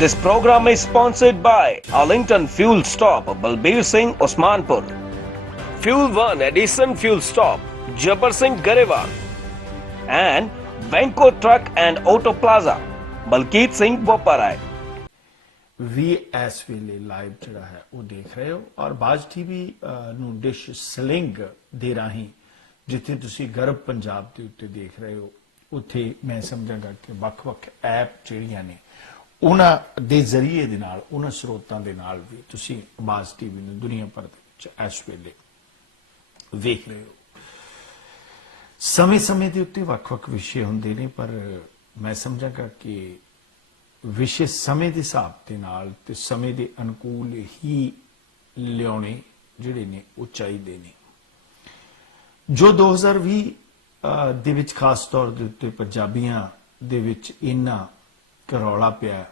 This program is sponsored by Arlington Fuel Stop, Balbir Singh, Osmanpur. Fuel One Edison Fuel Stop, Jabbar Singh Garewal. And Venko Truck and Auto Plaza, Balkeet Singh Boparai. ਵੀ ਇਸ ਵੇਲੇ live ਜਿਹੜਾ ਹੈ ਉਹ ਦੇਖ ਰਹੇ ਹੋ ਔਰ ਬਾਜ ਟੀਵੀ ਨੂੰ ਡਿਸ਼ ਸਲਿੰਗ ਦੇ ਰਾਹੀਂ ਜਿੱਥੇ ਤੁਸੀਂ ਗਰਭ ਪੰਜਾਬ ਦੇ ਉੱਤੇ ਦੇਖ ਰਹੇ ਹੋ ਉੱਥੇ ਮੈਂ ਸਮਝਾਂਗਾ ਕਿ ਵੱਖ-ਵੱਖ ਐਪ ਜਿਹੜੀਆਂ ਨੇ ਉਹਨਾਂ ਦੇ ਜ਼ਰੀਏ ਦੇ ਨਾਲ ਉਹਨਾਂ ਸਰੋਤਾਂ ਦੇ ਨਾਲ ਵੀ ਤੁਸੀਂ ਬਾਜ ਟੀਵੀ ਨੂੰ ਦੁਨੀਆ ਭਰ ਦੇ ਵਿੱਚ ਇਸ ਵੇਲੇ ਵੇਖ ਰਹੇ ਹੋ। ਸਮੇਂ-ਸਮੇਂ ਦੇ ਉੱਤੇ ਵੱਖ-ਵੱਖ ਵਿਸ਼ੇ ਹੁੰਦੇ ਨੇ ਪਰ ਮੈਂ ਸਮਝਾਂਗਾ ਕਿ ਵਿਸ਼ੇ ਸਮੇਂ ਦੇ ਹਿਸਾਬ ਦੇ ਨਾਲ ਤੇ ਸਮੇਂ ਦੇ ਅਨੁਕੂਲ ਹੀ ਲਿਆਉਣੇ ਜਿਹੜੇ ਨੇ ਉਹ ਚਾਹੀਦੇ ਨੇ। ਜੋ 2020 ਦੇ ਵਿੱਚ ਖਾਸ ਤੌਰ ਦੇ ਉੱਤੇ ਪੰਜਾਬੀਆਂ ਦੇ ਵਿੱਚ ਇੰਨਾ ਕਰੌਲਾ ਪਿਆ,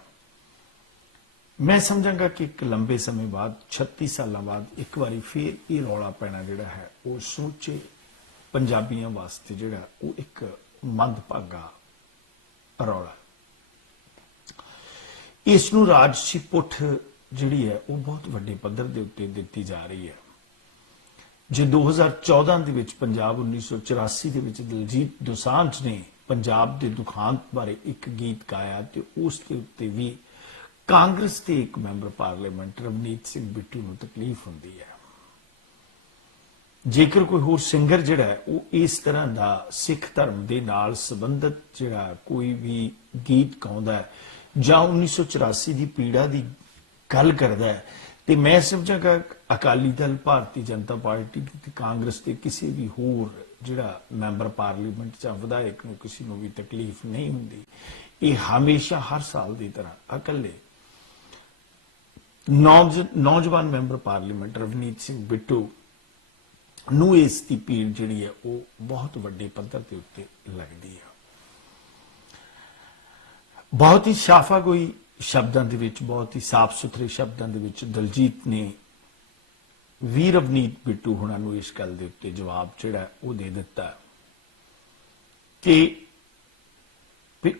ਮੈਂ ਸਮਝਾਂਗਾ ਕਿ ਇੱਕ ਲੰਬੇ ਸਮੇਂ ਬਾਅਦ 36 ਸਾਲਾਂ ਬਾਅਦ ਇੱਕ ਵਾਰੀ ਫੇਰ ਇਹ ਰੌਲਾ ਪੈਣਾ ਜਿਹੜਾ ਹੈ ਉਹ ਸਮੁੱਚੇ ਪੰਜਾਬੀਆਂ ਵਾਸਤੇ ਜਿਹੜਾ ਉਹ ਇੱਕ ਮੰਦਭਾਗਾ ਰੌਲਾ। ਇਸ ਨੂੰ ਰਾਜਸੀ ਪੁੱਠ ਜਿਹੜੀ ਹੈ ਉਹ ਬਹੁਤ ਵੱਡੇ ਪੱਧਰ ਦੇ ਉੱਤੇ ਦਿੱਤੀ ਜਾ ਰਹੀ ਹੈ। ਜੇ 2014 ਦੇ ਵਿੱਚ ਪੰਜਾਬ 1984 ਦੇ ਵਿੱਚ ਦਿਲਜੀਤ ਦੋਸਾਂਝ ਨੇ ਪੰਜਾਬ ਦੇ ਦੁਖਾਂਤ ਬਾਰੇ ਇੱਕ ਗੀਤ ਗਾਇਆ ਤੇ ਉਸ ਦੇ ਉੱਤੇ ਵੀ ਕਾਂਗਰਸ ਦੇ ਇੱਕ ਮੈਂਬਰ ਪਾਰਲੀਮੈਂਟ ਰਵਨੀਤ ਸਿੰਘ ਬਿੱਟੂ ਨੂੰ ਤਕਲੀਫ ਹੁੰਦੀ ਹੈ। ਜੇਕਰ ਕੋਈ ਹੋਰ ਸਿੰਗਰ ਜਿਹੜਾ ਹੈ ਉਹ ਇਸ ਤਰ੍ਹਾਂ ਦਾ ਸਿੱਖ ਧਰਮ ਦੇ ਨਾਲ ਸੰਬੰਧਿਤ ਜਿਹੜਾ ਕੋਈ ਵੀ ਗੀਤ ਗਾਉਂਦਾ ਹੈ ਜਾਂ 1984 ਦੀ ਪੀੜਾ ਦੀ ਗੱਲ ਕਰਦਾ ਹੈ ਤੇ ਮੈਂ ਸਮਝਾਂਗਾ ਅਕਾਲੀ ਦਲ, ਭਾਰਤੀ ਜਨਤਾ ਪਾਰਟੀ ਤੇ ਕਾਂਗਰਸ ਦੇ ਕਿਸੇ ਵੀ ਹੋਰ ਜਿਹੜਾ ਮੈਂਬਰ ਪਾਰਲੀਮੈਂਟ ਜਾਂ ਵਿਧਾਇਕ ਨੂੰ ਕਿਸੇ ਨੂੰ ਵੀ ਤਕਲੀਫ ਨਹੀਂ ਹੁੰਦੀ। ਇਹ ਹਮੇਸ਼ਾ ਹਰ ਸਾਲ ਦੀ ਤਰ੍ਹਾਂ ਇਕੱਲੇ ਨੌਜਵਾਨ ਮੈਂਬਰ ਪਾਰਲੀਮੈਂਟ ਰਵਨੀਤ ਸਿੰਘ ਬਿੱਟੂ ਨੂੰ ਇਸ ਦੀ ਪੀੜ ਜਿਹੜੀ ਹੈ ਉਹ ਬਹੁਤ ਵੱਡੇ ਪੱਧਰ ਦੇ ਉੱਤੇ ਲੱਗਦੀ ਹੈ। ਬਹੁਤ ਹੀ ਸ਼ਾਫਾਗੋਈ ਸ਼ਬਦਾਂ ਦੇ ਵਿੱਚ, ਬਹੁਤ ਹੀ ਸਾਫ਼ ਸੁਥਰੇ ਸ਼ਬਦਾਂ ਦੇ ਵਿੱਚ ਦਿਲਜੀਤ ਨੇ ਵੀਰ ਰਵਨੀਤ ਬਿੱਟੂ ਹੁਣਾਂ ਨੂੰ ਇਸ ਗੱਲ ਦੇ ਉੱਤੇ ਜਵਾਬ ਜਿਹੜਾ ਉਹ ਦੇ ਦਿੱਤਾ ਕਿ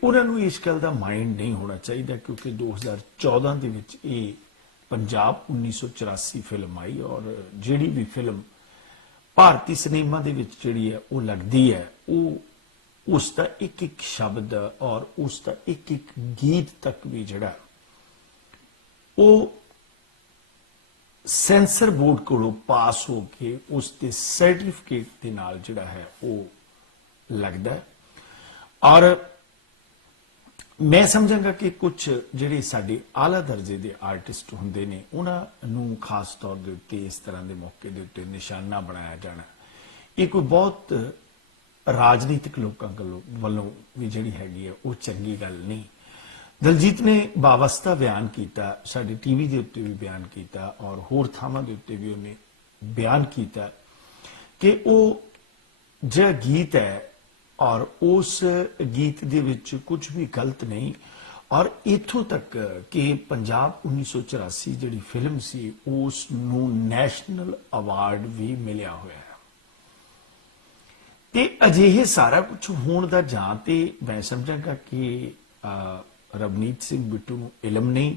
ਉਹਨਾਂ ਨੂੰ ਇਸ ਗੱਲ ਦਾ ਮਾਈਂਡ ਨਹੀਂ ਹੋਣਾ ਚਾਹੀਦਾ ਕਿਉਂਕਿ 2014 ਦੇ ਵਿੱਚ ਇਹ ਪੰਜਾਬ 1984 ਫਿਲਮ ਆਈ ਔਰ ਜਿਹੜੀ ਵੀ ਫਿਲਮ ਭਾਰਤੀ ਸਿਨੇਮਾ ਦੇ ਵਿੱਚ ਜਿਹੜੀ ਹੈ ਉਹ ਲੱਗਦੀ ਹੈ ਉਹ ਉਸ ਦਾ ਇੱਕ ਇੱਕ ਸ਼ਬਦ ਔਰ ਉਸ ਦਾ ਇੱਕ ਇੱਕ ਗੀਤ ਤੱਕ ਵੀ ਜਿਹੜਾ ਉਹ ਸੈਂਸਰ ਬੋਰਡ ਕੋਲੋਂ ਪਾਸ ਹੋ ਕੇ ਉਸ ਦੇ ਸਰਟੀਫਿਕੇਟ ਦੇ ਨਾਲ ਜਿਹੜਾ ਹੈ ਉਹ ਲੱਗਦਾ। ਔਰ ਮੈਂ ਸਮਝਾਂਗਾ ਕਿ ਕੁਝ ਜਿਹੜੇ ਸਾਡੇ ਆਲਾ ਦਰਜੇ ਦੇ ਆਰਟਿਸਟ ਹੁੰਦੇ ਨੇ ਉਹਨਾਂ ਨੂੰ ਖਾਸ ਤੌਰ ਦੇ ਉੱਤੇ ਇਸ ਤਰ੍ਹਾਂ ਦੇ ਮੌਕੇ ਦੇ ਉੱਤੇ ਨਿਸ਼ਾਨਾ ਬਣਾਇਆ ਜਾਣਾ ਇਹ ਕੋਈ ਬਹੁਤ ਰਾਜਨੀਤਿਕ ਲੋਕਾਂ ਵੱਲੋਂ ਵੀ ਜਿਹੜੀ ਹੈਗੀ ਹੈ ਉਹ ਚੰਗੀ ਗੱਲ ਨਹੀਂ। ਦਿਲਜੀਤ ਨੇ ਬਾਵਸਤਾ ਬਿਆਨ ਕੀਤਾ, ਸਾਡੇ ਟੀਵੀ ਦੇ ਉੱਤੇ ਵੀ ਬਿਆਨ ਕੀਤਾ ਔਰ ਹੋਰ ਥਾਵਾਂ ਦੇ ਉੱਤੇ ਵੀ ਉਹਨੇ ਬਿਆਨ ਕੀਤਾ ਕਿ ਉਹ ਜਿਹੜਾ ਗੀਤ ਹੈ ਔਰ ਉਸ ਗੀਤ ਦੇ ਵਿੱਚ ਕੁਝ ਵੀ ਗਲਤ ਨਹੀਂ ਔਰ ਇੱਥੋਂ ਤੱਕ ਕਿ ਪੰਜਾਬ 1984 ਜਿਹੜੀ ਫਿਲਮ ਸੀ ਉਸ ਨੂੰ ਨੈਸ਼ਨਲ ਅਵਾਰਡ ਵੀ ਮਿਲਿਆ ਹੋਇਆ ਹੈ ਤੇ ਅਜਿਹੇ ਸਾਰਾ ਕੁਝ ਹੋਣ ਦਾ ਜਾਂ ਤੇ ਮੈਂ ਸਮਝਾਂਗਾ ਕਿ ਰਵਨੀਤ ਸਿੰਘ ਬਿੱਟੂ ਨੂੰ ਇਲਮ ਨਹੀਂ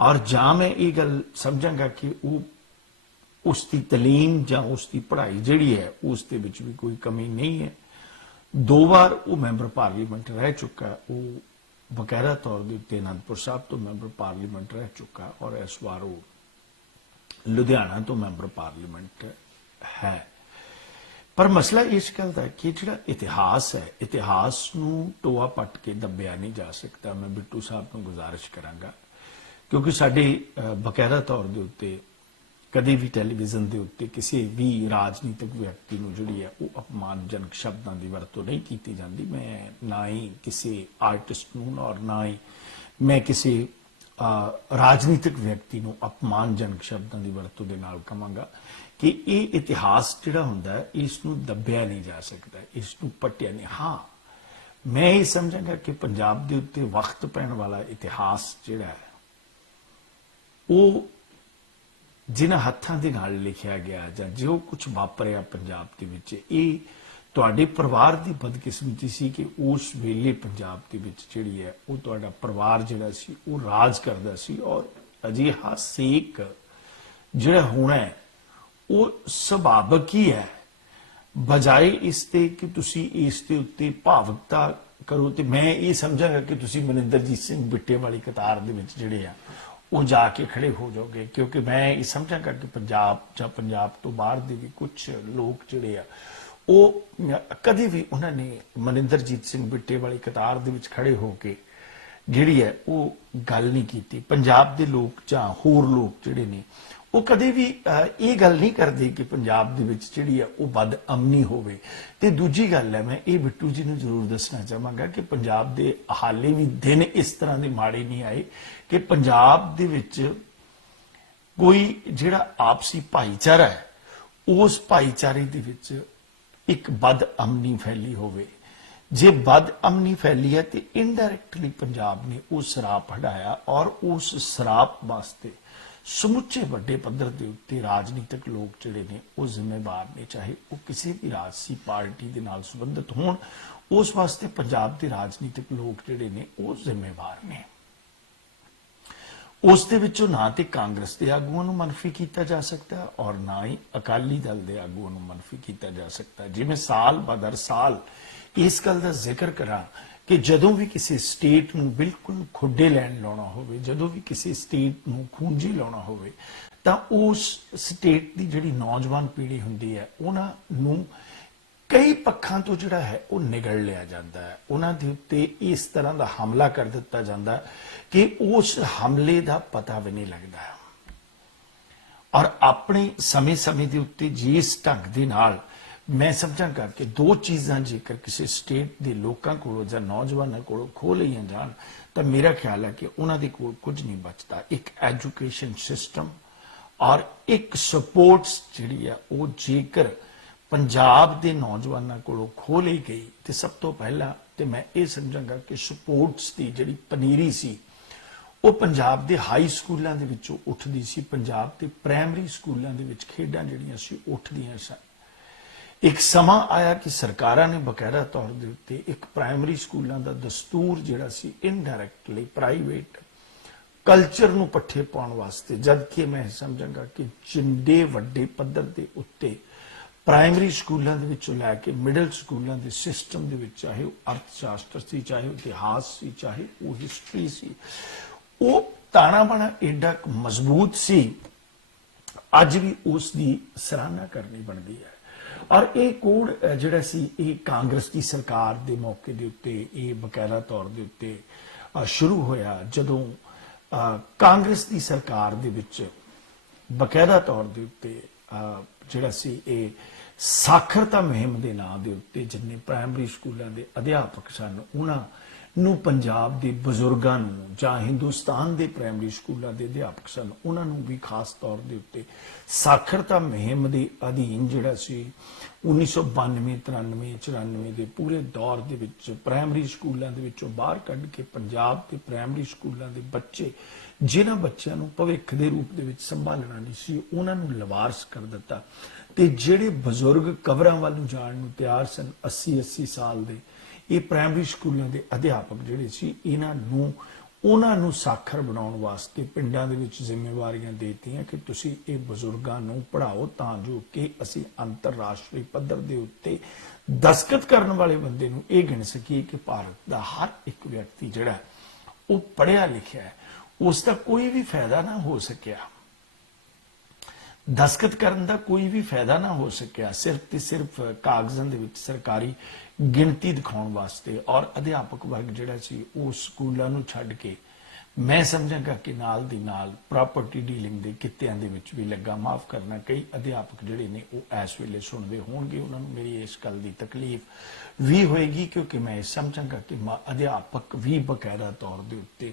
ਔਰ ਜਾਂ ਮੈਂ ਇਹ ਗੱਲ ਸਮਝਾਂਗਾ ਕਿ ਉਹ ਉਸ ਦੀ ਤਾਲੀਮ ਜਾਂ ਉਸ ਦੀ ਪੜ੍ਹਾਈ ਜਿਹੜੀ ਹੈ ਉਸ ਦੇ ਵਿੱਚ ਵੀ ਕੋਈ ਕਮੀ ਨਹੀਂ ਹੈ। 2 ਵਾਰ ਉਹ ਮੈਂਬਰ ਪਾਰਲੀਮੈਂਟ ਰਹਿ ਚੁੱਕਾ, ਉਹ ਬਕਾਇਦਾ ਤੌਰ ਦੇ ਉੱਤੇ ਅਨੰਦਪੁਰ ਸਾਹਿਬ ਤੋਂ ਮੈਂਬਰ ਪਾਰਲੀਮੈਂਟ ਰਹਿ ਚੁੱਕਾ ਔਰ ਇਸ ਵਾਰ ਉਹ ਲੁਧਿਆਣਾ ਤੋਂ ਮੈਂਬਰ ਪਾਰਲੀਮੈਂਟ ਹੈ। ਪਰ ਮਸਲਾ ਇਸ ਗੱਲ ਦਾ ਕਿ ਜਿਹੜਾ ਇਤਿਹਾਸ ਹੈ ਇਤਿਹਾਸ ਨੂੰ ਟੋਆ ਪੱਟ ਕੇ ਦੱਬਿਆ ਨਹੀਂ ਜਾ ਸਕਦਾ। ਮੈਂ ਬਿੱਟੂ ਸਾਹਿਬ ਨੂੰ ਗੁਜ਼ਾਰਿਸ਼ ਕਰਾਂਗਾ ਕਿਉਂਕਿ ਸਾਡੇ ਬਕਾਇਦਾ ਤੌਰ ਦੇ ਉੱਤੇ ਕਦੇ ਵੀ ਟੈਲੀਵਿਜ਼ਨ ਦੇ ਉੱਤੇ ਕਿਸੇ ਵੀ ਰਾਜਨੀਤਿਕ ਵਿਅਕਤੀ ਨੂੰ ਜਿਹੜੀ ਹੈ ਉਹ ਅਪਮਾਨਜਨਕ ਸ਼ਬਦਾਂ ਦੀ ਵਰਤੋਂ ਨਹੀਂ ਕੀਤੀ ਜਾਂਦੀ। ਮੈਂ ਨਾ ਹੀ ਕਿਸੇ ਆਰਟਿਸਟ ਨੂੰ ਔਰ ਨਾ ਹੀ ਮੈਂ ਕਿਸੇ ਰਾਜਨੀਤਿਕ ਵਿਅਕਤੀ ਨੂੰ ਅਪਮਾਨਜਨਕ ਸ਼ਬਦਾਂ ਦੀ ਵਰਤੋਂ ਦੇ ਨਾਲ ਕਹਾਂਗਾ ਕਿ ਇਹ ਇਤਿਹਾਸ ਜਿਹੜਾ ਹੁੰਦਾ ਹੈ ਇਸ ਨੂੰ ਦੱਬਿਆ ਨਹੀਂ ਜਾ ਸਕਦਾ, ਇਸ ਨੂੰ ਪੱਟਿਆ ਨਹੀਂ। ਹਾਂ ਮੈਂ ਇਹ ਸਮਝਾਂਗਾ ਕਿ ਪੰਜਾਬ ਦੇ ਉੱਤੇ ਵਕਤ ਪੈਣ ਵਾਲਾ ਇਤਿਹਾਸ ਜਿਹੜਾ ਹੈ ਉਹ ਜਿਨ੍ਹਾਂ ਹੱਥਾਂ ਦੇ ਨਾਲ ਲਿਖਿਆ ਗਿਆ ਜਾਂ ਜੋ ਕੁਝ ਵਾਪਰਿਆ ਪੰਜਾਬ ਦੇ ਵਿੱਚ ਇਹ ਤੁਹਾਡੇ ਪਰਿਵਾਰ ਦੀ ਬਦਕਿਸਮਤੀ ਸੀ ਕਿ ਉਸ ਵੇਲੇ ਪੰਜਾਬ ਦੇ ਵਿੱਚ ਜਿਹੜੀ ਹੈ ਉਹ ਤੁਹਾਡਾ ਪਰਿਵਾਰ ਜਿਹੜਾ ਸੀ ਉਹ ਰਾਜ ਕਰਦਾ ਸੀ, ਔਰ ਅਜਿਹਾ ਸੇਕ ਜਿਹੜਾ ਹੋਣਾ ਹੈ ਉਹ ਸੁਭਾਵਿਕ ਹੀ ਹੈ, ਬਜਾਏ ਇਸ ਤੇ ਕਿ ਤੁਸੀਂ ਇਸ ਦੇ ਉੱਤੇ ਭਾਵੁਕਤਾ ਕਰੋ। ਤੇ ਮੈਂ ਇਹ ਸਮਝਾਂਗਾ ਕਿ ਤੁਸੀਂ ਮਨਿੰਦਰਜੀਤ ਸਿੰਘ ਬਿੱਟੇ ਵਾਲੀ ਕਤਾਰ ਦੇ ਵਿੱਚ ਜਿਹੜੇ ਆ ਉਹ ਜਾ ਕੇ ਖੜੇ ਹੋ ਜਾਓਗੇ, ਕਿਉਂਕਿ ਮੈਂ ਇਹ ਸਮਝਾਂਗਾ ਕਿ ਪੰਜਾਬ ਜਾਂ ਪੰਜਾਬ ਤੋਂ ਬਾਹਰ ਦੇ ਵੀ ਕੁਝ ਲੋਕ ਜਿਹੜੇ ਆ ਉਹ ਕਦੇ ਵੀ ਉਹਨਾਂ ਨੇ ਮਨਿੰਦਰਜੀਤ ਸਿੰਘ ਬਿੱਟੇ ਵਾਲੀ ਕਤਾਰ ਦੇ ਵਿੱਚ ਖੜੇ ਹੋ ਕੇ ਜਿਹੜੀ ਹੈ ਉਹ ਗੱਲ ਨਹੀਂ ਕੀਤੀ। ਪੰਜਾਬ ਦੇ ਲੋਕ ਜਾਂ ਹੋਰ ਲੋਕ ਜਿਹੜੇ ਨੇ ਉਹ ਕਦੇ ਵੀ ਇਹ ਗੱਲ ਨਹੀਂ ਕਰਦੇ ਕਿ ਪੰਜਾਬ ਦੇ ਵਿੱਚ ਜਿਹੜੀ ਆ ਉਹ ਬਦਅਮਨੀ ਹੋਵੇ। ਤੇ ਦੂਜੀ ਗੱਲ ਹੈ, ਮੈਂ ਇਹ ਬਿੱਟੂ ਜੀ ਨੂੰ ਜ਼ਰੂਰ ਦੱਸਣਾ ਚਾਹਾਂਗਾ ਕਿ ਪੰਜਾਬ ਦੇ ਹਾਲੇ ਵੀ ਦਿਨ ਇਸ ਤਰ੍ਹਾਂ ਦੇ ਮਾੜੇ ਨਹੀਂ ਆਏ ਕਿ ਪੰਜਾਬ ਦੇ ਵਿੱਚ ਕੋਈ ਜਿਹੜਾ ਆਪਸੀ ਭਾਈਚਾਰਾ ਹੈ ਉਸ ਭਾਈਚਾਰੇ ਦੇ ਵਿੱਚ ਇੱਕ ਬਦਅਮਨੀ ਫੈਲੀ ਹੋਵੇ। ਜੇ ਬਦਅਮਨੀ ਫੈਲੀ ਹੈ ਤੇ ਇਨਡਾਇਰੈਕਟਲੀ ਪੰਜਾਬ ਨੇ ਉਹ ਸਰਾਪ ਹਟਾਇਆ, ਔਰ ਉਸ ਸਰਾਪ ਵਾਸਤੇ ਸਮੁੱਚੇ ਵੱਡੇ ਪੱਧਰ ਦੇ ਉੱਤੇ ਰਾਜਨੀਤਿਕ ਲੋਕ ਜਿਹੜੇ ਨੇ ਉਹ ਜ਼ਿੰਮੇਵਾਰ ਨੇ, ਚਾਹੇ ਉਹ ਕਿਸੇ ਵੀ ਰਾਜਸੀ ਪਾਰਟੀ ਦੇ ਨਾਲ ਸੰਬੰਧਿਤ ਹੋਣ। ਉਸ ਵਾਸਤੇ ਪੰਜਾਬ ਦੇ ਰਾਜਨੀਤਿਕ ਲੋਕ ਜਿਹੜੇ ਨੇ ਉਹ ਜ਼ਿੰਮੇਵਾਰ ਨੇ। ਉਸ ਦੇ ਵਿੱਚੋਂ ਨਾ ਤੇ ਕਾਂਗਰਸ ਦੇ ਆਗੂਆਂ ਨੂੰ ਮਨਫੀ ਕੀਤਾ ਜਾ ਸਕਦਾ ਔਰ ਨਾ ਹੀ ਅਕਾਲੀ ਦਲ ਦੇ ਆਗੂਆਂ ਨੂੰ ਮਨਫੀ ਕੀਤਾ ਜਾ ਸਕਦਾ। ਜਿਵੇਂ ਸਾਲ ਬਦਰ ਸਾਲ ਇਸ ਗੱਲ ਦਾ ਜ਼ਿਕਰ ਕਰਾਂ ਕਿ ਜਦੋਂ ਵੀ ਕਿਸੇ ਸਟੇਟ ਨੂੰ ਬਿਲਕੁਲ ਖੁੱਡੇ ਲੈਣ ਲਾਉਣਾ ਹੋਵੇ, ਜਦੋਂ ਵੀ ਕਿਸੇ ਸਟੇਟ ਨੂੰ ਖੂੰਜੀ ਲਾਉਣਾ ਹੋਵੇ, ਤਾਂ ਉਸ ਸਟੇਟ ਦੀ ਜਿਹੜੀ ਨੌਜਵਾਨ ਪੀੜ੍ਹੀ ਹੁੰਦੀ ਹੈ ਉਹਨਾਂ ਨੂੰ ਕਈ ਪੱਖਾਂ ਤੋਂ ਜਿਹੜਾ ਹੈ ਉਹ ਨਿਗਲ ਲਿਆ ਜਾਂਦਾ ਹੈ। ਉਹਨਾਂ ਦੇ ਉੱਤੇ ਇਸ ਤਰ੍ਹਾਂ ਦਾ ਹਮਲਾ ਕਰ ਦਿੱਤਾ ਜਾਂਦਾ ਕਿ ਉਸ ਹਮਲੇ ਦਾ ਪਤਾ ਵੀ ਨਹੀਂ ਲੱਗਦਾ। ਔਰ ਆਪਣੇ ਸਮੇਂ-ਸਮੇਂ ਦੇ ਉੱਤੇ ਜਿਸ ਢੰਗ ਦੇ ਨਾਲ ਮੈਂ ਸਮਝਾਂਗਾ ਕਿ ਦੋ ਚੀਜ਼ਾਂ ਜੇਕਰ ਕਿਸੇ ਸਟੇਟ ਦੇ ਲੋਕਾਂ ਕੋਲੋਂ ਜਾਂ ਨੌਜਵਾਨਾਂ ਕੋਲੋਂ ਖੋਹ ਲਈਆਂ ਜਾਣ ਤਾਂ ਮੇਰਾ ਖਿਆਲ ਹੈ ਕਿ ਉਹਨਾਂ ਦੇ ਕੋਲ ਕੁਝ ਨਹੀਂ ਬਚਦਾ। ਇੱਕ ਐਜੂਕੇਸ਼ਨ ਸਿਸਟਮ ਔਰ ਇੱਕ ਸਪੋਰਟਸ ਜਿਹੜੀ ਆ ਉਹ ਜੇਕਰ ਪੰਜਾਬ ਦੇ ਨੌਜਵਾਨਾਂ ਕੋਲੋਂ ਖੋਹ ਲਈ ਗਈ ਤੇ ਸਭ ਤੋਂ ਪਹਿਲਾਂ ਤੇ ਮੈਂ ਇਹ ਸਮਝਾਂਗਾ ਕਿ ਸਪੋਰਟਸ ਦੀ ਜਿਹੜੀ ਪਨੀਰੀ ਸੀ ਉਹ ਪੰਜਾਬ ਦੇ ਹਾਈ ਸਕੂਲਾਂ ਦੇ ਵਿੱਚੋਂ ਉੱਠਦੀ ਸੀ, ਪੰਜਾਬ ਦੇ ਪ੍ਰਾਇਮਰੀ ਸਕੂਲਾਂ ਦੇ ਵਿੱਚ ਖੇਡਾਂ ਜਿਹੜੀਆਂ ਸੀ ਉੱਠਦੀਆਂ ਸਨ। ਇੱਕ ਸਮਾਂ ਆਇਆ ਕਿ ਸਰਕਾਰਾਂ ਨੇ ਬਕਾਇਦਾ ਤੌਰ ਦੇ ਉੱਤੇ ਇੱਕ ਪ੍ਰਾਇਮਰੀ ਸਕੂਲਾਂ ਦਾ ਦਸਤੂਰ ਜਿਹੜਾ ਸੀ ਇਨਡਾਇਰੈਕਟਲੀ ਪ੍ਰਾਈਵੇਟ ਕਲਚਰ ਨੂੰ ਪੱਠੇ ਪਾਉਣ ਵਾਸਤੇ, ਜਦਕਿ ਮੈਂ ਸਮਝਾਂਗਾ ਕਿ ਜਿੰਨੇ ਵੱਡੇ ਪੱਧਰ ਦੇ ਉੱਤੇ ਪ੍ਰਾਇਮਰੀ ਸਕੂਲਾਂ ਦੇ ਵਿੱਚੋਂ ਲੈ ਕੇ ਮਿਡਲ ਸਕੂਲਾਂ ਦੇ ਸਿਸਟਮ ਦੇ ਵਿੱਚ, ਚਾਹੇ ਉਹ ਅਰਥ ਸ਼ਾਸਤਰ ਸੀ, ਚਾਹੇ ਉਹ ਇਤਿਹਾਸ ਸੀ, ਚਾਹੇ ਉਹ ਹਿਸਟਰੀ ਸੀ, ਉਹ ਤਾਣਾ ਬਾਣਾ ਏਡਾ ਮਜ਼ਬੂਤ ਸੀ, ਅੱਜ ਵੀ ਉਸ ਦੀ ਸਰਾਹਨਾ ਕਰਨੀ ਬਣਦੀ ਹੈ। ਔਰ ਇਹ ਕੋਡ ਜਿਹੜਾ ਸੀ ਇਹ ਕਾਂਗਰਸ ਦੀ ਸਰਕਾਰ ਦੇ ਮੌਕੇ ਦੇ ਉੱਤੇ ਇਹ ਬਕਾਇਦਾ ਤੌਰ ਦੇ ਉੱਤੇ ਸ਼ੁਰੂ ਹੋਇਆ, ਜਦੋਂ ਕਾਂਗਰਸ ਦੀ ਸਰਕਾਰ ਦੇ ਵਿੱਚ ਬਕਾਇਦਾ ਤੌਰ ਦੇ ਉੱਤੇ ਜਿਹੜਾ ਸੀ ਇਹ ਸਾਖਰਤਾ ਮੁਹਿੰਮ ਦੇ ਨਾਂ ਦੇ ਉੱਤੇ ਜਿੰਨੇ ਪ੍ਰਾਇਮਰੀ ਸਕੂਲਾਂ ਦੇ ਅਧਿਆਪਕ ਸਨ ਉਹਨਾਂ ਨੂੰ, ਪੰਜਾਬ ਦੇ ਬਜ਼ੁਰਗਾਂ ਨੂੰ, ਜਾਂ ਹਿੰਦੁਸਤਾਨ ਦੇ ਪ੍ਰਾਇਮਰੀ ਸਕੂਲਾਂ ਦੇ ਅਧਿਆਪਕ ਸਨ ਉਹਨਾਂ ਨੂੰ ਵੀ ਖਾਸ ਤੌਰ ਦੇ ਉੱਤੇ ਸਾਖਰਤਾ ਮੁਹਿੰਮ ਦੇ ਅਧੀਨ ਜਿਹੜਾ ਸੀ 1992, 93, 94 ਦੇ ਪੂਰੇ ਦੌਰ ਦੇ ਵਿੱਚ ਪ੍ਰਾਇਮਰੀ ਸਕੂਲਾਂ ਦੇ ਵਿੱਚੋਂ ਬਾਹਰ ਕੱਢ ਕੇ ਪੰਜਾਬ ਦੇ ਪ੍ਰਾਇਮਰੀ ਸਕੂਲਾਂ ਦੇ ਬੱਚੇ, ਜਿਨ੍ਹਾਂ ਬੱਚਿਆਂ ਨੂੰ ਭਵਿੱਖ ਦੇ ਰੂਪ ਦੇ ਵਿੱਚ ਸੰਭਾਲਣਾ ਨਹੀਂ ਸੀ, ਉਹਨਾਂ ਨੂੰ ਲਵਾਰਸ ਕਰ ਦਿੱਤਾ। ਤੇ ਜਿਹੜੇ ਬਜ਼ੁਰਗ ਕਬਰਾਂ ਵੱਲ ਨੂੰ ਜਾਣ ਨੂੰ ਤਿਆਰ ਸਨ 80-80 ਸਾਲ ਦੇ, ਇਹ ਪ੍ਰਾਇਮਰੀ ਸਕੂਲਾਂ ਦੇ ਅਧਿਆਪਕ ਜਿਹੜੇ ਸੀ ਉਹਨਾਂ ਨੂੰ ਸਾਖਰ ਬਣਾਉਣ ਵਾਸਤੇ ਪਿੰਡਾਂ ਦੇ ਵਿੱਚ ਜ਼ਿੰਮੇਵਾਰੀਆਂ ਦੇ ਦਿੱਤੀਆਂ ਕਿ ਤੁਸੀਂ ਇਹ ਬਜ਼ੁਰਗਾਂ ਨੂੰ ਪੜ੍ਹਾਓ ਤਾਂ ਜੋ ਕਿ ਅਸੀਂ ਅੰਤਰਰਾਸ਼ਟਰੀ ਪੱਧਰ ਦੇ ਉੱਤੇ ਦਸਤਖਤ ਕਰਨ ਵਾਲੇ ਬੰਦੇ ਨੂੰ ਇਹ ਗਿਣ ਸਕੀਏ ਕਿ ਭਾਰਤ ਦਾ ਹਰ ਇੱਕ ਵਿਅਕਤੀ ਜਿਹੜਾ ਉਹ ਪੜ੍ਹਿਆ ਲਿਖਿਆ ਹੈ। ਉਸ ਦਾ ਕੋਈ ਵੀ ਫਾਇਦਾ ਨਾ ਹੋ ਸਕਿਆ, ਦਸਤਖਤ ਕਰਨ ਦਾ ਕੋਈ ਵੀ ਫਾਇਦਾ ਨਾ ਹੋ ਸਕਿਆ, ਸਿਰਫ ਤੇ ਸਿਰਫ ਕਾਗਜ਼ਾਂ ਦੇ ਵਿੱਚ ਸਰਕਾਰੀ ਗਿਣਤੀ ਦਿਖਾਉਣ ਵਾਸਤੇ। ਔਰ ਅਧਿਆਪਕ ਵਰਗ ਜਿਹੜਾ ਸੀ ਉਹ ਸਕੂਲਾਂ ਨੂੰ ਛੱਡ ਕੇ ਮੈਂ ਸਮਝਾਂਗਾ ਕਿ ਨਾਲ ਦੀ ਨਾਲ ਪ੍ਰਾਪਰਟੀ ਡੀਲਿੰਗ ਦੇ ਕਿੱਤਿਆਂ ਦੇ ਵਿੱਚ ਵੀ ਲੱਗਾ। ਮਾਫ ਕਰਨਾ, ਕਈ ਅਧਿਆਪਕ ਜਿਹੜੇ ਨੇ ਉਹ ਇਸ ਵੇਲੇ ਸੁਣਦੇ ਹੋਣਗੇ, ਉਹਨਾਂ ਨੂੰ ਮੇਰੀ ਇਸ ਗੱਲ ਦੀ ਤਕਲੀਫ ਵੀ ਹੋਏਗੀ, ਕਿਉਂਕਿ ਮੈਂ ਸਮਝਾਂਗਾ ਕਿ ਅਧਿਆਪਕ ਵੀ ਬਕਾਇਦਾ ਤੌਰ ਦੇ ਉੱਤੇ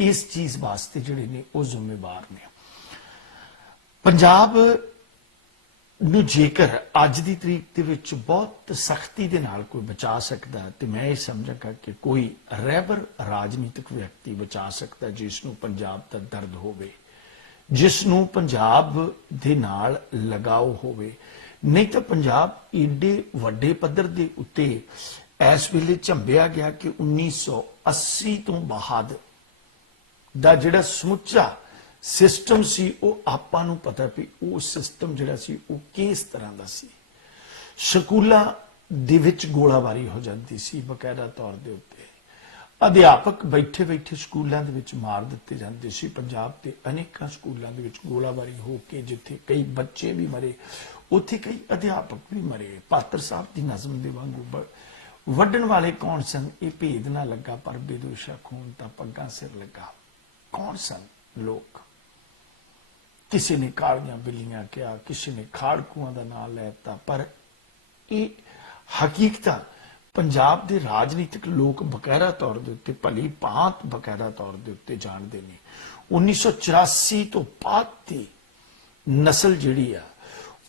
ਇਸ ਚੀਜ਼ ਵਾਸਤੇ ਜਿਹੜੇ ਨੇ ਉਹ ਜ਼ਿੰਮੇਵਾਰ ਨੇ। ਪੰਜਾਬ ਨੂੰ ਜੇਕਰ ਅੱਜ ਦੀ ਤਰੀਕ ਦੇ ਵਿੱਚ ਬਹੁਤ ਸਖਤੀ ਦੇ ਨਾਲ ਕੋਈ ਬਚਾ ਸਕਦਾ ਤੇ ਮੈਂ ਇਹ ਸਮਝਾਂਗਾ ਕਿ ਕੋਈ ਰਹਿਬਰ ਰਾਜਨੀਤਿਕ ਵਿਅਕਤੀ ਬਚਾ ਸਕਦਾ ਜਿਸ ਨੂੰ ਪੰਜਾਬ ਦਾ ਦਰਦ ਹੋਵੇ, ਜਿਸ ਨੂੰ ਪੰਜਾਬ ਦੇ ਨਾਲ ਲਗਾਓ ਹੋਵੇ, नहीं तो पंजाब एडे वड्डे पद्धर दे उत्ते इस वेले झंबिया गया कि 1980 तो बाद ਦਾ ਜਿਹੜਾ ਸਮੁੱਚਾ ਸਿਸਟਮ ਸੀ ਉਹ ਆਪਾਂ ਨੂੰ ਪਤਾ ਵੀ ਉਹ ਸਿਸਟਮ ਜਿਹੜਾ ਸੀ ਉਹ ਕਿਸ ਤਰ੍ਹਾਂ ਦਾ ਸੀ। ਸਕੂਲਾਂ ਦੇ ਵਿੱਚ ਗੋਲਾਬਾਰੀ ਹੋ ਜਾਂਦੀ ਸੀ ਬਕਾਇਦਾ ਤੌਰ ਦੇ ਉੱਤੇ, ਅਧਿਆਪਕ ਬੈਠੇ ਬੈਠੇ ਸਕੂਲਾਂ ਦੇ ਵਿੱਚ ਮਾਰ ਦਿੱਤੇ ਜਾਂਦੇ ਸੀ। ਪੰਜਾਬ ਦੇ ਅਨੇਕਾਂ ਸਕੂਲਾਂ ਦੇ ਵਿੱਚ ਗੋਲਾਬਾਰੀ ਹੋ ਕੇ ਜਿੱਥੇ ਕਈ ਬੱਚੇ ਵੀ ਮਰੇ ਉੱਥੇ ਕਈ ਅਧਿਆਪਕ ਵੀ ਮਰੇ। ਪਾਤਰ ਸਾਹਿਬ ਦੀ ਨਜ਼ਮ ਦੇ ਵਾਂਗੂ ਵੱਢਣ ਵਾਲੇ ਕੌਣ ਸਨ ਇਹ ਭੇਦ ਨਾ ਲੱਗਾ, ਪਰ ਬੇਦੋਸ਼ਾ ਖੂਨ ਤਾਂ ਪੱਗਾਂ ਸਿਰ ਲੱਗਾ। कौन सन लोग? किसी ने कालियां बिल्लियां किया, किसी ने खाड़कुआं का नाम लैता, पर ये हकीकत पंजाब के राजनीतिक लोग बकायदा तौर के उत्ते भली भांत बकायदा तौर के उत्ते जानते हैं। 1984 तो बाद की नस्ल जिहड़ी आ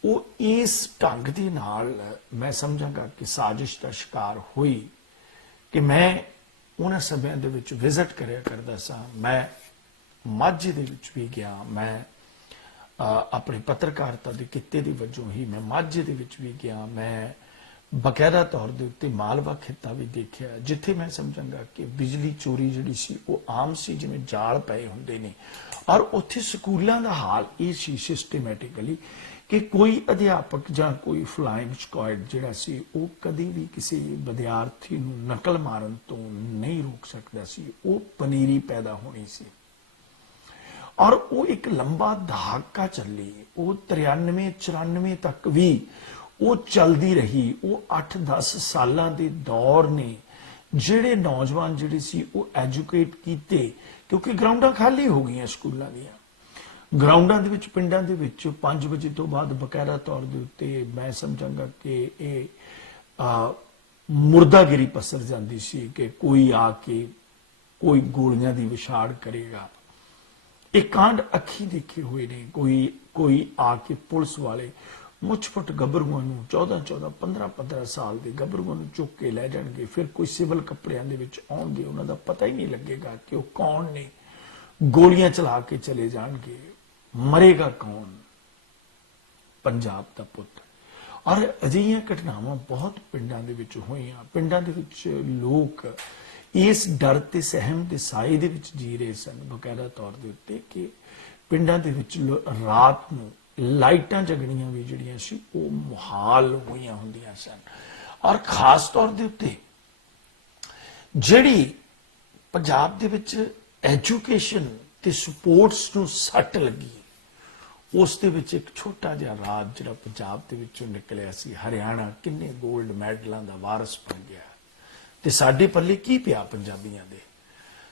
वो इस ढंग दे नाल मैं समझांगा कि साजिश का शिकार हुई कि मैं उन्हां समयां दे विच विजिट करिया करदा सां। मैं माझे दे विच भी गया, मैं अपनी पत्रकारिता के किते दी वजों ही मैं माझे दे विच भी गया। मैं बकायदा तौर के उत्ते मालवा खिता भी देखिया जिथे मैं समझांगा कि बिजली चोरी जिहड़ी सी वो आम सी, जिवें जाल पए हुंदे ने। और उत्थे स्कूलों का हाल ये सी सिस्टमैटिकली कि कोई अध्यापक जां कोई फ्लाइंग स्क्वाड जिहड़ा सी वो कदी भी किसी विद्यार्थी नूं नकल मारन तो नहीं रोक सकदा सी। वो पनीरी पैदा होनी सी और वो एक लंबा दहाका चली। वो 93-94 तक भी वो चलती रही। वो 8-10 सालों के दौर ने जिहड़े नौजवान जिहड़े सी वो एजुकेट कीते, क्योंकि ग्राउंडां खाली हो गई स्कूलों दीआं। ग्राउंडां दे विच पिंडां दे विच 5 वजे तो बाद बकायदा तौर के उत्ते मैं समझांगा कि मुर्दागिरी पसर जाती सी कि कोई आके कोई गोलियां दी विछाड़ करेगा। एक कांड अखी देखे हुए ने, कोई आके पुलिस वाले मुछफट गबरूआं नूं 14-14 15-15 साल के गबरूआं नूं चुक के लै जाणगे, फिर कोई सिविल कपड़ियां दे विच आउणगे, उन्हां दा पता ही नहीं लगेगा कि वो कौन ने, गोलियां चला के चले जाणगे, मरेगा कौन? पंजाब दा पुत। और अजिहियां घटनावां बहुत पिंडां दे विच होईयां। पिंडां दे विच लोग इस डर ते सहम के साए दे विच जी रहे सन बकायदा तौर के उत्ते कि पिंडां दे विच रात नूं लाइटां जगणियां भी जिहड़ियां सी वो मुहाल होईयां हुंदियां सन। और खास तौर के उत्ते जिहड़ी पंजाब दे विच एजुकेशन ते स्पोर्ट्स नूं सट लगी उस दे विच एक छोटा जिहा राज जिहड़ा पंजाब दे विचों निकलिया सी, हरियाणा किन्ने गोल्ड मैडलों का वारस बन गया। ते साडे पल्ले की पिया पंजाबियां दे?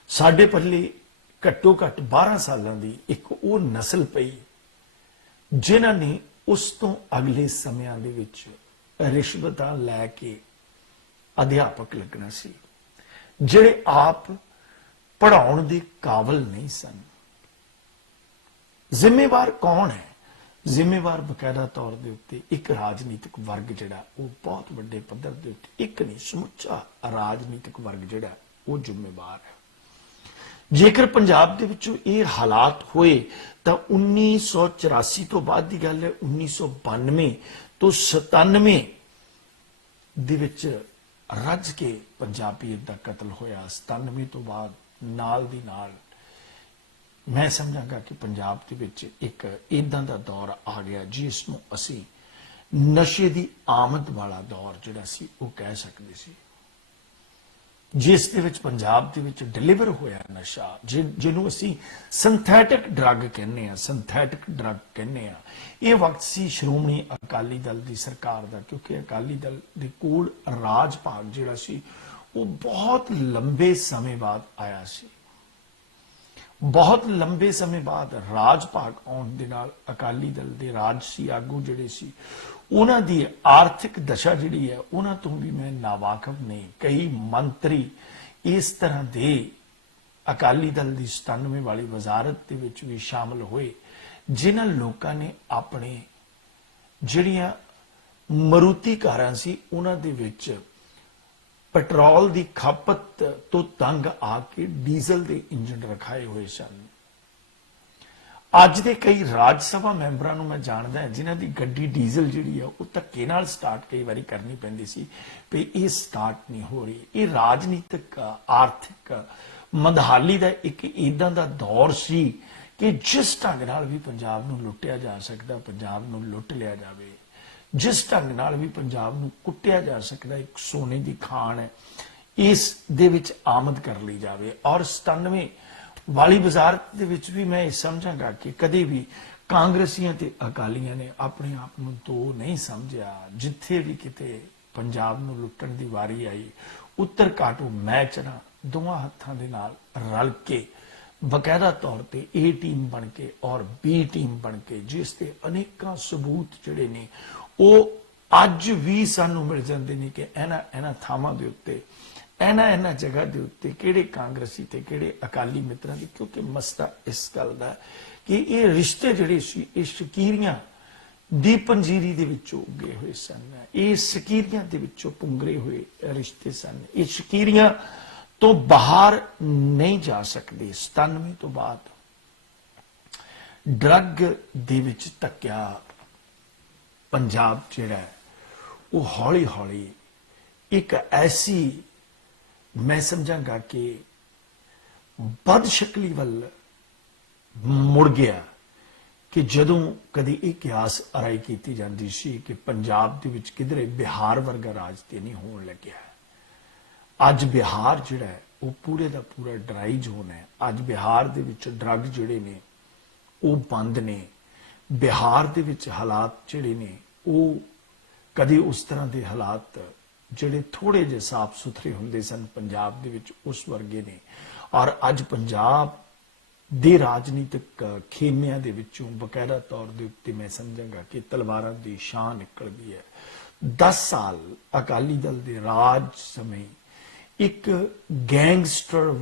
साडे पल्ले घट्टो घट्ट 12 सालां दी एक वो नस्ल पई जिन्हां ने उस तो अगले समयां दे विच रिश्वतां लैके अध्यापक लगना सी, जिहड़े आप पढ़ाउण दे काबिल नहीं सन। जिम्मेवार कौन है? जिम्मेवार बकायदा तौर के उत्ते एक राजनीतिक वर्ग जिहड़ा वो बहुत वड्डे पद्धर के उत्ते, एक नहीं समुचा राजनीतिक वर्ग जिहड़ा वो जिम्मेवार है। जेकर पंजाब दे विचों ये हालात होए तो 1984 तो बाद की गल है। 1992 तो 97 दे विच रज के पंजाबीयत दा कतल होया। 97 तो बाद नाल दी नाल मैं समझांगा कि पंजाब दे विच एक इदां दा दौर आ गया जिसनूं असीं नशे दी आमद वाला दौर जिहड़ा सी वो कह सकदे सी, जिस दे विच पंजाब दे विच डिलीवर होया नशा जिन्हों असीं सिंथैटिक ड्रग कहने आ, सिंथैटिक ड्रग कहने आ। ये वक्त सी श्रोमणी अकाली दल की सरकार का, क्योंकि अकाली दल दे कोल राज भाग जिहड़ा सी वो बहुत लंबे समय बाद आया सी। बहुत लंबे समय बाद राज भाग आउण दे नाल अकाली दल दे राजसी आगू जिहड़े सी उन्हां दी आर्थिक दशा जिहड़ी है उन्हां तो भी मैं नावाकफ नहीं। कई मंत्री इस तरह दे अकाली दल की 97 वाली वजारत दे विच भी शामिल होए जिन्हां लोकां ने अपने जिहड़ियां मरूती कारां सी उन्हां दे विच पेट्रोल की खपत तो तंग आके डीजल के इंजन रखाए हुए सन। ਅੱਜ ਦੇ ਕਈ ਰਾਜ ਸਭਾ ਮੈਂਬਰਾਂ ਨੂੰ ਮੈਂ ਜਾਣਦਾ ਹਾਂ ਜਿਨ੍ਹਾਂ ਦੀ ਗੱਡੀ ਡੀਜ਼ਲ ਜਿਹੜੀ ਆ ਉਹ ਧੱਕੇ ਨਾਲ ਸਟਾਰਟ ਕਈ ਵਾਰੀ ਕਰਨੀ ਪੈਂਦੀ ਸੀ ਵੀ ਇਹ ਸਟਾਰਟ ਨਹੀਂ ਹੋ ਰਹੀ। ਇਹ ਰਾਜਨੀਤਿਕ ਆਰਥਿਕ ਮੰਦਹਾਲੀ ਦਾ ਇੱਕ ਇਦਾਂ ਦਾ ਦੌਰ ਸੀ ਕਿ ਜਿਸ ਢੰਗ ਨਾਲ ਵੀ ਪੰਜਾਬ ਨੂੰ ਲੁੱਟਿਆ ਜਾ ਸਕਦਾ, ਪੰਜਾਬ ਨੂੰ ਲੁੱਟ ਲਿਆ ਜਾਵੇ, ਜਿਸ ਢੰਗ ਨਾਲ ਵੀ ਪੰਜਾਬ ਨੂੰ ਕੁੱਟਿਆ ਜਾ ਸਕਦਾ, ਇੱਕ ਸੋਨੇ ਦੀ ਖਾਣ ਹੈ, ਇਸ ਦੇ ਵਿੱਚ ਆਮਦ ਕਰ ਲਈ ਜਾਵੇ। ਔਰ 97 ਵਾਲੀ ਬਾਜ਼ਾਰ ਦੇ ਵਿੱਚ ਵੀ ਮੈਂ ਇਹ ਸਮਝਾਂਗਾ ਕਿ ਕਦੇ ਵੀ ਕਾਂਗਰਸੀਆਂ ਤੇ ਅਕਾਲੀਆਂ ਨੇ ਆਪਣੇ ਆਪ ਨੂੰ ਦੋ ਨਹੀਂ ਸਮਝਿਆ। ਜਿੱਥੇ ਵੀ ਕਿਤੇ ਪੰਜਾਬ ਨੂੰ ਲੁੱਟਣ ਦੀ ਵਾਰੀ ਆਈ, ਉੱਤਰ ਕਾਟੂ ਮੈਚ ਨਾ ਦੋਵਾਂ ਹੱਥਾਂ ਦੇ ਨਾਲ ਰਲ ਕੇ ਬਕਾਇਦਾ ਤੌਰ ਤੇ A ਟੀਮ ਬਣ ਕੇ ਔਰ B ਟੀਮ ਬਣ ਕੇ, ਜਿਸ ਦੇ ਅਨੇਕਾਂ ਸਬੂਤ ਜਿਹੜੇ ਨੇ ਉਹ ਅੱਜ ਵੀ ਸਾਨੂੰ ਮਿਲ ਜਾਂਦੇ ਨੇ ਕਿ ਇਹਨਾਂ ਥਾਵਾਂ ਦੇ ਉੱਤੇ ਇਹਨਾਂ ਜਗ੍ਹਾ ਦੇ ਉੱਤੇ ਕਿਹੜੇ ਕਾਂਗਰਸੀ ਤੇ ਕਿਹੜੇ ਅਕਾਲੀ ਮਿੱਤਰਾਂ ਦੀ, ਕਿਉਂਕਿ ਮਸਲਾ ਇਸ ਗੱਲ ਦਾ ਕਿ ਇਹ ਰਿਸ਼ਤੇ ਜਿਹੜੇ ਸੀ ਇਹ ਸ਼ਕੀਰੀਆਂ ਦੀ ਪੰਜੀਰੀ ਦੇ ਵਿੱਚੋਂ ਉੱਗੇ ਹੋਏ ਸਨ, ਇਹ ਸ਼ਕੀਰੀਆਂ ਦੇ ਵਿੱਚੋਂ ਪੁੰਗਰੇ ਹੋਏ ਰਿਸ਼ਤੇ ਸਨ। ਇਹ ਸ਼ਕੀਰੀਆਂ ਤੋਂ ਬਾਹਰ ਨਹੀਂ ਜਾ ਸਕਦੇ। 97 ਤੋਂ ਬਾਅਦ ਡਰੱਗ ਦੇ ਵਿੱਚ ਧੱਕਿਆ ਪੰਜਾਬ ਜਿਹੜਾ ਉਹ ਹੌਲੀ ਹੌਲੀ ਇੱਕ ਐਸੀ, ਮੈਂ ਸਮਝਾਂਗਾ ਕਿ ਬਦਸ਼ਕਲੀ ਵੱਲ ਮੁੜ ਗਿਆ ਕਿ ਜਦੋਂ ਕਦੀ ਇਹ ਕਿਆਸ ਅਰਾਈ ਕੀਤੀ ਜਾਂਦੀ ਸੀ ਕਿ ਪੰਜਾਬ ਦੇ ਵਿੱਚ ਕਿਧਰੇ ਬਿਹਾਰ ਵਰਗਾ ਰਾਜ ਤੇ ਨਹੀਂ ਹੋਣ ਲੱਗਿਆ। ਅੱਜ ਬਿਹਾਰ ਜਿਹੜਾ ਹੈ ਉਹ ਪੂਰੇ ਦਾ ਪੂਰਾ ਡਰਾਈ ਜ਼ੋਨ ਹੈ। ਅੱਜ ਬਿਹਾਰ ਦੇ ਵਿੱਚ ਡਰੱਗ ਜਿਹੜੇ ਨੇ ਉਹ ਬੰਦ ਨੇ। ਬਿਹਾਰ ਦੇ ਵਿੱਚ ਹਾਲਾਤ ਜਿਹੜੇ ਨੇ ਉਹ ਕਦੇ ਉਸ ਤਰ੍ਹਾਂ ਦੇ ਹਾਲਾਤ ਜਿਹੜੇ ਥੋੜੇ ਜਿਹੇ ਸਾਫ਼ ਸੁਥਰੇ ਹੁੰਦੇ ਸਨ ਪੰਜਾਬ ਦੇ ਵਿੱਚ ਉਸ ਵਰਗੇ ਨੇ। ਔਰ ਅੱਜ ਪੰਜਾਬ ਦੇ ਰਾਜਨੀਤਿਕ ਖੇਮਿਆਂ ਦੇ ਵਿੱਚੋਂ ਬਕਾਇਦਾ ਤੌਰ ਦੇ ਉੱਤੇ ਮੈਂ ਸਮਝਾਂਗਾ ਕਿ ਤਲਵਾਰਾਂ ਦੀ ਸ਼ਾਨ ਨਿਕਲ ਗਈ ਹੈ। 10 ਸਾਲ ਅਕਾਲੀ ਦਲ ਦੇ ਰਾਜ ਸਮੇਂ ਇੱਕ ਗੈਂਗਸਟਰ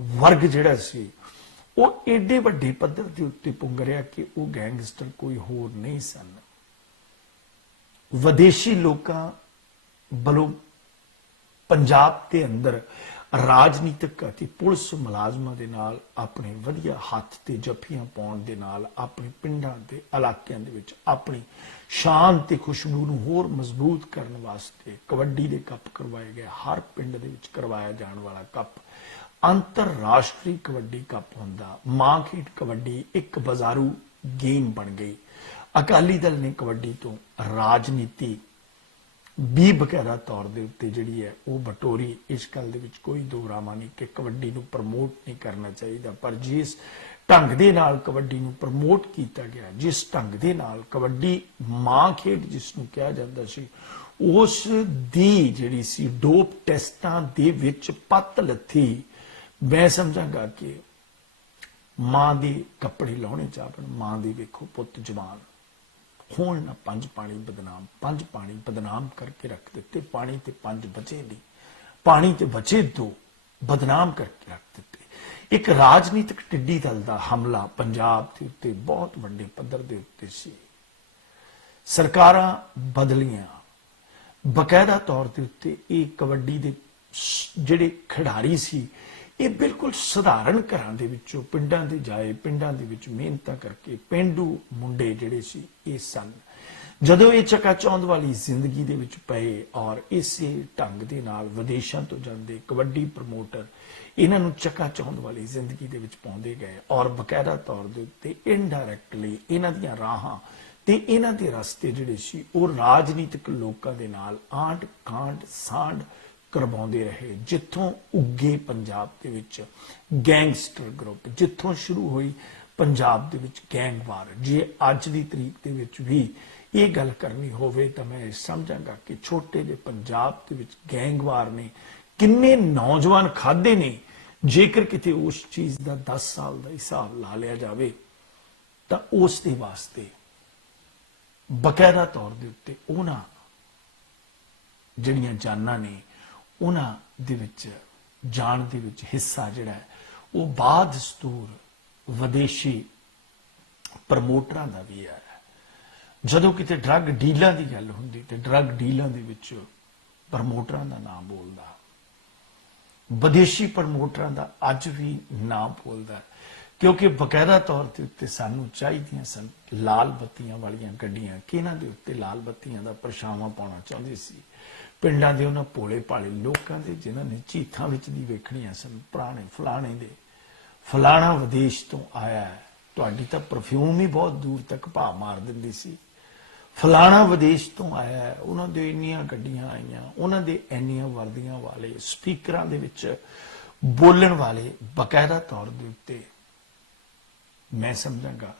ਵਰਗ ਜਿਹੜਾ ਸੀ ਉਹ ਏਡੇ ਵੱਡੇ ਪੱਧਰ ਦੇ ਉੱਤੇ ਪੁੰਗਰਿਆ ਕਿ ਉਹ ਗੈਂਗਸਟਰ ਕੋਈ ਹੋਰ ਨਹੀਂ ਸਨ। ਵਿਦੇਸ਼ੀ ਲੋਕਾਂ ਵੱਲੋਂ ਪੰਜਾਬ ਦੇ ਅੰਦਰ ਰਾਜਨੀਤਿਕ ਅਤੇ ਪੁਲਿਸ ਮੁਲਾਜ਼ਮਾਂ ਦੇ ਨਾਲ ਆਪਣੇ ਵਧੀਆ ਹੱਥ ਤੇ ਜੱਫੀਆਂ ਪਾਉਣ ਦੇ ਨਾਲ ਆਪਣੇ ਪਿੰਡਾਂ ਦੇ ਇਲਾਕਿਆਂ ਦੇ ਵਿੱਚ ਆਪਣੀ ਸ਼ਾਨ ਤੇ ਖੁਸ਼ਬੂ ਨੂੰ ਹੋਰ ਮਜ਼ਬੂਤ ਕਰਨ ਵਾਸਤੇ ਕਬੱਡੀ ਦੇ ਕੱਪ ਕਰਵਾਏ ਗਏ। ਹਰ ਪਿੰਡ ਦੇ ਵਿੱਚ ਕਰਵਾਇਆ ਜਾਣ ਵਾਲਾ ਕੱਪ ਅੰਤਰਰਾਸ਼ਟਰੀ ਕਬੱਡੀ ਕੱਪ ਹੁੰਦਾ। ਮਾਂ ਖੇਡ ਕਬੱਡੀ ਇੱਕ ਬਾਜ਼ਾਰੂ ਗੇਮ ਬਣ ਗਈ। ਅਕਾਲੀ ਦਲ ਨੇ ਕਬੱਡੀ ਤੋਂ ਰਾਜਨੀਤੀ ਵੀ ਬਕਾਇਦਾ ਤੌਰ ਦੇ ਉੱਤੇ ਜਿਹੜੀ ਹੈ ਉਹ ਬਟੋਰੀ। ਇਸ ਗੱਲ ਦੇ ਵਿੱਚ ਕੋਈ ਦੋ ਰਾਮਾ ਨਹੀਂ ਕਿ ਕਬੱਡੀ ਨੂੰ ਪ੍ਰਮੋਟ ਨਹੀਂ ਕਰਨਾ ਚਾਹੀਦਾ, ਪਰ ਜਿਸ ਢੰਗ ਦੇ ਨਾਲ ਕਬੱਡੀ ਨੂੰ ਪ੍ਰਮੋਟ ਕੀਤਾ ਗਿਆ, ਜਿਸ ਢੰਗ ਦੇ ਨਾਲ ਕਬੱਡੀ ਮਾਂ ਖੇਡ ਜਿਸ ਨੂੰ ਕਿਹਾ ਜਾਂਦਾ ਸੀ, ਉਸ ਦੀ ਜਿਹੜੀ ਸੀ ਡੋਪ ਟੈਸਟਾਂ ਦੇ ਵਿੱਚ ਪੱਤ ਲੱਥੀ। ਮੈਂ ਸਮਝਾਂਗਾ ਕਿ ਮਾਂ ਦੇ ਕੱਪੜੇ ਲਾਉਣੇ ਚਾਹਣ, ਮਾਂ ਦੀ ਵੇਖੋ ਪੁੱਤ ਜਵਾਨ ਹੋਣ ਨਾ ਪੰਜ ਪਾਣੀ ਬਦਨਾਮ। ਪੰਜ ਪਾਣੀ ਬਦਨਾਮ ਕਰਕੇ ਰੱਖ ਦਿੱਤੇ, ਪਾਣੀ ਤੇ ਪੰਜ ਬਚੇ ਨਹੀਂ, ਪਾਣੀ ਤੇ ਬਚੇ ਦੋ ਬਦਨਾਮ ਕਰਕੇ ਰੱਖ ਦਿੱਤੇ। ਇੱਕ ਰਾਜਨੀਤਿਕ ਟਿੱਡੀ ਦਲ ਦਾ ਹਮਲਾ ਪੰਜਾਬ ਦੇ ਉੱਤੇ ਬਹੁਤ ਵੱਡੇ ਪੱਧਰ ਦੇ ਉੱਤੇ ਸੀ। ਸਰਕਾਰਾਂ ਬਦਲੀਆਂ, ਬਕਾਇਦਾ ਤੌਰ ਦੇ ਉੱਤੇ ਇਹ ਕਬੱਡੀ ਦੇ ਜਿਹੜੇ ਖਿਡਾਰੀ ਸੀ ਇਹ ਬਿਲਕੁਲ ਸਧਾਰਨ ਘਰਾਂ ਦੇ ਵਿੱਚੋਂ ਪਿੰਡਾਂ ਦੇ ਜਾਏ, ਪਿੰਡਾਂ ਦੇ ਵਿੱਚ ਮਿਹਨਤਾਂ ਕਰਕੇ ਪੇਂਡੂ ਮੁੰਡੇ ਜਿਹੜੇ ਸੀ ਇਹ ਸਨ। ਜਦੋਂ ਇਹ ਚਕਾਚੌਂਧ ਵਾਲੀ ਜ਼ਿੰਦਗੀ ਦੇ ਵਿੱਚ ਪਏ ਔਰ ਇਸੇ ਢੰਗ ਦੇ ਨਾਲ ਵਿਦੇਸ਼ਾਂ ਤੋਂ ਜਾਂਦੇ ਕਬੱਡੀ ਪ੍ਰਮੋਟਰ ਇਹਨਾਂ ਨੂੰ ਚਕਾਚੌਂਧ ਵਾਲੀ ਜ਼ਿੰਦਗੀ ਦੇ ਵਿੱਚ ਪਾਉਂਦੇ ਗਏ ਔਰ ਬਕਾਇਦਾ ਤੌਰ ਦੇ ਉੱਤੇ ਇਨਡਾਇਰੈਕਟਲੀ ਇਹਨਾਂ ਦੀਆਂ ਰਾਹਾਂ ਤੇ ਇਹਨਾਂ ਦੇ ਰਸਤੇ ਜਿਹੜੇ ਸੀ ਉਹ ਰਾਜਨੀਤਿਕ ਲੋਕਾਂ ਦੇ ਨਾਲ ਆਂਢ ਕਾਂਢ ਸਾਂਢ ਕਰਵਾਉਂਦੇ ਰਹੇ। ਜਿੱਥੋਂ ਉੱਗੇ ਪੰਜਾਬ ਦੇ ਵਿੱਚ ਗੈਂਗਸਟਰ ਗਰੁੱਪ, ਜਿੱਥੋਂ ਸ਼ੁਰੂ ਹੋਈ ਪੰਜਾਬ ਦੇ ਵਿੱਚ ਗੈਂਗਵਾਰ। ਜੇ ਅੱਜ ਦੀ ਤਰੀਕ ਦੇ ਵਿੱਚ ਵੀ ਇਹ ਗੱਲ ਕਰਨੀ ਹੋਵੇ ਤਾਂ ਮੈਂ ਸਮਝਾਂਗਾ ਕਿ ਛੋਟੇ ਜਿਹੇ ਪੰਜਾਬ ਦੇ ਵਿੱਚ ਗੈਂਗਵਾਰ ਨੇ ਕਿੰਨੇ ਨੌਜਵਾਨ ਖਾਦੇ ਨੇ। ਜੇਕਰ ਕਿਤੇ ਉਸ ਚੀਜ਼ ਦਾ 10 ਸਾਲ ਦਾ ਹਿਸਾਬ ਲਾ ਲਿਆ ਜਾਵੇ ਤਾਂ ਉਸ ਦੇ ਵਾਸਤੇ ਬਕਾਇਦਾ ਤੌਰ ਦੇ ਉੱਤੇ ਉਹਨਾਂ ਜਿਹੜੀਆਂ ਜਾਨਾਂ ਨੇ ਉਹਨਾਂ ਦੇ ਵਿੱਚ ਜਾਣ ਦੇ ਵਿੱਚ ਹਿੱਸਾ ਜਿਹੜਾ ਹੈ ਉਹ ਬਾਦਸਤੂਰ ਵਿਦੇਸ਼ੀ ਪ੍ਰਮੋਟਰਾਂ ਦਾ ਵੀ ਹੈ। ਜਦੋਂ ਕਿਤੇ ਡਰੱਗ ਡੀਲਾਂ ਦੀ ਗੱਲ ਹੁੰਦੀ ਤੇ ਡਰੱਗ ਡੀਲਾਂ ਦੇ ਵਿੱਚ ਪ੍ਰਮੋਟਰਾਂ ਦਾ ਨਾਮ ਬੋਲਦਾ, ਵਿਦੇਸ਼ੀ ਪ੍ਰਮੋਟਰਾਂ ਦਾ ਅੱਜ ਵੀ ਨਾਮ ਬੋਲਦਾ, क्योंकि बकायदा तौर ते उत्ते सानू चाहिदियां सन लाल बत्तियां वालियां गड्डियां कि इन्हां दे उत्ते लाल बत्तियां दा परछावां पाउणा चाहुंदे सी। पिंडां दे उन्हां भोले भाले लोकां दे जिन्हां ने चीथां विच दी वेखणीआं सन पुराणे फलाणे दे फलाना विदेश तो आया है, तुहाडी तां परफ्यूम ही बहुत दूर तक भा मार दिंदी सी। फलाना विदेश तो आया है, उन्हां दे इन्नियां गड्डियां आईयां, उन्हां दे इन्नियां वर्दियां वाले स्पीकरां दे विच बोलण वाले बकायदा तौर दे उत्ते मैं समझांगा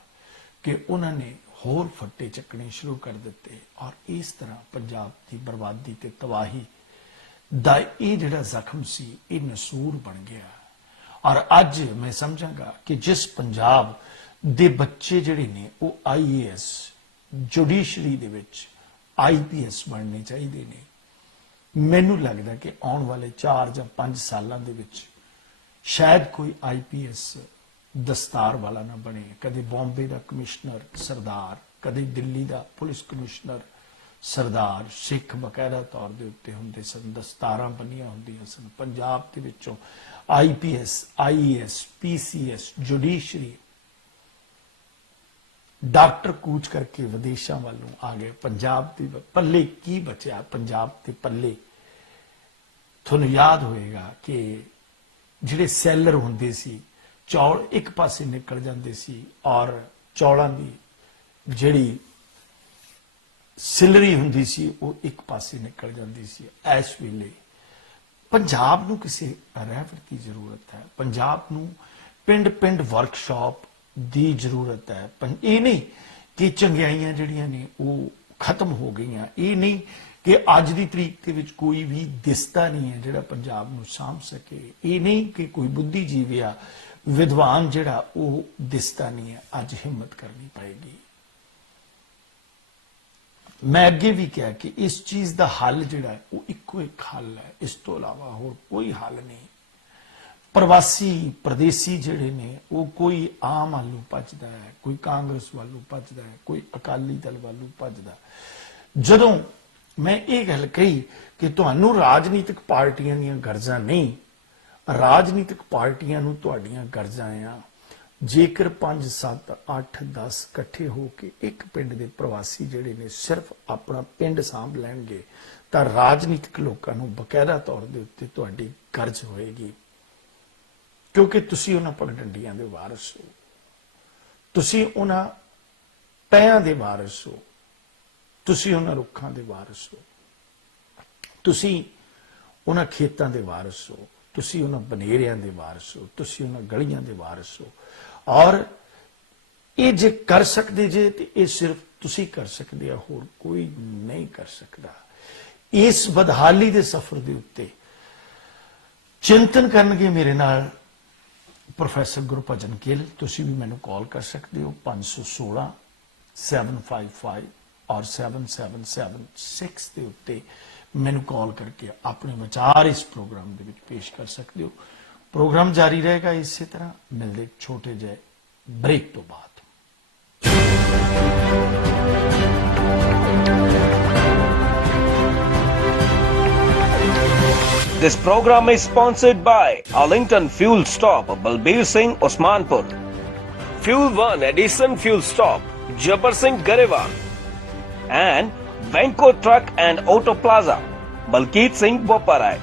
कि उन्होंने होर फट्टे चकने शुरू कर दिते और इस तरह पंजाब की बर्बादी ते तबाही दा ये जिहड़ा जख्म सी ये नसूर बन गया। और अज मैं समझांगा कि जिस पंजाब दे बच्चे जिहड़े ने वो IAS जुडिशरी दे विच IPS बनने चाहिए ने, मैनू लगदा कि आने वाले 4 या 5 सालों दे विच शायद कोई IPS दस्तार वाला ना बने। कदे बॉम्बे का कमिश्नर सरदार, कदे दिल्ली का पुलिस कमिश्नर सरदार, सिख बकायदा तौर के उत्ते हुंदे सन, दस्तारां बनिया हुंदियां सन। पंजाब दे विचों IPS IAS PCS judiciary doctor कूच करके विदेशों वालों आ गए। पंजाब के पल्ले की बचा? पंजाब के पल्ले तुहानूं याद होएगा कि जिहड़े सैलर हुंदे सी, चौल एक पासे निकल जाते सी और चौलों की जिहड़ी सिलरी हुंदी सी वो एक पासे निकल जाती सी। इस वेले पंजाब नूं किसी रहबर की जरूरत है, पंजाब नूं पिंड पिंड वर्कशॉप की जरूरत है। ये नहीं कि चंगियाइयां जिहड़ियां ने वो खत्म हो गई, ये नहीं कि अज की तरीक के विच कोई भी दिसता नहीं है जिहड़ा पंजाब नूं साम्भ सके, ये नहीं कि कोई बुद्धिजीवी आ विद्वान जिहड़ा वो दिसता नहीं है। अज हिम्मत करनी पड़ेगी। मैं अगे भी कहा कि इस चीज का हल जिहड़ा है वो इक्को एक हल है, इस तो इलावा होर कोई हल नहीं। प्रवासी परदेसी जिहड़े ने वो कोई आम वालों भजदा है, कोई कांग्रेस वालों भजदा है, कोई अकाली दल वालों भजदा। जदों मैं ये गल कही कि तुहानूं राजनीतिक पार्टियां दीयां गरजां नहीं, राजनीतिक पार्टियां नूं तुहाडीआं गरजां आ। जेकर 5 7 8 10 इकट्ठे होके एक पिंड के प्रवासी जिहड़े ने सिर्फ अपना पिंड सांभ लैणगे तां राजनीतिक लोकां नूं बकायदा तौर दे उत्ते तुहाडी गरज होएगी, क्योंकि तुसीं उन्हां पगडंडियां दे वारिस हो, तुसीं उन्हां पैयां दे वारिस हो, तुसीं उन्हां रुखां दे वारिस हो, तुसीं उन्हां खेतां दे वारिस हो, तुसीं उन्हां बनेरियां दे वारिस हो, तुसीं उन्हां गलियां दे वारिस हो। और ये जे कर सकते जे तो ये सिर्फ तुसीं कर सकते हो, होर कोई नहीं कर सकता। इस बदहाली दे सफर दे उत्ते चिंतन करनगे मेरे नाल प्रोफैसर गुरभजन गिल। तुसीं भी मैनूं कॉल कर सकते हो 516 755 और 7776 के उत्ते मैनू कॉल करके अपने विचार इस प्रोग्राम के पेश कर सकते हो। प्रोग्राम जारी रहेगा इसी तरह। मिलते छोटे जे ब्रेक तो बाद। This program is sponsored by Arlington Fuel Stop, Balbir Singh, Osmanpur. Fuel 1 Edison Fuel Stop, Jabbar Singh, Garewal. And Venko Truck and Auto Plaza, Balkeet Singh, Boparai.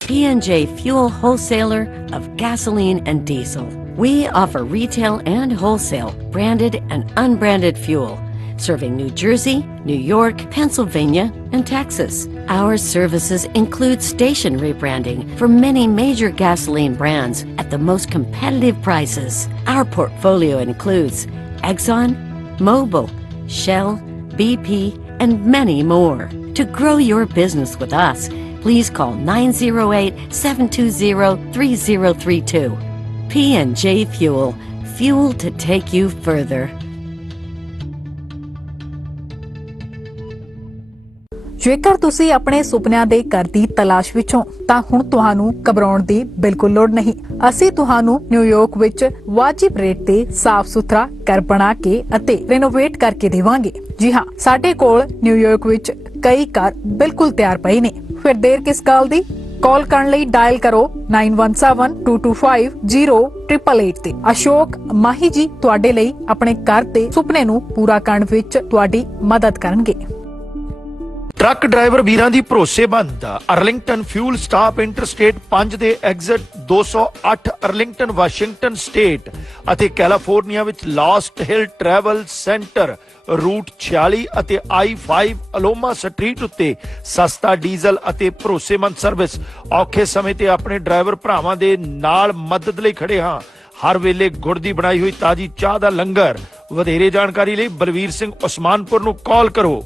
P&J Fuel Wholesaler of gasoline and diesel. We offer retail and wholesale, branded and unbranded fuel, serving New Jersey, New York, Pennsylvania, and Texas. Our services include station rebranding for many major gasoline brands at the most competitive prices. Our portfolio includes Exxon, Mobil, Shell, BP, and many more. To grow your business with us, please call 908-720-3032. P&J Fuel, fuel to take you further. ਜੇਕਰ ਤੁਸੀਂ ਆਪਣੇ ਸੁਪਨਿਆਂ ਦੇ ਘਰ ਦੀ ਤਲਾਸ਼ ਵਿੱਚੋਂ ਤਾਂ ਹੁਣ ਤੁਹਾਨੂੰ ਘਬਰਾਉਣ ਦੀ ਬਿਲਕੁਲ ਲੋੜ ਨਹੀਂ। ਅਸੀਂ ਤੁਹਾਨੂੰ ਨਿਊਯਾਰਕ ਵਿੱਚ ਵਾਜਿਬ ਰੇਟ ਤੇ ਸਾਫ਼ ਸੁਥਰਾ ਘਰ ਬਣਾ ਕੇ ਅਤੇ ਰੈਨੋਵੇਟ ਕਰਕੇ ਦੇਵਾਂਗੇ। ਜੀ ਹਾਂ, ਸਾਡੇ ਕੋਲ ਨਿਊਯਾਰਕ ਵਿੱਚ ਕਈ ਘਰ ਬਿਲਕੁਲ ਤਿਆਰ ਪਏ ਨੇ। ਫਿਰ ਦੇਰ ਕਿਸ ਗੱਲ ਦੀ? ਕਾਲ ਕਰਨ ਲਈ ਡਾਇਲ ਕਰੋ 9172250888 ਤੇ। ਅਸ਼ੋਕ ਮਾਹੀ ਜੀ ਤੁਹਾਡੇ ਲਈ ਆਪਣੇ ਘਰ ਦੇ ਸੁਪਨੇ ਨੂੰ ਪੂਰਾ ਕਰਨ ਵਿੱਚ ਤੁਹਾਡੀ ਮਦਦ ਕਰਨਗੇ। ਟਰੱਕ ਡਰਾਈਵਰ ਵੀਰਾਂ ਦੀ ਭਰੋਸੇਮੰਦ ਅਰਲਿੰਗਟਨ ਫਿਊਲ ਸਟਾਪ ਇੰਟਰਸਟੇਟ 5 ਦੇ ਐਗਜ਼ਿਟ 208 ਅਰਲਿੰਗਟਨ ਵਾਸ਼ਿੰਗਟਨ ਸਟੇਟ ਅਤੇ ਕੈਲੀਫੋਰਨੀਆ ਵਿੱਚ ਲਾਸਟ ਹਿਲ ਟਰੈਵਲ ਸੈਂਟਰ ਰੂਟ 46 ਅਤੇ I-5 ਅਲੋਮਾ ਸਟਰੀਟ ਉੱਤੇ ਸਸਤਾ ਡੀਜ਼ਲ ਅਤੇ ਭਰੋਸੇਮੰਦ ਸਰਵਿਸ। ਔਖੇ ਸਮੇਂ ਤੇ ਆਪਣੇ ਡਰਾਈਵਰ ਭਰਾਵਾਂ ਦੇ ਨਾਲ ਮਦਦ ਲਈ ਖੜੇ ਹਾਂ। ਹਰ ਵੇਲੇ ਗੁੜ ਦੀ ਬਣਾਈ ਹੋਈ ਤਾਜ਼ੀ ਚਾਹ ਦਾ ਲੰਗਰ। ਵਧੇਰੇ ਜਾਣਕਾਰੀ ਲਈ ਬਲਵੀਰ ਸਿੰਘ ਉਸਮਾਨਪੁਰ ਨੂੰ ਕਾਲ ਕਰੋ।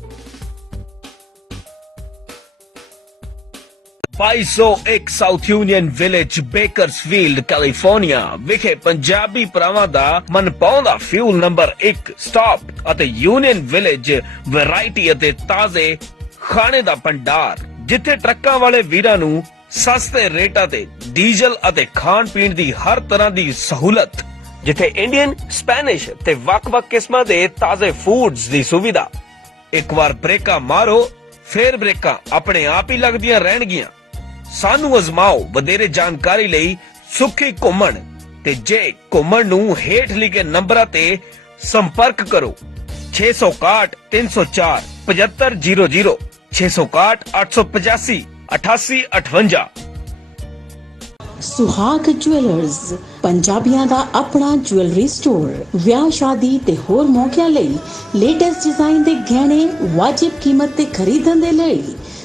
2201 south union village Bakersfield California ਵਿਖੇ ਪੰਜਾਬੀ ਭਰਾਵਾਂ ਦਾ ਮਨਪਾਉਂਦਾ ਫਿਊਲ ਨੰਬਰ 1 ਸਟਾਪ ਅਤੇ ਯੂਨੀਅਨ ਵਿਲੇਜ ਵੈਰਾਈਟੀ ਅਤੇ ਤਾਜ਼ੇ ਖਾਣੇ ਦਾ ਭੰਡਾਰ, ਜਿੱਥੇ ਟਰੱਕਾਂ ਵਾਲੇ ਵੀਰਾਂ ਨੂੰ ਸਸਤੇ ਰੇਟਾਂ ਤੇ ਡੀਜ਼ਲ ਅਤੇ ਖਾਣ ਪੀਣ ਦੀ ਹਰ ਤਰ੍ਹਾਂ ਦੀ ਸਹੂਲਤ, ਜਿੱਥੇ ਇੰਡੀਅਨ, ਸਪੈਨਿਸ਼ ਤੇ ਵੱਖ-ਵੱਖ ਕਿਸਮਾਂ ਦੇ ਤਾਜ਼ੇ ਫੂਡਸ ਦੀ ਸੁਵਿਧਾ। ਇੱਕ ਵਾਰ ਬ੍ਰੇਕਾਂ ਮਾਰੋ, ਫੇਰ ਬ੍ਰੇਕਾਂ ਆਪਣੇ ਆਪ ਹੀ ਲੱਗਦੀਆਂ ਰਹਿਣਗੀਆਂ। ਸਾਨੂੰ ਅਜ਼ਮਾਓ। ਵਧੇਰੇ ਜਾਣਕਾਰੀ ਲਈ ਸੁੱਖੀ ਘੁੰਮਣ ਤੇ ਜੇ ਘੁੰਮਣ ਨੂੰ ਹੇਠ ਲਿਖੇ ਨੰਬਰਾਂ ਤੇ ਸੰਪਰਕ ਕਰੋ 661 304 7500 661 885 8858। ਸੁਹਾਗ ਜੁਐਲਰਸ ਪੰਜਾਬੀਆਂ ਦਾ ਆਪਣਾ ਜੁਐਲਰੀ ਸਟੋਰ। ਵਿਆਹ ਸ਼ਾਦੀ ਤੇ ਹੋਰ ਮੌਕਿਆਂ ਲਈ ਲੇਟੈਸਟ ਡਿਜ਼ਾਈਨ ਦੇ ਗਹਿਣੇ ਵਾਜਿਬ ਕੀਮਤ ਤੇ ਖਰੀਦਣ ਦੇ ਲਈ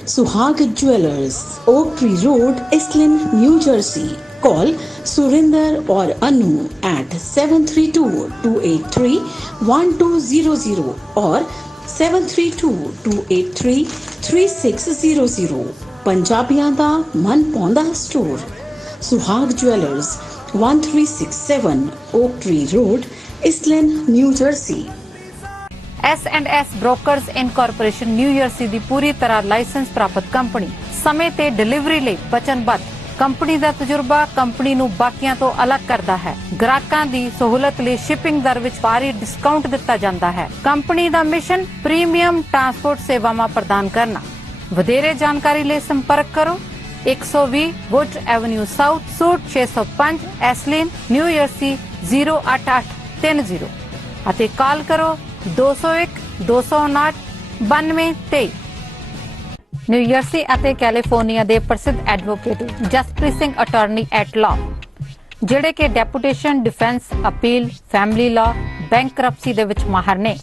Suhag jewellers, Oak Tree Road, Iselin, New Jersey. Call Surinder और अनु at 7322831200 और 7322833600। पंजाबियां दा मन पौंदा store Suhag jewellers 1367 Oak Tree Road, Iselin, New Jersey. S&S brokers incorporation New Jersey ਦੀ ਪੂਰੀ ਤਰ੍ਹਾਂ ਲਾਇਸੈਂਸ ਪ੍ਰਾਪਤ ਕੰਪਨੀ, ਸਮੇਂ ਤੇ ਡਿਲੀਵਰੀ ਲਈ ਵਚਨਬੱਧ। ਕੰਪਨੀ ਦਾ ਤਜਰਬਾ ਕੰਪਨੀ ਨੂੰ ਬਾਕੀਆਂ ਤੋਂ ਅਲੱਗ ਕਰਦਾ ਹੈ। ਗ੍ਰਾਹਕਾਂ ਦੀ ਸਹੂਲਤ ਲਈ ਸ਼ਿਪਿੰਗ ਦਰ ਵਿੱਚ ਭਾਰੀ ਡਿਸਕਾਊਂਟ ਦਿੱਤਾ ਜਾਂਦਾ ਹੈ। ਕੰਪਨੀ ਦਾ ਮਿਸ਼ਨ ਪ੍ਰੀਮੀਅਮ ਟਰਾਂਸਪੋਰਟ ਸੇਵਾਵਾਂ ਪ੍ਰਦਾਨ ਕਰਨਾ। ਵਧੇਰੇ ਜਾਣਕਾਰੀ ਲਈ ਸੰਪਰਕ ਕਰੋ 120 Wood Avenue South, suite 605, Iselin, New Jersey 08830 ਅਤੇ ਕਾਲ ਕਰੋ 201 259 9223। ਨਿਊ ਜਰਸੀ ਅਤੇ ਕੈਲੀਫੋਰਨੀਆ ਦੇ ਪ੍ਰਸਿੱਧ advocate Jaspreet Singh attorney at law, ਜਿਹੜੇ ਕਿ deputation, defence, appeal, family law, bankruptcy ਦੇ ਵਿੱਚ ਮਾਹਰ ਨੇ।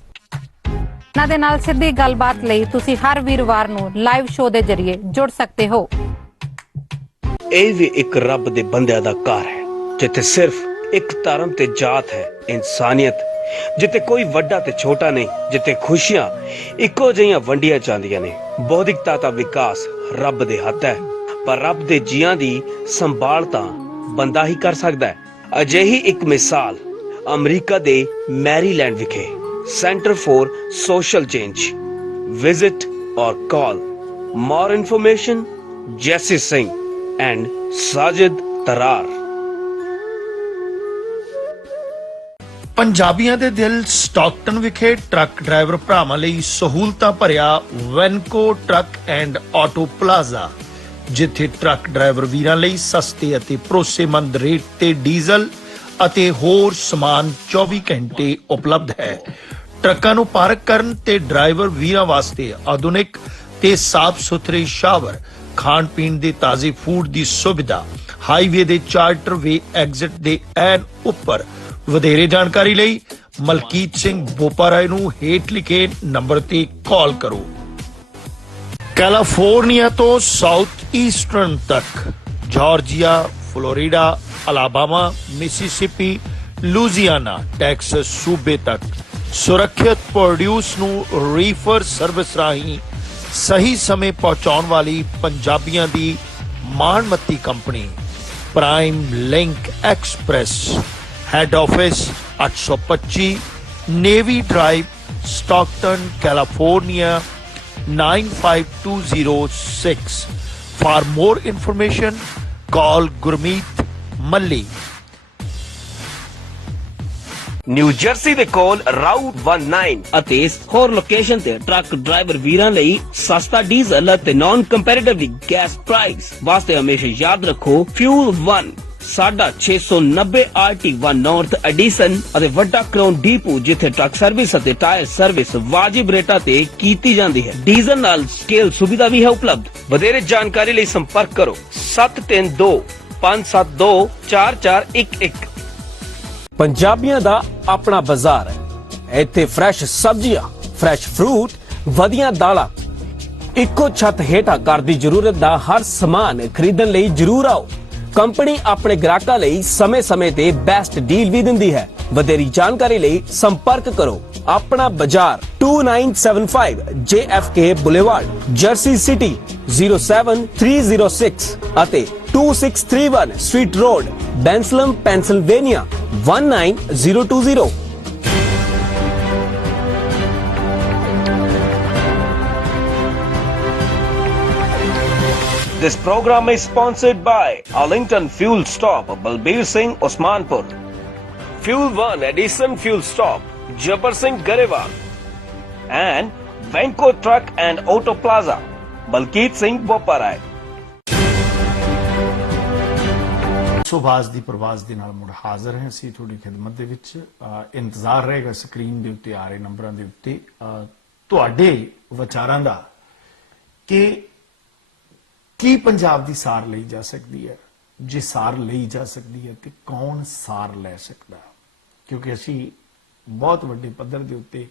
ਉਹਨਾਂ ਦੇ ਨਾਲ ਸਿੱਧੀ ਗੱਲਬਾਤ ਲਈ ਤੁਸੀਂ ਹਰ ਵੀਰਵਾਰ ਨੂੰ ਲਾਈਵ ਸ਼ੋਅ ਦੇ ਜ਼ਰੀਏ ਜੁੜ ਸਕਦੇ ਹੋ। ਇਹ ਵੀ ਇੱਕ ਰੱਬ ਦੇ ਬੰਦਿਆਂ ਦਾ ਘਰ ਹੈ, ਜਿੱਥੇ ਸਿਰਫ ਇੱਕ ਧਰਮ ਤੇ ਜਾਤ ਹੈ, ਇਨਸਾਨੀਅਤ, ਜਿੱਥੇ ਕੋਈ ਵੱਡਾ ਤੇ ਛੋਟਾ ਨਹੀਂ, ਜਿੱਥੇ ਖੁਸ਼ੀਆਂ ਇੱਕੋ ਜਿਹੀਆਂ ਵੰਡੀਆਂ ਜਾਂਦੀਆਂ ਨੇ। ਬੌਧਿਕਤਾ ਦਾ ਵਿਕਾਸ ਰੱਬ ਦੇ ਹੱਥ ਹੈ, ਪਰ ਰੱਬ ਦੇ ਜੀਆਂ ਦੀ ਸੰਭਾਲ ਤਾਂ ਬੰਦਾ ਹੀ ਕਰ ਸਕਦਾ ਹੈ। ਅਜਿਹੀ ਇੱਕ ਮਿਸਾਲ ਅਮਰੀਕਾ ਦੇ ਮੈਰੀਲੈਂਡ ਵਿਖੇ centre for social change. Visit और कॉल मोर इन्फॉर्मेशन जैसी सिंह एंड साजिद तरार। ਪੰਜਾਬੀਆਂ ਦੇ ਦਿਲ ਸਟਾਕਟਨ ਵਿਖੇ ਟਰੱਕ ਡਰਾਈਵਰ ਭਰਾਵਾਂ ਲਈ ਸਹੂਲਤਾਂ ਭਰਿਆ ਵੈਨਕੋ ਟਰੱਕ ਐਂਡ ਆਟੋ ਪਲਾਜ਼ਾ, ਜਿੱਥੇ ਟਰੱਕ ਡਰਾਈਵਰ ਵੀਰਾਂ ਲਈ ਸਸਤੇ ਅਤੇ ਭਰੋਸੇਮੰਦ ਰੇਟ ਤੇ ਡੀਜ਼ਲ ਅਤੇ ਹੋਰ ਸਮਾਨ 24 ਘੰਟੇ ਉਪਲਬਧ ਹੈ। ਟਰੱਕਾਂ ਨੂੰ ਪਾਰਕ ਕਰਨ ਤੇ ਡਰਾਈਵਰ ਵੀਰਾਂ ਵਾਸਤੇ ਆਧੁਨਿਕ ਤੇ ਸਾਫ਼ ਸੁਥਰੇ ਸ਼ਾਵਰ, ਖਾਣ ਪੀਣ ਦੇ ਤਾਜ਼ੇ ਫੂਡ ਦੀ ਸੁਵਿਧਾ, ਹਾਈਵੇ ਦੇ ਚਾਰਟਰ ਵੇ ਐਗਜ਼ਿਟ ਦੇ ਐਨ ਉੱਪਰ। ਵਧੇਰੇ ਜਾਣਕਾਰੀ ਲਈ ਮਲਕੀਤ ਸਿੰਘ ਬੋਪਾਰਾਏ ਨੂੰ ਹੇਠ ਲਿਖੇ ਨੰਬਰ ਤੇ ਕਾਲ ਕਰੋ। ਕੈਲੀਫੋਰਨੀਆ ਤੋਂ ਸਾਊਥ ਈਸਟਰਨ ਤੱਕ, Georgia, Florida, Alabama, Mississippi, Louisiana, Texas ਸੂਬੇ ਤੱਕ ਸੁਰੱਖਿਅਤ ਪ੍ਰੋਡਿਊਸ ਨੂੰ ਰੀਫਰ ਸਰਵਿਸ ਰਾਹੀਂ ਸਹੀ ਸਮੇਂ ਪਹੁੰਚਾਉਣ ਵਾਲੀ ਪੰਜਾਬੀਆਂ ਦੀ ਮਾਣਮੱਤੀ company Prime Link Express. Head office 825 Navy Drive, Stockton, California 95206। For more information, call Gurmeet Malli। New Jersey ਦੇ ਕੋਲ ਰਾਊਟ 19 ਅਤੇ ਹੋਰ ਲੋਕੇਸ਼ਨ ਤੇ ਟਰੱਕ ਡਰਾਈਵਰ ਵੀਰਾਂ ਲਈ ਸਸਤਾ ਡੀਜ਼ਲ ਅਤੇ ਨਾਨ ਕੰਪੈਰੀਟਿਵਲੀ ਗੈਸ ਪ੍ਰਾਈਸ ਵਾਸਤੇ ਹਮੇਸ਼ਾ ਯਾਦ ਰੱਖੋ ਫਿਊਲ 1 ਸਾਡਾ 690 RT1 ਨਾਰਥ ਐਡੀਸਨ ਅਤੇ ਵੱਡਾ ਕਰਾਊਨ ਡੀਪੂ ਜਿੱਥੇ ਟਰੱਕ ਸਰਵਿਸ ਅਤੇ ਟਾਇਰ ਸਰਵਿਸ ਵਾਜਿਬ ਰੇਟਾਂ ਤੇ ਕੀਤੀ ਜਾਂਦੀ ਹੈ। ਡੀਜ਼ਲ ਨਾਲ ਸਕੇਲ ਸੁਵਿਧਾ ਵੀ ਹੈ ਉਪਲਬਧ। ਵਧੇਰੇ ਜਾਣਕਾਰੀ ਲਈ ਸੰਪਰਕ ਕਰੋ 732 572 4411। ਪੰਜਾਬੀਆਂ ਦਾ ਆਪਣਾ ਬਾਜ਼ਾਰ ਹੈ। ਇੱਥੇ ਫਰੈਸ਼ ਸਬਜ਼ੀਆਂ, ਫਰੈਸ਼ ਫਰੂਟ, ਵਧੀਆਂ ਦਾਲਾਂ, ਇੱਕੋ ਛੱਤ ਹੇਠਾਂ ਘਰ ਦੀ ਜ਼ਰੂਰਤ ਦਾ ਹਰ ਸਮਾਨ ਖਰੀਦਣ ਲਈ ਜਰੂਰ ਆਓ। ਕੰਪਨੀ ਆਪਣੇ ਗ੍ਰਾਹਕਾਂ ਲਈ ਸਮੇਂ-ਸਮੇਂ ਤੇ ਬੈਸਟ ਡੀਲ ਵੀ ਦਿੰਦੀ ਹੈ। ਵਧੇਰੀ ਜਾਣਕਾਰੀ ਲਈ ਸੰਪਰਕ ਕਰੋ ਆਪਣਾ ਬਾਜ਼ਾਰ 2975 JFK ਬੁਲੇਵਾਰਡ, ਜਰਸੀ ਸਿਟੀ 07306 ਅਤੇ 2631 street road, Bensalem, Pennsylvania 19020। This program is sponsored by Arlington Fuel Stop, Balbir Singh, Osmanpur. Fuel 1 Edison Fuel Stop, Jabbar Singh, Garewal. And Venko Truck and Auto Plaza, Balkeet Singh, Boparai. Subhash ਦੀ ਪ੍ਰਵਾਸ ਦੇ ਨਾਲ ਮੁੜ ਹਾਜ਼ਰ ਹਾਂ ਅਸੀਂ ਤੁਹਾਡੀ ਖਿਦਮਤ ਦੇ ਵਿੱਚ। ਇੰਤਜ਼ਾਰ ਰਹੇਗਾ ਸਕਰੀਨ ਦੇ ਉੱਤੇ ਆ ਰਹੇ ਨੰਬਰਾਂ ਦੇ ਉੱਤੇ ਤੁਹਾਡੇ ਵਿਚਾਰਾਂ ਦਾ ਕਿ ਕੀ ਪੰਜਾਬ ਦੀ ਸਾਰ ਲਈ ਜਾ ਸਕਦੀ ਹੈ। ਜੇ ਸਾਰ ਲਈ ਜਾ ਸਕਦੀ ਹੈ ਤੇ ਕੌਣ ਸਾਰ ਲੈ ਸਕਦਾ, ਕਿਉਂਕਿ ਅਸੀਂ ਬਹੁਤ ਵੱਡੇ ਪੱਧਰ ਦੇ ਉੱਤੇ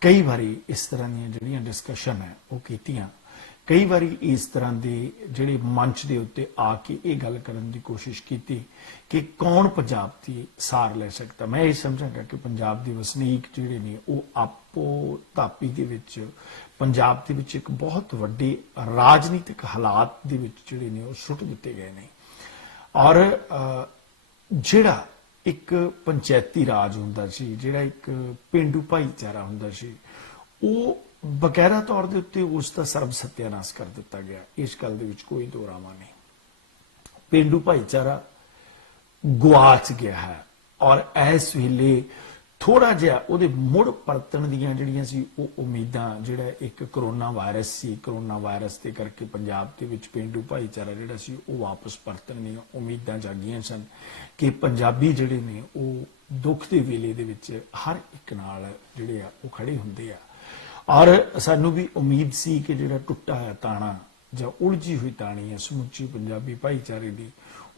ਕਈ ਵਾਰੀ ਇਸ ਤਰ੍ਹਾਂ ਦੀਆਂ ਜਿਹੜੀਆਂ ਡਿਸਕਸ਼ਨ ਹੈ ਉਹ ਕੀਤੀਆਂ। ਕਈ ਵਾਰੀ ਇਸ ਤਰ੍ਹਾਂ ਦੇ ਜਿਹੜੇ ਮੰਚ ਦੇ ਉੱਤੇ ਆ ਕੇ ਇਹ ਗੱਲ ਕਰਨ ਦੀ ਕੋਸ਼ਿਸ਼ ਕੀਤੀ ਕਿ ਕੌਣ ਪੰਜਾਬ ਦੀ ਸਾਰ ਲੈ ਸਕਦਾ। ਮੈਂ ਇਹ ਸਮਝਾਂਗਾ ਕਿ ਪੰਜਾਬ ਦੇ ਵਸਨੀਕ ਜਿਹੜੇ ਨੇ ਉਹ ਆਪੋ ਧਾਪੀ ਦੇ ਵਿੱਚ ਪੰਜਾਬ ਦੇ ਵਿੱਚ ਇੱਕ ਬਹੁਤ ਵੱਡੇ ਰਾਜਨੀਤਿਕ ਹਾਲਾਤ ਦੇ ਵਿੱਚ ਜਿਹੜੇ ਨੇ ਉਹ ਸੁੱਟ ਦਿੱਤੇ ਗਏ ਨੇ। ਔਰ ਜਿਹੜਾ ਇੱਕ ਪੰਚਾਇਤੀ ਰਾਜ ਹੁੰਦਾ ਸੀ, ਜਿਹੜਾ ਇੱਕ ਪਿੰਡੂ ਭਾਈਚਾਰਾ ਹੁੰਦਾ ਸੀ, ਉਹ ਬਕਾਇਦਾ ਤੌਰ ਦੇ ਉੱਤੇ ਉਸ ਦਾ ਸਰਬ ਸਤਿਆਨਾਸ਼ ਕਰ ਦਿੱਤਾ ਗਿਆ। ਇਸ ਗੱਲ ਦੇ ਵਿੱਚ ਕੋਈ ਦੋ ਰਾਵਾਂ ਨਹੀਂ। ਪਿੰਡੂ ਭਾਈਚਾਰਾ ਗੁਆਚ ਗਿਆ ਹੈ ਔਰ ਇਸ ਵੇਲੇ ਥੋੜਾ ਜਿਹਾ ਉਹਦੇ ਮੁੜ ਪਰਤਣ ਦੀਆਂ ਜਿਹੜੀਆਂ ਸੀ ਉਹ ਉਮੀਦਾਂ, ਜਿਹੜਾ ਇੱਕ ਕਰੋਨਾ ਵਾਇਰਸ ਸੀ, ਕਰੋਨਾ ਵਾਇਰਸ ਦੇ ਕਰਕੇ ਪੰਜਾਬ ਦੇ ਵਿੱਚ ਪਿੰਡੂ ਭਾਈਚਾਰਾ ਜਿਹੜਾ ਸੀ ਉਹ ਵਾਪਸ ਪਰਤਣ ਦੀਆਂ ਉਮੀਦਾਂ ਜਾਗੀਆਂ ਸਨ ਕਿ ਪੰਜਾਬੀ ਜਿਹੜੇ ਨੇ ਉਹ ਦੁੱਖ ਦੇ ਵੇਲੇ ਦੇ ਵਿੱਚ ਹਰ ਇੱਕ ਨਾਲ ਜਿਹੜੇ ਆ ਉਹ ਖੜੇ ਹੁੰਦੇ ਆ। ਔਰ ਸਾਨੂੰ ਵੀ ਉਮੀਦ ਸੀ ਕਿ ਜਿਹੜਾ ਟੁੱਟਾ ਹੋਇਆ ਤਾਣਾ ਜਾਂ ਉਲਝੀ ਹੋਈ ਤਾਣੀ ਹੈ ਸਮੁੱਚੀ ਪੰਜਾਬੀ ਭਾਈਚਾਰੇ ਦੀ,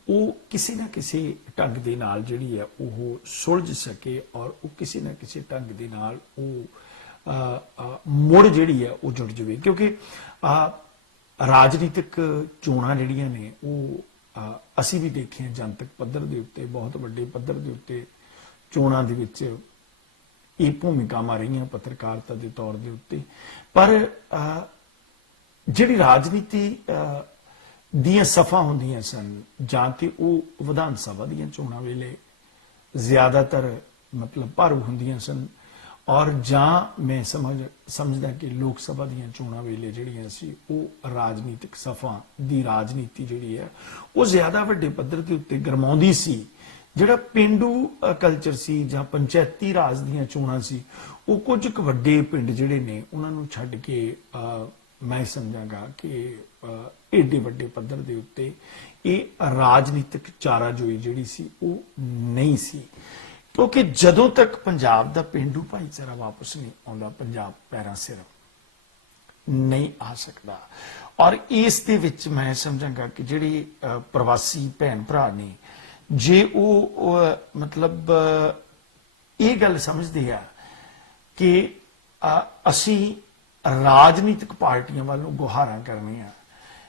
ਉਹ ਕਿਸੇ ਨਾ ਕਿਸੇ ਢੰਗ ਦੇ ਨਾਲ ਜਿਹੜੀ ਹੈ ਉਹ ਸੁਲਝ ਸਕੇ ਔਰ ਉਹ ਕਿਸੇ ਨਾ ਕਿਸੇ ਢੰਗ ਦੇ ਨਾਲ ਉਹ ਮੁੜ ਜਿਹੜੀ ਹੈ ਉਹ ਜੁੜ ਜਾਵੇ। ਕਿਉਂਕਿ ਰਾਜਨੀਤਿਕ ਚੋਣਾਂ ਜਿਹੜੀਆਂ ਨੇ ਉਹ ਅਸੀਂ ਵੀ ਦੇਖੀਆਂ ਜਨਤਕ ਪੱਧਰ ਦੇ ਉੱਤੇ, ਬਹੁਤ ਵੱਡੇ ਪੱਧਰ ਦੇ ਉੱਤੇ ਚੋਣਾਂ ਦੇ ਵਿੱਚ ਇਹ ਭੂਮਿਕਾਵਾਂ ਰਹੀਆਂ ਪੱਤਰਕਾਰਤਾ ਦੇ ਤੌਰ ਦੇ ਉੱਤੇ। ਪਰ ਜਿਹੜੀ ਰਾਜਨੀਤੀ ਦੀਆਂ ਸਫਾ ਹੁੰਦੀਆਂ ਸਨ ਜਾਂ ਤੇ ਉਹ ਵਿਧਾਨ ਸਭਾ ਦੀਆਂ ਚੋਣਾਂ ਵੇਲੇ ਜ਼ਿਆਦਾਤਰ ਮਤਲਬ ਭਾਰੂ ਹੁੰਦੀਆਂ ਸਨ ਔਰ ਜਾਂ ਮੈਂ ਸਮਝਦਾ ਕਿ ਲੋਕ ਸਭਾ ਦੀਆਂ ਚੋਣਾਂ ਵੇਲੇ ਜਿਹੜੀਆਂ ਸੀ ਉਹ ਰਾਜਨੀਤਿਕ ਸਫਾ ਦੀ ਰਾਜਨੀਤੀ ਜਿਹੜੀ ਹੈ ਉਹ ਜ਼ਿਆਦਾ ਵੱਡੇ ਪੱਧਰ ਦੇ ਉੱਤੇ ਗਰਮਾਉਂਦੀ ਸੀ। ਜਿਹੜਾ ਪਿੰਡੂ ਕਲਚਰ ਸੀ ਜਾਂ ਪੰਚਾਇਤੀ ਰਾਜ ਦੀਆਂ ਚੋਣਾਂ ਸੀ ਉਹ ਕੁਝ ਕੁ ਵੱਡੇ ਪਿੰਡ ਜਿਹੜੇ ਨੇ ਉਹਨਾਂ ਨੂੰ ਛੱਡ ਕੇ ਮੈਂ ਸਮਝਾਂਗਾ ਕਿ ਏਡੇ ਵੱਡੇ ਪੱਧਰ ਦੇ ਉੱਤੇ ਇਹ ਰਾਜਨੀਤਿਕ ਚਾਰਾਜੋਈ ਜਿਹੜੀ ਸੀ ਉਹ ਨਹੀਂ ਸੀ। ਕਿਉਂਕਿ ਜਦੋਂ ਤੱਕ ਪੰਜਾਬ ਦਾ ਪਿੰਡੂ ਭਾਈਚਾਰਾ ਵਾਪਸ ਨਹੀਂ ਆਉਂਦਾ, ਪੰਜਾਬ ਪੈਰਾਂ ਸਿਰ ਨਹੀਂ ਆ ਸਕਦਾ। ਔਰ ਇਸ ਦੇ ਵਿੱਚ ਮੈਂ ਸਮਝਾਂਗਾ ਕਿ ਜਿਹੜੇ ਪ੍ਰਵਾਸੀ ਭੈਣ ਭਰਾ ਨੇ, ਜੇ ਉਹ ਮਤਲਬ ਇਹ ਗੱਲ ਸਮਝਦੇ ਆ ਕਿ ਅਸੀਂ ਰਾਜਨੀਤਿਕ ਪਾਰਟੀਆਂ ਵੱਲੋਂ ਗੁਹਾਰਾਂ ਕਰਨੀਆਂ,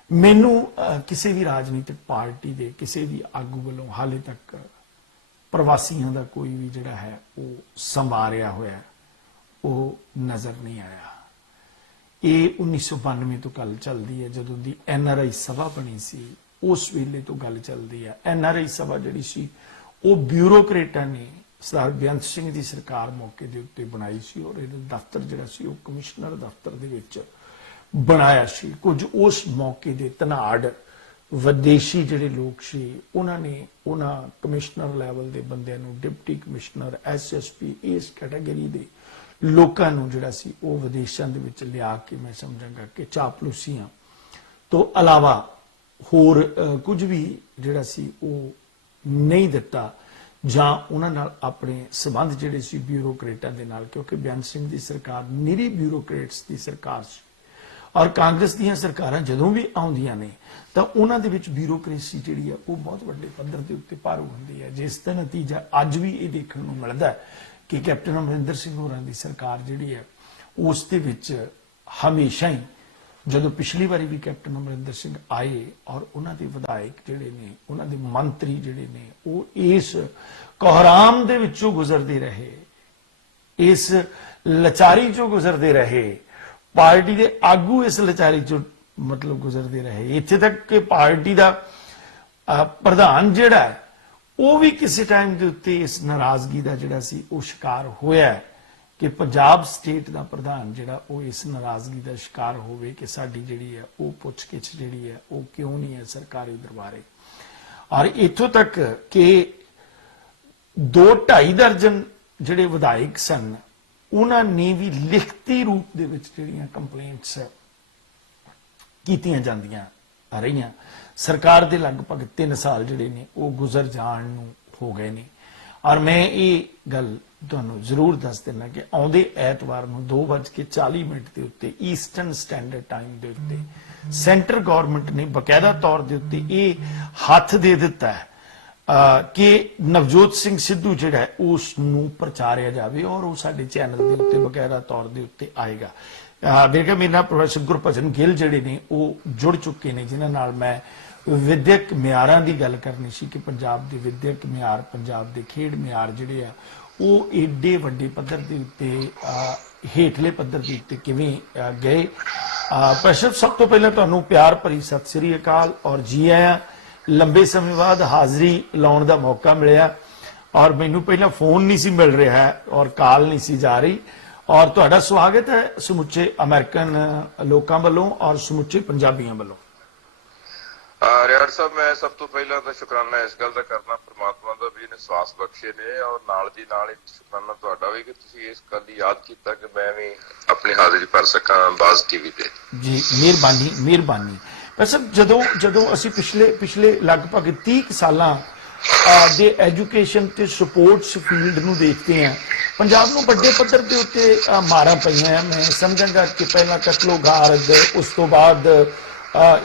ਮੈਨੂੰ ਕਿਸੇ ਵੀ ਰਾਜਨੀਤਿਕ ਪਾਰਟੀ ਦੇ ਕਿਸੇ ਵੀ ਆਗੂ ਵੱਲੋਂ ਹਾਲੇ ਤੱਕ ਪ੍ਰਵਾਸੀਆਂ ਦਾ ਕੋਈ ਵੀ ਜਿਹੜਾ ਹੈ ਉਹ ਸੰਵਾਰਿਆ ਹੋਇਆ ਉਹ ਨਜ਼ਰ ਨਹੀਂ ਆਇਆ। ਇਹ 1992 ਤੋਂ ਗੱਲ ਚੱਲਦੀ ਹੈ, ਜਦੋਂ ਦੀ NRI ਸਭਾ ਬਣੀ ਸੀ ਉਸ ਵੇਲੇ ਤੋਂ ਗੱਲ ਚੱਲਦੀ ਹੈ। NRI ਸਭਾ ਜਿਹੜੀ ਸੀ ਉਹ ਬਿਊਰੋਕਰੇਟਾਂ ਨੇ ਸਰਦਾਰ ਬੇਅੰਤ ਸਿੰਘ ਦੀ ਸਰਕਾਰ ਮੌਕੇ ਦੇ ਉੱਤੇ ਬਣਾਈ ਸੀ ਔਰ ਇਹਦਾ ਦਫ਼ਤਰ ਜਿਹੜਾ ਸੀ ਉਹ ਕਮਿਸ਼ਨਰ ਦਫ਼ਤਰ ਦੇ ਵਿੱਚ ਬਣਾਇਆ ਸੀ। ਕੁਝ ਉਸ ਮੌਕੇ ਦੇ ਧਨਾੜ ਵਿਦੇਸ਼ੀ ਜਿਹੜੇ ਲੋਕ ਸੀ ਉਹਨਾਂ ਨੇ ਉਹਨਾਂ ਕਮਿਸ਼ਨਰ ਲੈਵਲ ਦੇ ਬੰਦਿਆਂ ਨੂੰ, ਡਿਪਟੀ ਕਮਿਸ਼ਨਰ, ਐਸਐਸਪੀ, ਇਸ ਕੈਟਾਗਰੀ ਦੇ ਲੋਕਾਂ ਨੂੰ ਜਿਹੜਾ ਸੀ ਉਹ ਵਿਦੇਸ਼ਾਂ ਦੇ ਵਿੱਚ ਲਿਆ ਕੇ ਮੈਂ ਸਮਝਾਂਗਾ ਕਿ ਚਾਪਲੂਸੀਆਂ ਤੋਂ ਇਲਾਵਾ ਹੋਰ ਕੁਝ ਵੀ ਜਿਹੜਾ ਸੀ ਉਹ ਨਹੀਂ ਦਿੱਤਾ, ਜਾਂ ਉਹਨਾਂ ਨਾਲ ਆਪਣੇ ਸਬੰਧ ਜਿਹੜੇ ਸੀ ਬਿਊਰੋਕਰੇਟਾਂ ਦੇ ਨਾਲ, ਕਿਉਂਕਿ ਬੇਅੰਤ ਸਿੰਘ ਦੀ ਸਰਕਾਰ ਨਿਰੀ ਬਿਊਰੋਕਰੇਟਸ ਦੀ ਸਰਕਾਰ ਸੀ। ਔਰ ਕਾਂਗਰਸ ਦੀਆਂ ਸਰਕਾਰਾਂ ਜਦੋਂ ਵੀ ਆਉਂਦੀਆਂ ਨੇ ਤਾਂ ਉਹਨਾਂ ਦੇ ਵਿੱਚ ਬਿਊਰੋਕ੍ਰੇਸੀ ਜਿਹੜੀ ਆ ਉਹ ਬਹੁਤ ਵੱਡੇ ਪੱਧਰ ਦੇ ਉੱਤੇ ਭਾਰੂ ਹੁੰਦੀ ਹੈ, ਜਿਸ ਦਾ ਨਤੀਜਾ ਅੱਜ ਵੀ ਇਹ ਦੇਖਣ ਨੂੰ ਮਿਲਦਾ ਹੈ ਕਿ ਕੈਪਟਨ ਅਮਰਿੰਦਰ ਸਿੰਘ ਹੋਰਾਂ ਦੀ ਸਰਕਾਰ ਜਿਹੜੀ ਹੈ ਉਸ ਦੇ ਵਿੱਚ ਹਮੇਸ਼ਾ ਹੀ, ਜਦੋਂ ਪਿਛਲੀ ਵਾਰੀ ਵੀ ਕੈਪਟਨ ਅਮਰਿੰਦਰ ਸਿੰਘ ਆਏ ਔਰ ਉਹਨਾਂ ਦੇ ਵਿਧਾਇਕ ਜਿਹੜੇ ਨੇ, ਉਹਨਾਂ ਦੇ ਮੰਤਰੀ ਜਿਹੜੇ ਨੇ, ਉਹ ਇਸ ਕੋਹਰਾਮ ਦੇ ਵਿੱਚੋਂ ਗੁਜ਼ਰਦੇ ਰਹੇ, ਇਸ ਲਾਚਾਰੀ ਚੋਂ ਗੁਜ਼ਰਦੇ ਰਹੇ, ਪਾਰਟੀ ਦੇ ਆਗੂ ਇਸ ਲਾਚਾਰੀ ਚੋਂ ਮਤਲਬ ਗੁਜ਼ਰਦੇ ਰਹੇ, ਇੱਥੇ ਤੱਕ ਕਿ ਪਾਰਟੀ ਦਾ ਪ੍ਰਧਾਨ ਜਿਹੜਾ ਹੈ ਉਹ ਵੀ ਕਿਸੇ ਟਾਈਮ ਦੇ ਉੱਤੇ ਇਸ ਨਾਰਾਜ਼ਗੀ ਦਾ ਜਿਹੜਾ ਸੀ ਉਹ ਸ਼ਿਕਾਰ ਹੋਇਆ ਹੈ ਕਿ ਪੰਜਾਬ ਸਟੇਟ ਦਾ ਪ੍ਰਧਾਨ ਜਿਹੜਾ ਉਹ ਇਸ ਨਾਰਾਜ਼ਗੀ ਦਾ ਸ਼ਿਕਾਰ ਹੋਵੇ ਕਿ ਸਾਡੀ ਜਿਹੜੀ ਹੈ ਉਹ ਪੁੱਛਗਿੱਛ ਜਿਹੜੀ ਹੈ ਉਹ ਕਿਉਂ ਨਹੀਂ ਹੈ ਸਰਕਾਰੀ ਦਰਬਾਰੇ। ਔਰ ਇੱਥੋਂ ਤੱਕ ਕਿ 2-2.5 ਦਰਜਨ ਜਿਹੜੇ ਵਿਧਾਇਕ ਸਨ ਉਹਨਾਂ ਨੇ ਵੀ ਲਿਖਤੀ ਰੂਪ ਦੇ ਵਿੱਚ ਜਿਹੜੀਆਂ ਕੰਪਲੇਂਟਸ ਕੀਤੀਆਂ ਜਾਂਦੀਆਂ ਰਹੀਆਂ। ਸਰਕਾਰ ਦੇ ਲਗਭਗ 3 ਸਾਲ ਜਿਹੜੇ ਨੇ ਉਹ ਗੁਜ਼ਰ ਜਾਣ ਨੂੰ ਹੋ ਗਏ ਨੇ। ਔਰ ਮੈਂ ਇਹ ਗੱਲ ਤੁਹਾਨੂੰ ਜ਼ਰੂਰ ਦੱਸ ਦਿੰਦਾ ਕਿ ਆਉਂਦੇ ਐਤਵਾਰ ਨੂੰ 2:40 ਦੇ ਉੱਤੇ ਈਸਟਰਨ ਸਟੈਂਡਰਡ ਟਾਈਮ ਦੇ ਉੱਤੇ ਸੈਂਟਰ ਗਵਰਨਮੈਂਟ ਨੇ ਬਕਾਇਦਾ ਤੌਰ ਦੇ ਉੱਤੇ ਇਹ ਹੱਥ ਦੇ ਦਿੱਤਾ ਹੈ ਕਿ ਨਵਜੋਤ ਸਿੰਘ ਸਿੱਧੂ ਜਿਹੜਾ ਹੈ ਉਸ ਨੂੰ ਪ੍ਰਚਾਰਿਆ ਜਾਵੇ ਔਰ ਉਹ ਸਾਡੇ ਚੈਨਲ ਦੇ ਉੱਤੇ ਬਕਾਇਦਾ ਤੌਰ ਦੇ ਉੱਤੇ ਆਏਗਾ। ਦੇਖਿਆ ਮੇਰੇ ਨਾਲ ਪ੍ਰੋਫੈਸਰ ਗੁਰਭਜਨ ਗਿੱਲ ਜਿਹੜੇ ਨੇ ਉਹ ਜੁੜ ਚੁੱਕੇ ਨੇ, ਜਿਨ੍ਹਾਂ ਨਾਲ ਮੈਂ ਵਿਦਿਅਕ ਮਿਆਰਾਂ ਦੀ ਗੱਲ ਕਰਨੀ ਸੀ ਕਿ ਪੰਜਾਬ ਦੇ ਵਿਦਿਅਕ ਮਿਆਰ, ਪੰਜਾਬ ਦੇ ਖੇਡ ਮਿਆਰ ਜਿਹੜੇ ਆ ਉਹ ਏਡੇ ਵੱਡੇ ਪੱਧਰ ਦੇ ਉੱਤੇ ਹੇਠਲੇ ਪੱਧਰ ਦੇ ਉੱਤੇ ਕਿਵੇਂ ਗਏ। ਪ੍ਰੋਫੈਸਰ ਸਭ ਤੋਂ ਪਹਿਲਾਂ ਤੁਹਾਨੂੰ ਪਿਆਰ ਭਰੀ ਸਤਿ ਸ੍ਰੀ ਅਕਾਲ ਔਰ ਜੀ ਆਇਆਂ। ਲੰਬੇ ਸਮੇਂ ਬਾਅਦ ਹਾਜ਼ਰੀ ਲਾਉਣ ਦਾ ਮੌਕਾ ਮਿਲਿਆ ਔਰ ਮੈਨੂੰ ਪਹਿਲਾਂ ਫੋਨ ਨਹੀਂ ਸੀ ਮਿਲ ਰਿਹਾ ਔਰ ਕਾਲ ਨਹੀਂ ਸੀ ਜਾ ਰਹੀ, ਔਰ ਤੁਹਾਡਾ ਸਵਾਗਤ ਹੈ ਸਮੁੱਚੇ ਅਮਰੀਕਨ ਲੋਕਾਂ ਵੱਲੋਂ ਔਰ ਸਮੁੱਚੇ ਪੰਜਾਬੀਆਂ ਵੱਲੋਂ। ਰਿਆੜ ਸਾਹਿਬ, ਮੈਂ ਸਭ ਤੋਂ ਪਹਿਲਾਂ ਤਾਂ ਸ਼ੁਕਰਾਨਾ ਇਸ ਗੱਲ ਦਾ ਕਰਨਾ ਪ੍ਰਮਾਤਮਾ ਦਾ ਵੀ ਇਹਨੇ ਸਵਾਸ ਬਖਸ਼ੇ ਨੇ, ਔਰ ਨਾਲ ਦੀ ਨਾਲ ਹੀ ਸ਼ੁਕਰਾਨਾ ਤੁਹਾਡਾ ਵੀ ਕਿ ਤੁਸੀਂ ਇਸ ਗੱਲ ਦੀ ਯਾਦ ਕੀਤਾ ਕਿ ਮੈਂ ਵੀ ਆਪਣੀ ਹਾਜ਼ਰੀ ਭਰ ਸਕਾਂ ਬਾਜ਼ ਟੀਵੀ ਤੇ। ਜੀ ਮਿਹਰਬਾਨੀ ਮਿਹਰਬਾਨੀ। ਵੈਸੇ ਜਦੋਂ ਅਸੀਂ ਪਿਛਲੇ ਲਗਭਗ 30 ਸਾਲਾਂ ਦੇ ਐਜੂਕੇਸ਼ਨ ਤੇ ਸਪੋਰਟਸ ਫੀਲਡ ਨੂੰ ਦੇਖਦੇ ਹਾਂ, ਪੰਜਾਬ ਨੂੰ ਵੱਡੇ ਪੱਧਰ ਦੇ ਉੱਤੇ ਮਾਰਾਂ ਪਈਆਂ। ਮੈਂ ਸਮਝਾਂਗਾ ਕਿ ਪਹਿਲਾਂ ਕਤਲੋ ਗਾਰਦ, ਉਸ ਤੋਂ ਬਾਅਦ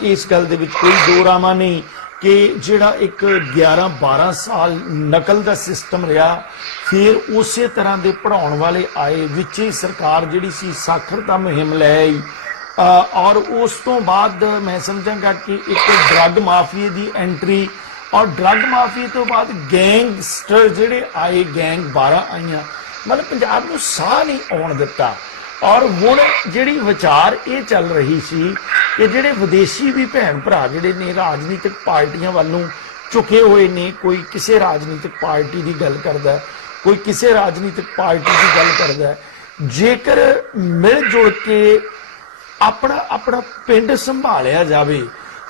ਇਸ ਗੱਲ ਦੇ ਵਿੱਚ ਕੋਈ ਦੋ ਰਾਮਾ ਨਹੀਂ ਕਿ ਜਿਹੜਾ ਇੱਕ 11-12 ਸਾਲ ਨਕਲ ਦਾ ਸਿਸਟਮ ਰਿਹਾ, ਫਿਰ ਉਸੇ ਤਰ੍ਹਾਂ ਦੇ ਪੜਾਉਣ ਵਾਲੇ ਆਏ, ਵਿੱਚ ਹੀ ਸਰਕਾਰ ਜਿਹੜੀ ਸੀ ਸਾਖਰਤਾ ਮੁਹਿੰਮ ਲੈ ਆਈ ਔਰ ਉਸ ਤੋਂ ਬਾਅਦ ਮੈਂ ਸਮਝਾਂਗਾ ਕਿ ਇੱਕ ਡਰੱਗ ਮਾਫੀਏ ਦੀ ਐਂਟਰੀ ਔਰ ਡਰੱਗ ਮਾਫੀਏ ਤੋਂ ਬਾਅਦ ਗੈਂਗਸਟਰ ਜਿਹੜੇ ਆਏ, ਗੈਂਗ 12 ਆਈਆਂ, ਮਤਲਬ ਪੰਜਾਬ ਨੂੰ ਸਾਹ ਨਹੀਂ ਆਉਣ ਦਿੱਤਾ। ਔਰ ਹੁਣ ਜਿਹੜੀ ਵਿਚਾਰ ਇਹ ਚੱਲ ਰਹੀ ਸੀ ਕਿ ਜਿਹੜੇ ਵਿਦੇਸ਼ੀ ਵੀ ਭੈਣ ਭਰਾ ਜਿਹੜੇ ਨੇ ਰਾਜਨੀਤਿਕ ਪਾਰਟੀਆਂ ਵੱਲ ਨੂੰ ਝੁਕੇ ਹੋਏ ਨੇ, ਕੋਈ ਕਿਸੇ ਰਾਜਨੀਤਿਕ ਪਾਰਟੀ ਦੀ ਗੱਲ ਕਰਦਾ, ਕੋਈ ਕਿਸੇ ਰਾਜਨੀਤਿਕ ਪਾਰਟੀ ਦੀ ਗੱਲ ਕਰਦਾ, ਜੇਕਰ ਮਿਲ ਜੁਲ ਕੇ ਆਪਣਾ ਪਿੰਡ ਸੰਭਾਲਿਆ ਜਾਵੇ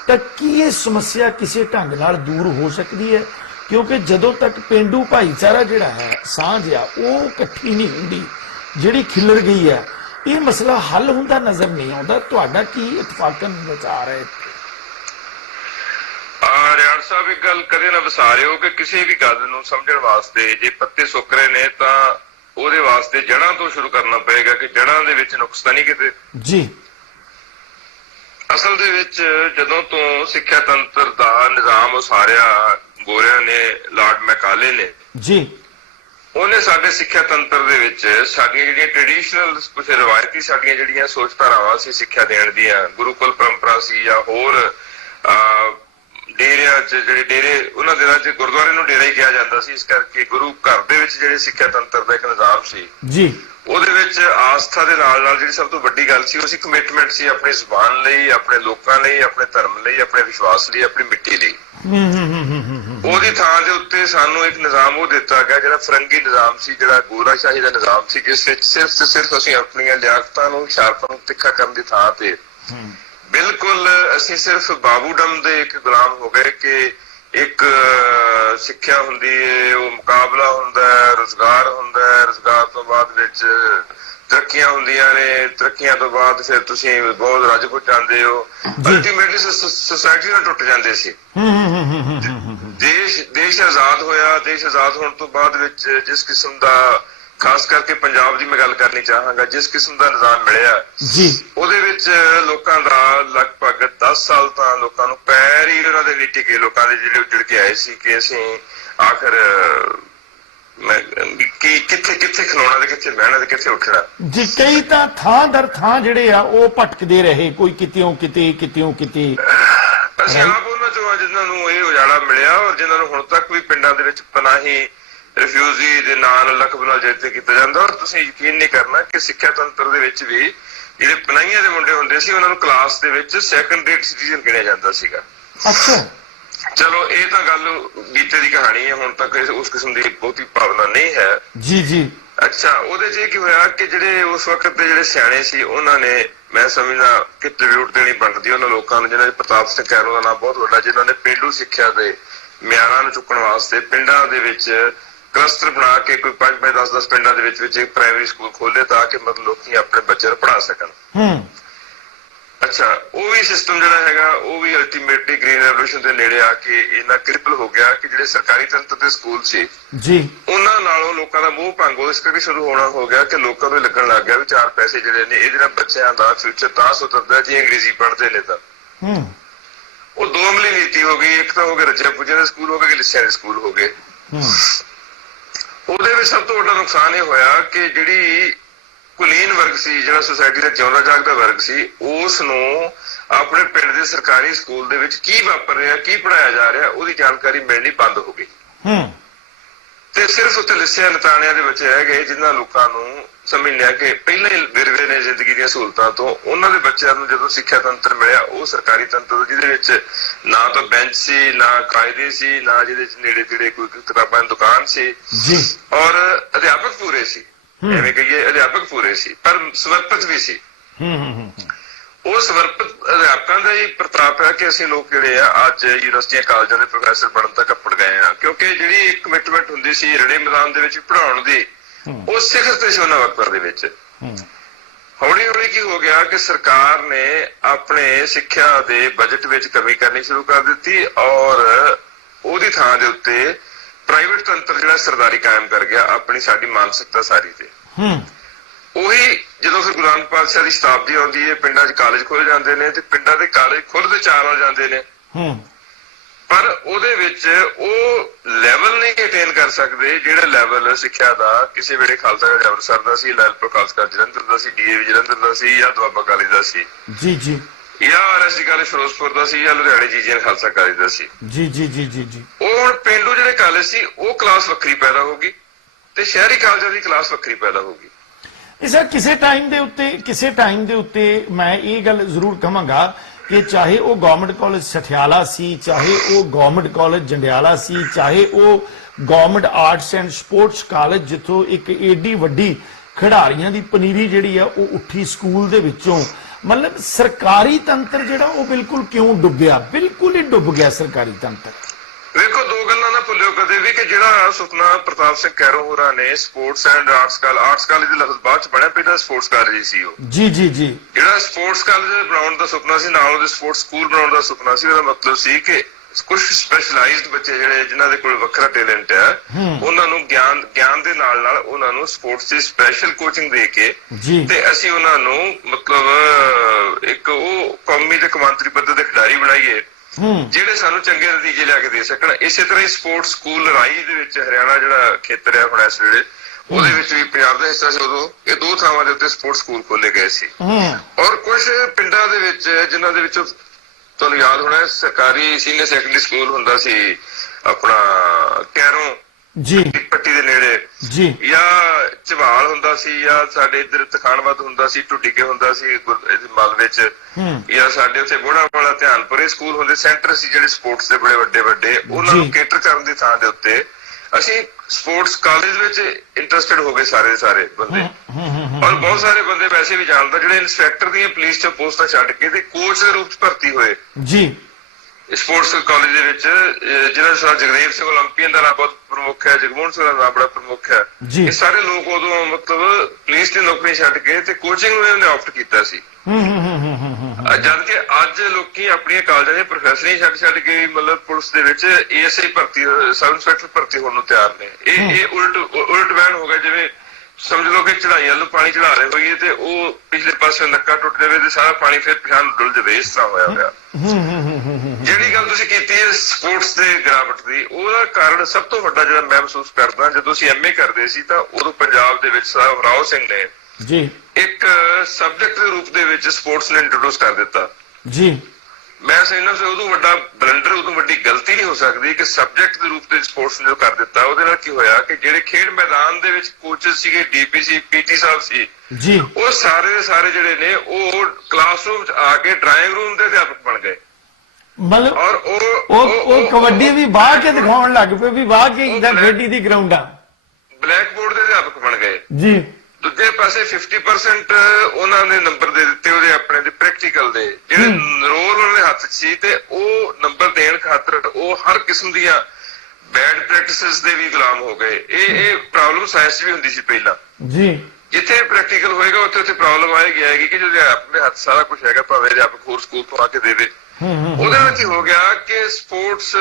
ਤਾਂ ਕੀ ਇਹ ਸਮੱਸਿਆ ਕਿਸੇ ਢੰਗ ਨਾਲ ਦੂਰ ਹੋ ਸਕਦੀ ਹੈ? ਕਿਉਂਕਿ ਜਦੋਂ ਤੱਕ ਪਿੰਡੂ ਭਾਈਚਾਰਾ ਜਿਹੜਾ ਹੈ, ਸਾਂਝ ਆ, ਉਹ ਇਕੱਠੀ ਨਹੀਂ ਹੁੰਦੀ, ਜਿਹੜੀ ਖਿਲਰ ਗਈ ਹੈ, ਇਹ ਮਸਲਾ ਹੱਲ ਹੁੰਦਾ ਨਜ਼ਰ ਨਹੀਂ ਆਉਂਦਾ। ਤੁਹਾਡਾ ਕੀ ਇਤਫਾਕਨ ਵਿਚਾਰ ਹੈ? ਰਿਆੜ ਸਾਹਿਬ, ਇੱਕ ਗੱਲ ਕਦੇ ਨਾ ਵਿਸਾਰਿਓ ਕਿ ਕਿਸੇ ਵੀ ਗੱਲ ਨੂੰ ਸਮਝਣ ਵਾਸਤੇ ਜੇ ਪੱਤੇ ਸੁੱਕ ਰਹੇ ਨੇ ਤਾਂ ਉਹਦੇ ਵਾਸਤੇ ਜੜ੍ਹਾਂ ਤੋਂ ਸ਼ੁਰੂ ਕਰਨਾ ਪਏਗਾ ਕਿ ਜੜ੍ਹਾਂ ਦੇ ਵਿੱਚ ਨੁਕਸ ਤਾਂ ਨਹੀਂ ਕਿਤੇ। ਜੀ, ਅਸਲ ਦੇ ਵਿੱਚ ਜਦੋਂ ਤੋਂ ਸਿੱਖਿਆ ਤੰਤਰ ਦਾ ਨਿਜ਼ਾਮ ਉਸਾਰਿਆ ਗੋਰਿਆਂ ਨੇ, ਲਾਰਡ ਮੈਕਾਲੇ ਨੇ ਜੀ, ਉਹਨੇ ਸਾਡੇ ਸਿੱਖਿਆ ਤੰਤਰ ਦੇ ਵਿੱਚ ਸਾਡੀਆਂ ਜਿਹੜੀਆਂ ਟ੍ਰੈਡੀਸ਼ਨਲ ਕੁਝ ਰਵਾਇਤੀ ਸਾਡੀਆਂ ਜਿਹੜੀਆਂ ਸੋਚ ਧਾਰਾਵਾਂ ਸੀ ਸਿੱਖਿਆ ਦੇਣ ਦੀਆਂ, ਗੁਰੂਕੁਲ ਪਰੰਪਰਾ ਸੀ ਜਾਂ ਹੋਰ ਡੇਰਿਆਂ 'ਚ ਜਿਹੜੇ ਡੇਰੇ, ਉਹਨਾਂ ਦਿਨਾਂ 'ਚ ਗੁਰਦੁਆਰੇ ਨੂੰ ਡੇਰਾ ਹੀ ਕਿਹਾ ਜਾਂਦਾ ਸੀ, ਇਸ ਕਰਕੇ ਗੁਰੂ ਘਰ ਦੇ ਵਿੱਚ ਜਿਹੜੇ ਸਿੱਖਿਆ ਤੰਤਰ ਦਾ ਇੱਕ ਨਿਜ਼ਾਮ ਸੀ ਜੀ, ਉਹਦੇ ਵਿੱਚ ਆਸਥਾ ਦੇ ਨਾਲ ਨਾਲ ਜਿਹੜੀ ਸਭ ਤੋਂ ਵੱਡੀ ਗੱਲ ਸੀ ਉਹ ਸੀ ਕਮਿਟਮੈਂਟ ਸੀ ਆਪਣੀ ਜ਼ੁਬਾਨ ਲਈ, ਆਪਣੇ ਲੋਕਾਂ ਲਈ, ਆਪਣੇ ਧਰਮ ਲਈ, ਆਪਣੇ ਵਿਸ਼ਵਾਸ ਲਈ, ਆਪਣੀ ਮਿੱਟੀ ਲਈ। ਉਹਦੀ ਥਾਂ ਦੇ ਉੱਤੇ ਸਾਨੂੰ ਇੱਕ ਨਿਜ਼ਾਮ ਉਹ ਦਿੱਤਾ ਗਿਆ ਜਿਹੜਾ ਫਰੰਗੀ ਨਿਜ਼ਾਮ ਸੀ, ਜਿਹੜਾ ਗੋਰਾਸ਼ਾਹੀ ਦਾ ਨਿਜ਼ਾਮ ਸੀ, ਜਿਸ ਵਿੱਚ ਸਿਰਫ ਤੇ ਸਿਰਫ ਅਸੀਂ ਆਪਣੀਆਂ ਲਿਆਕਤਾਂ ਨੂੰ, ਸ਼ਾਰਪਾਂ ਨੂੰ ਤਿੱਖਾ ਕਰਨ ਦੀ ਥਾਂ ਤੇ ਬਿਲਕੁਲ ਅਸੀਂ ਸਿਰਫ ਬਾਬੂਡਮ ਦੇ ਇੱਕ ਗੁਲਾਮ ਹੋ ਗਏ ਕਿ ਇੱਕ ਸਿੱਖਿਆ ਹੁੰਦੀ ਹੈ, ਉਹ ਮੁਕਾਬਲਾ ਹੁੰਦਾ ਹੈ, ਰੁਜ਼ਗਾਰ ਹੁੰਦਾ ਹੈ, ਰੁਜ਼ਗਾਰ ਤੋਂ ਬਾਅਦ ਵਿੱਚ ਤਰੱਕੀਆਂ ਹੁੰਦੀਆਂ ਨੇ, ਤਰੱਕੀਆਂ ਤੋਂ ਬਾਅਦ ਫਿਰ ਤੁਸੀਂ ਬਹੁਤ ਰੱਜ ਕੁਝ ਜਾਂਦੇ ਹੋ। ਅਲਟੀਮੇਟਲੀ ਸੋਸਾਇਟੀ ਨਾਲ ਟੁੱਟ ਜਾਂਦੇ ਸੀ। ਦੇਸ਼ ਆਜ਼ਾਦ ਹੋਇਆ। ਦੇਸ਼ ਆਜ਼ਾਦ ਹੋਣ ਤੋਂ ਬਾਅਦ ਵਿੱਚ ਜਿਸ ਕਿਸਮ ਦਾ, ਖਾਸ ਕਰਕੇ ਪੰਜਾਬ ਦੀ ਮੈਂ ਗੱਲ ਕਰਨੀ ਚਾਹਾਂਗਾ, ਜਿਸ ਕਿਸਮ ਦਾ ਨਿਜ਼ਾਮ ਮਿਲਿਆ ਉਹਦੇ ਵਿੱਚ ਲੋਕਾਂ ਦਾ ਲਗਭਗ 10 ਸਾਲ ਤਾਂ ਲੋਕਾਂ ਨੂੰ ਪੈਰ ਹੀ ਉਹਨਾਂ ਦੇ ਨਹੀਂ ਟਿਕੇ, ਲੋਕਾਂ ਦੇ ਜਿਹੜੇ ਉੱਜੜ ਕੇ ਆਏ ਸੀ ਕਿ ਅਸੀਂ ਆਖਰ ਕਿੱਥੇ ਖਲੋਣਾ ਤੇ ਕਿੱਥੇ ਬਹਿਣਾ ਤੇ ਕਿੱਥੇ ਉੱਠਣਾ ਜੀ। ਕਈ ਤਾਂ ਥਾਂ ਦਰ ਥਾਂ ਜਿਹੜੇ ਆ ਉਹ ਭਟਕਦੇ ਰਹੇ, ਕੋਈ ਕਿਤਿਓਂ ਕਿਤੇ ਅਸੀਂ ਆਪ ਉਹਨਾਂ ਚੋਂ ਜਿਨ੍ਹਾਂ ਨੂੰ ਇਹ ਉਜਾੜਾ ਮਿਲਿਆ ਔਰ ਜਿਨ੍ਹਾਂ ਨੂੰ ਹੁਣ ਤੱਕ ਵੀ ਪਿੰਡਾਂ ਦੇ ਵਿੱਚ ਪਨਾਹੀ ਰਿਫਿਊਜੀ ਦੇ ਨਾਲ ਲਕਬ ਨਾਲ ਜਿੱਤੇ ਕੀਤਾ ਜਾਂਦਾ। ਔਰ ਤੁਸੀਂ ਯਕੀਨ ਨਹੀਂ ਕਰਨਾ ਕਿ ਸਿੱਖਿਆ ਤੰਤਰ ਦੇ ਵਿੱਚ ਵੀ ਜਿਹੜੇ ਪਨਾਹੀਆਂ ਦੇ ਮੁੰਡੇ ਹੁੰਦੇ ਸੀ ਉਹਨਾਂ ਨੂੰ ਕਲਾਸ ਦੇ ਵਿੱਚ ਸੈਕੰਡ ਰੇਟ ਸਿਟੀਜ਼ਨ ਗਿਣਿਆ ਜਾਂਦਾ ਸੀਗਾ। ਅੱਛਾ, ਚਲੋ ਇਹ ਤਾਂ ਗੱਲ ਬੀਤੇ ਦੀ ਕਹਾਣੀ ਹੈ, ਹੁਣ ਤੱਕ ਉਸ ਕਿਸਮ ਦੀ ਬਹੁਤੀ ਭਾਵਨਾ ਨਹੀਂ ਹੈ। ਜੀ। ਅੱਛਾ, ਉਹਦੇ 'ਚ ਇਹ ਕੀ ਹੋਇਆ ਕਿ ਜਿਹੜੇ ਉਸ ਵਕਤ ਦੇ ਜਿਹੜੇ ਸਿਆਣੇ ਸੀ ਉਹਨਾਂ ਨੇ, ਮੈਂ ਸਮਝਦਾ ਕਿ ਟ੍ਰਿਬਿਊਟ ਦੇਣੀ ਬਣਦੀ ਉਹਨਾਂ ਲੋਕਾਂ ਨੂੰ ਜਿਨ੍ਹਾਂ ਦੇ ਪ੍ਰਤਾਪ ਸਿੰਘ ਕੈਰੋਂ ਦਾ ਨਾਮ ਬਹੁਤ ਵੱਡਾ, ਜਿਨ੍ਹਾਂ ਨੇ ਪੇਂਡੂ ਸਿੱਖਿਆ ਦੇ ਮਿਆਰਾਂ ਨੂੰ ਚੁੱਕਣ ਵਾਸਤੇ ਪਿੰਡਾਂ ਦੇ ਵਿੱਚ ਕਲਸਟਰ ਬਣਾ ਕੇ ਕੋਈ 5-5 10-10 ਪਿੰਡਾਂ ਦੇ ਵਿੱਚ ਇੱਕ ਪ੍ਰਾਇਮਰੀ ਸਕੂਲ ਖੋਲੇ ਤਾਂ ਕਿ ਮਤਲਬ ਲੋਕੀ ਆਪਣੇ ਬੱਚੇ ਨੂੰ ਪੜ੍ਹਾ ਸਕਣ। ਅੱਛਾ, ਉਹ ਵੀ ਸਿਸਟਮ ਜਿਹੜਾ ਹੈਗਾ ਉਹ ਵੀ ਅਲਟੀਮੇਟਲੀ ਗ੍ਰੀਨ ਰੈਵੋਲੂਸ਼ਨ ਦੇ ਨੇੜੇ ਆ ਕੇ ਇੰਨਾ ਕ੍ਰਿਪਲ ਹੋ ਗਿਆ ਕਿ ਜਿਹੜੇ ਸਰਕਾਰੀ ਤੰਤਰ ਦੇ ਸਕੂਲ ਸੀ ਜੀ ਉਹਨਾਂ ਨਾਲੋਂ ਲੋਕਾਂ ਦਾ ਮੋਹ ਭੰਗ ਇਸ ਕਰਕੇ ਸ਼ੁਰੂ ਹੋਣਾ ਹੋ ਗਿਆ ਕਿ ਲੋਕਾਂ ਨੂੰ ਲੱਗਣ ਲੱਗ ਗਿਆ ਵੀ 4 ਪੈਸੇ ਜਿਹੜੇ ਨੇ ਇਹਦੇ ਨਾਲ ਬੱਚਿਆਂ ਦਾ ਫਿਊਚਰ ਤਾਂ ਸੁਧਰਦਾ ਜੇ ਅੰਗਰੇਜ਼ੀ ਪੜ੍ਹਦੇ ਨੇ ਤਾਂ। ਉਹ ਦੋ ਅਮਲੀ ਨੀਤੀ ਹੋ ਗਈ, ਇੱਕ ਤਾਂ ਹੋ ਗਏ ਰੱਜਿਆ ਪੁੱਜਿਆ ਦੇ ਸਕੂਲ ਹੋ ਗਏ ਕਿ ਲਿਸਿਆਂ ਦੇ ਸਕੂਲ ਹੋ ਗਏ। ਉਹਦੇ ਵਿੱਚ ਸਭ ਤੋਂ ਵੱਡਾ ਨੁਕਸਾਨ ਇਹ ਹੋਇਆ ਕਿ ਜਿਹੜੀ ਕੁਲੀਨ ਵਰਗ ਸੀ, ਜਿਹੜਾ ਸੁਸਾਇਟੀ ਦਾ ਜਿਉਂਦਾ ਜਾਗਦਾ ਵਰਗ ਸੀ, ਉਸ ਨੂੰ ਆਪਣੇ ਪਿੰਡ ਦੇ ਸਰਕਾਰੀ ਸਕੂਲ ਦੇ ਵਿੱਚ ਕੀ ਵਾਪਰ ਰਿਹਾ, ਕੀ ਪੜ੍ਹਾਇਆ ਜਾ ਰਿਹਾ ਉਹਦੀ ਜਾਣਕਾਰੀ ਮਿਲਣੀ ਬੰਦ ਹੋ ਗਈ। ਤੇ ਸਿਰਫ ਉੱਥੇ ਲਿਸਿਆਂ ਨਤਾਣਿਆਂ ਦੇ ਬੱਚੇ ਰਹਿ ਗਏ ਜਿਨ੍ਹਾਂ ਲੋਕਾਂ ਨੂੰ ਸਮਝ ਲਿਆ ਕਿ ਪਹਿਲਾਂ ਹੀ ਵਿਰਵੇ ਨੇ ਜ਼ਿੰਦਗੀ ਦੀਆਂ ਸਹੂਲਤਾਂ ਤੋਂ। ਉਹਨਾਂ ਦੇ ਬੱਚਿਆਂ ਨੂੰ ਜਦੋਂ ਸਿੱਖਿਆ ਤੰਤਰ ਮਿਲਿਆ ਉਹ ਸਰਕਾਰੀ ਤੰਤਰ ਜਿਹਦੇ ਵਿੱਚ ਨਾ ਤਾਂ ਬੈਂਚ ਸੀ, ਨਾ ਕਾਇਦੇ ਸੀ, ਨਾ ਜਿਹਦੇ ਚ ਨੇੜੇ ਤੇੜੇ ਕੋਈ ਕਿਤਾਬਾਂ ਦੀ ਦੁਕਾਨ ਸੀ ਔਰ ਅਧਿਆਪਕ ਪੂਰੇ ਸੀ, ਐਵੇਂ ਕਹੀਏ ਅਧਿਆਪਕ ਪੂਰੇ ਸੀ ਪਰ ਸਮਰਪਿਤ ਵੀ ਸੀ। ਉਹ ਸਮਰਪਿਤ ਅਧਿਆਪਕਾਂ ਦਾ ਹੀ ਪ੍ਰਤਾਪ ਹੈ ਕਿ ਅਸੀਂ ਲੋਕ ਜਿਹੜੇ ਆ ਅੱਜ ਯੂਨੀਵਰਸਿਟੀਆਂ ਕਾਲਜਾਂ ਦੇ ਪ੍ਰੋਫੈਸਰ ਬਣਨ ਤੱਕ ਅੱਪੜ ਗਏ ਆ, ਕਿਉਂਕਿ ਜਿਹੜੀ ਇੱਕ ਕਮਿਟਮੈਂਟ ਹੁੰਦੀ ਸੀ ਰੜੇ ਮੈਦਾਨ ਦੇ ਵਿੱਚ ਪੜ੍ਹਾਉਣ ਦੀ ਉਹ ਸਿਖਰ ਤੇ ਸੀ ਉਹਨਾਂ ਵਕਤਾਂ ਦੇ ਵਿੱਚ। ਹੌਲੀ ਹੌਲੀ ਕੀ ਹੋ ਗਿਆ ਕਿ ਸਰਕਾਰ ਨੇ ਆਪਣੇ ਸਿੱਖਿਆ ਦੇ ਬਜਟ ਵਿੱਚ ਕਮੀ ਕਰਨੀ ਸ਼ੁਰੂ ਕਰ ਦਿੱਤੀ ਔਰ ਉਹਦੀ ਥਾਂ ਦੇ ਉੱਤੇ ਪ੍ਰਾਈਵੇਟ ਤੰਤਰ ਜਿਹੜਾ ਸਰਦਾਰੀ ਕਾਇਮ ਕਰ ਗਿਆ ਆਪਣੀ ਸਾਡੀ ਮਾਨਸਿਕਤਾ ਸਾਰੀ ਤੇ। ਉਹੀ ਜਦੋਂ ਫਿਰ ਗੁਰੂ ਨਾਨਕ ਪਾਤਸ਼ਾਹ ਦੀ ਸ਼ਤਾਬਦੀ ਆਉਂਦੀ ਹੈ ਪਿੰਡਾਂ 'ਚ ਕਾਲਜ ਖੁੱਲ ਜਾਂਦੇ ਨੇ ਤੇ ਪਿੰਡਾਂ ਦੇ ਕਾਲਜ ਖੁੱਲ੍ਹਦੇ 4 ਹੋ ਜਾਂਦੇ ਨੇ ਪਰ ਉਹਦੇ ਵਿੱਚ ਉਹ ਲੈਵਲ ਨਹੀਂ ਅਟੇਨ ਕਰ ਸਕਦੇ ਜਿਹੜਾ ਲੈਵਲ ਸਿੱਖਿਆ ਦਾ ਕਿਸੇ ਵੇਲੇ ਖਾਲਸਾ ਕਾਲਜ ਅੰਮ੍ਰਿਤਸਰ ਦਾ ਸੀ, ਲਾਇਲਪੁਰ ਖਾਲਸਾ ਕਾਲਜ ਜਲੰਧਰ ਦਾ ਸੀ, DAV ਜਲੰਧਰ ਦਾ ਸੀ ਜਾਂ ਦੁਆਬਾ ਕਾਲਜ ਦਾ ਸੀ ਜਾਂ RSD ਕਾਲਜ ਫਿਰੋਜ਼ਪੁਰ ਦਾ ਸੀ ਜਾਂ ਲੁਧਿਆਣੇ GGN ਖਾਲਸਾ ਕਾਲਜ ਦਾ ਸੀ। ਉਹ ਹੁਣ ਪੇਂਡੂ ਜਿਹੜੇ ਕਾਲਜ ਸੀ ਉਹ ਕਲਾਸ ਵੱਖਰੀ ਪੈਦਾ ਹੋ ਗਈ ਤੇ ਸ਼ਹਿਰੀ ਕਾਲਜਾਂ ਦੀ ਕਲਾਸ ਵੱਖਰੀ ਪੈਦਾ ਹੋ ਗਈ। ਕਿਸੇ ਟਾਈਮ ਦੇ ਉੱਤੇ ਮੈਂ ਇਹ ਗੱਲ ਜ਼ਰੂਰ ਕਹਾਂਗਾ ਕਿ ਚਾਹੇ ਉਹ ਗਵਰਨਮੈਂਟ ਕਾਲਜ ਸਠਿਆਲਾ ਸੀ, ਚਾਹੇ ਉਹ ਗਵਰਨਮੈਂਟ ਕਾਲਜ ਜੰਡਿਆਲਾ ਸੀ, ਚਾਹੇ ਉਹ government arts and sports college ਜਿੱਥੋਂ ਇੱਕ ਏਡੀ ਵੱਡੀ ਖਿਡਾਰੀਆਂ ਦੀ ਪਨੀਰੀ ਜਿਹੜੀ ਆ ਉਹ ਉੱਠੀ ਸਕੂਲ ਦੇ ਵਿੱਚੋਂ, ਮਤਲਬ ਸਰਕਾਰੀ ਤੰਤਰ ਜਿਹੜਾ ਉਹ ਬਿਲਕੁਲ ਕਿਉਂ ਡੁੱਬਿਆ? ਬਿਲਕੁਲ ਹੀ ਡੁੱਬ ਗਿਆ ਸਰਕਾਰੀ ਤੰਤਰ। ਵੇਖੋ, ਦੋ ਗੱਲਾਂ ਨਾ ਭੁੱਲਿਓ ਕਦੇ ਵੀ ਕਿ ਜਿਹੜਾ ਸੁਪਨਾ ਪ੍ਰਤਾਪ ਸਿੰਘ ਕੈਰੋਂ ਹੋਰਾਂ ਨੇ ਸਪੋਰਟਸ ਐਂਡ ਆਰਟਸ ਕਾਲਜ ਦੇ ਲਫ਼ਜ਼ ਬਾਅਦ ਚ ਬਣਿਆ, ਪਹਿਲਾਂ ਸਪੋਰਟਸ ਕਾਲਜ ਹੀ ਸੀ ਉਹ। ਜਿਹੜਾ ਸਪੋਰਟਸ ਕਾਲਜ ਬਣਾਉਣ ਦਾ ਸੁਪਨਾ ਸੀ ਨਾਲ ਉਹਦੇ ਸਪੋਰਟਸ ਸਕੂਲ ਬਣਾਉਣ ਦਾ ਸੁਪਨਾ ਸੀ। ਉਹਦਾ ਮਤਲਬ ਸੀ ਕਿ ਕੁਝ ਸਪੈਸ਼ਲਾਈਜ਼ਡ ਬੱਚੇ ਜਿਹੜੇ ਜਿਨ੍ਹਾਂ ਦੇ ਕੋਲ ਵੱਖਰਾ ਟੈਲੈਂਟ ਹੈ ਉਹਨਾਂ ਨੂੰ ਗਿਆਨ ਦੇ ਨਾਲ ਨਾਲ ਉਹਨਾਂ ਨੂੰ ਸਪੋਰਟਸ ਦੀ ਸਪੈਸ਼ਲ ਕੋਚਿੰਗ ਦੇ ਕੇ ਤੇ ਅਸੀਂ ਉਹਨਾਂ ਨੂੰ ਮਤਲਬ ਇੱਕ ਉਹ ਕੌਮੀ ਤੇ ਕੌਮਾਂਤਰੀ ਪੱਧਰ ਦੇ ਖਿਡਾਰੀ ਬਣਾਈਏ ਜਿਹੜੇ ਸਾਨੂੰ ਚੰਗੇ ਨਤੀਜੇ ਲਿਆ ਕੇ ਦੇ ਸਕਣ। ਇਸੇ ਤਰ੍ਹਾਂ ਹੀ ਸਪੋਰਟਸ ਸਕੂਲ ਰਾਈ ਦੇ ਵਿੱਚ ਹਰਿਆਣਾ ਜਿਹੜਾ ਖੇਤਰ ਹੈ ਹੁਣ ਇਸ ਵੇਲੇ ਉਹਦੇ ਵਿੱਚ ਵੀ ਪੰਜਾਬ ਦਾ ਹਿੱਸਾ ਸੀ ਉਦੋਂ, ਇਹ 2 ਥਾਵਾਂ ਦੇ ਉੱਤੇ ਸਪੋਰਟਸ ਸਕੂਲ ਖੋਲੇ ਗਏ ਸੀ ਔਰ ਕੁਝ ਪਿੰਡਾਂ ਦੇ ਵਿੱਚ ਜਿਨ੍ਹਾਂ ਦੇ ਵਿੱਚੋਂ ਤੁਹਾਨੂੰ ਯਾਦ ਹੋਣਾ ਸਰਕਾਰੀ ਸੀਨੀਅਰ ਸੈਕੰਡਰੀ ਸਕੂਲ ਹੁੰਦਾ ਸੀ ਆਪਣਾ ਕੈਰੋਂ ਪੱਟੀ ਦੇ ਨੇੜੇ ਜਾਂ ਝਵਾਲ ਹੁੰਦਾ ਸੀ ਜਾਂ ਸਾਡੇ ਇੱਧਰ ਤਖਾਣਵਦ ਹੁੰਦਾ ਸੀ, ਟੁੱਡੀਕੇ ਹੁੰਦਾ ਸੀ ਮਾਲਵੇ ਚ ਜਾਂ ਸਾਡੇ ਉੱਥੇ ਬੋੜਾ ਵਾਲਾ ਧਿਆਨਪੁਰੇ ਸਕੂਲ ਹੁੰਦੇ ਸੈਂਟਰ ਸੀ ਜਿਹੜੇ ਸਪੋਰਟਸ ਦੇ ਬੜੇ ਵੱਡੇ ਉਹਨਾਂ ਨੂੰ ਕੇਟਰ ਕਰਨ ਦੀ ਥਾਂ ਦੇ ਉੱਤੇ ਅਸੀਂ ਸਪੋਰਟਸ ਕਾਲਜ ਵਿੱਚ ਇੰਟਰਸਟਿਡ ਹੋ ਗਏ ਸਾਰੇ ਦੇ ਸਾਰੇ ਬੰਦੇ, ਔਰ ਬਹੁਤ ਸਾਰੇ ਬੰਦੇ ਵੈਸੇ ਵੀ ਜਾਣਦਾ ਜਿਹੜੇ ਇੰਸਪੈਕਟਰ ਦੀਆਂ ਪੁਲਿਸ ਚ ਪੋਸਟਾਂ ਛੱਡ ਕੇ ਤੇ ਕੋਚ ਦੇ ਰੂਪ ਚ ਭਰਤੀ ਹੋਏ ਜੀ ਸਪੋਰਟਸ ਕਾਲਜ ਦੇ ਵਿੱਚ, ਜਿਹਨਾਂ ਸਰ ਜਗਦੇਵ ਸਿੰਘ 올림픽ੀਅਨ ਦਾ ਨਾਮ ਬਹੁਤ ਪ੍ਰਮੁੱਖ ਹੈ, ਜਗਮੋਹਨ ਸਿੰਘ ਦਾ ਨਾਮ ਬੜਾ ਪ੍ਰਮੁੱਖ ਹੈ। ਜੀ। ਇਹ ਸਾਰੇ ਲੋਕ ਉਦੋਂ ਮਤਲਬ ਪੁਲਿਸ ਦੀ ਨੌਕਰੀ ਛੱਡ ਕੇ ਤੇ ਕੋਚਿੰਗ ਨੂੰ ਇਹਨੇ ਆਪਟ ਕੀਤਾ ਸੀ। ਜਦ ਕਿ ਅੱਜ ਲੋਕੀ ਆਪਣੀਆਂ ਕਾਲਜਾਂ ਦੇ ਪ੍ਰੋਫੈਸਰ ਛੱਡ ਕੇ ਮਤਲਬ ਪੁਲਿਸ ਦੇ ਵਿੱਚ ਏਐਸਆਈ ਭਰਤੀ, ਸਬ ਇੰਸਪੈਕਟਰ ਭਰਤੀ ਹੋਣ ਨੂੰ ਤਿਆਰ ਨੇ। ਇਹ ਉਲਟ ਵੈਣ ਹੋ ਗਿਆ, ਜਿਵੇਂ ਸਮਝ ਲਓ ਕਿ ਚੜਾਈ ਵੱਲ ਪਾਣੀ ਚੜਾ ਰਹੇ ਹੋਈਏ ਤੇ ਉਹ ਪਿਛਲੇ ਪਾਸੇ ਨੱਕਾ ਟੁੱਟ ਜਾਵੇ ਤੇ ਸਾਰਾ ਪਾਣੀ ਫਿਰ ਪਿਛਾਂ ਨੂੰ ਡੁੱਲ ਜਾਵੇ, ਇਸ ਤਰ੍ਹਾਂ ਹੋਇਆ ਹੋਇਆ। ਜਿਹੜੀ ਗੱਲ ਤੁਸੀਂ ਕੀਤੀ ਹੈ ਸਪੋਰਟਸ ਦੇ ਗਿਰਾਵਟ ਦੀ, ਉਹਦਾ ਕਾਰਨ ਸਭ ਤੋਂ ਵੱਡਾ ਜਿਹੜਾ ਮੈਂ ਮਹਿਸੂਸ ਕਰਦਾ, ਜਦੋਂ ਅਸੀਂ ਐਮਏ ਕਰਦੇ ਸੀ ਤਾਂ ਉਦੋਂ ਪੰਜਾਬ ਦੇ ਵਿੱਚ ਸਾਹਿਬ ਰਾਓ ਸਿੰਘ ਨੇ ਜੀ ਇੱਕ ਸਬਜੈਕਟ ਦੇ ਰੂਪ ਦੇ ਵਿੱਚ ਸਪੋਰਟਸ ਨੂੰ ਇੰਟਰੋਡਿਊਸ ਕਰ ਦਿੱਤਾ ਜੀ। ਮੈਂ ਸਮਝਦਾ ਸੀ ਉਦੋਂ ਵੱਡਾ ਬਲੰਡਰ, ਉਦੋਂ ਵੱਡੀ ਗਲਤੀ ਨਹੀਂ ਹੋ ਸਕਦੀ ਕਿ ਸਬਜੈਕਟ ਦੇ ਰੂਪ ਦੇ ਵਿੱਚ ਨੂੰ ਕਰ ਦਿੱਤਾ। ਉਹਦੇ ਨਾਲ ਕੀ ਹੋਇਆ ਕਿ ਜਿਹੜੇ ਖੇਡ ਮੈਦਾਨ ਦੇ ਵਿੱਚ ਕੋਚਸ ਸੀਗੇ, ਡੀਪੀਸੀ ਪੀਟੀ ਸਾਹਿਬ ਸੀ ਜੀ, ਉਹ ਸਾਰੇ ਦੇ ਸਾਰੇ ਜਿਹੜੇ ਨੇ ਉਹ ਕਲਾਸਰੂਮ ਚ ਆ ਕੇ ਡਰਾਇੰਗ ਰੂਮ ਦੇ ਅਧਿਆਪਕ ਬਣ ਗਏ। ਮਤਲਬ ਔਰ ਉਹ ਕਬੱਡੀ ਵੀ ਵਾਹ ਕੇ ਦਿਖਾਉਣ ਲੱਗ ਪਏ ਵੀ ਵਾਹ ਕੇ ਇਦਾਂ ਖੇਡੀ ਦੀ ਗਰਾਊਂਡ ਆ। ਬਲੈਕ ਬੋਰਡ ਦੇ ਅਧਿਆਪਕ ਬਣ ਗਏ ਜੀ। ਦੂਜੇ ਪਾਸੇ 50% ਉਹਨਾਂ ਨੇ ਨੰਬਰ ਦੇ ਦਿੱਤੇ ਉਹਦੇ ਆਪਣੇ ਦੇ ਪ੍ਰੈਕਟੀਕਲ ਦੇ, ਜਿਹੜੇ ਰੋਲ ਉਹਨਾਂ ਦੇ ਹੱਥ 'ਚ ਸੀ, ਤੇ ਉਹ ਨੰਬਰ ਦੇਣ ਖਾਤਰ ਉਹ ਹਰ ਕਿਸਮ ਦੀਆਂ ਬੈਡ ਪ੍ਰੈਕਟਿਸਿਸ ਦੇ ਵੀ ਗੁਲਾਮ ਹੋ ਗਏ। ਇਹ ਪ੍ਰੋਬਲਮ ਸਾਇੰਸ 'ਚ ਵੀ ਹੁੰਦੀ ਸੀ ਪਹਿਲਾਂ ਜੀ। ਜਿੱਥੇ ਪ੍ਰੈਕਟੀਕਲ ਹੋਏਗਾ ਉੱਥੇ ਪ੍ਰੋਬਲਮ ਆਏਗੀ ਕਿ ਜਦੋਂ ਆਪਣੇ ਹੱਥ ਸਾਰਾ ਕੁਝ ਹੈਗਾ, ਭਾਵੇਂ ਅਧਿਆਪਕ ਹੋਰ ਸਕੂਲ ਤੋਂ ਆ ਕੇ ਦੇਵੇ। ਉਹਦੇ ਨਾਲ ਕੀ ਹੋ ਗਿਆ ਕਿ ਸਪੋਰਟਸ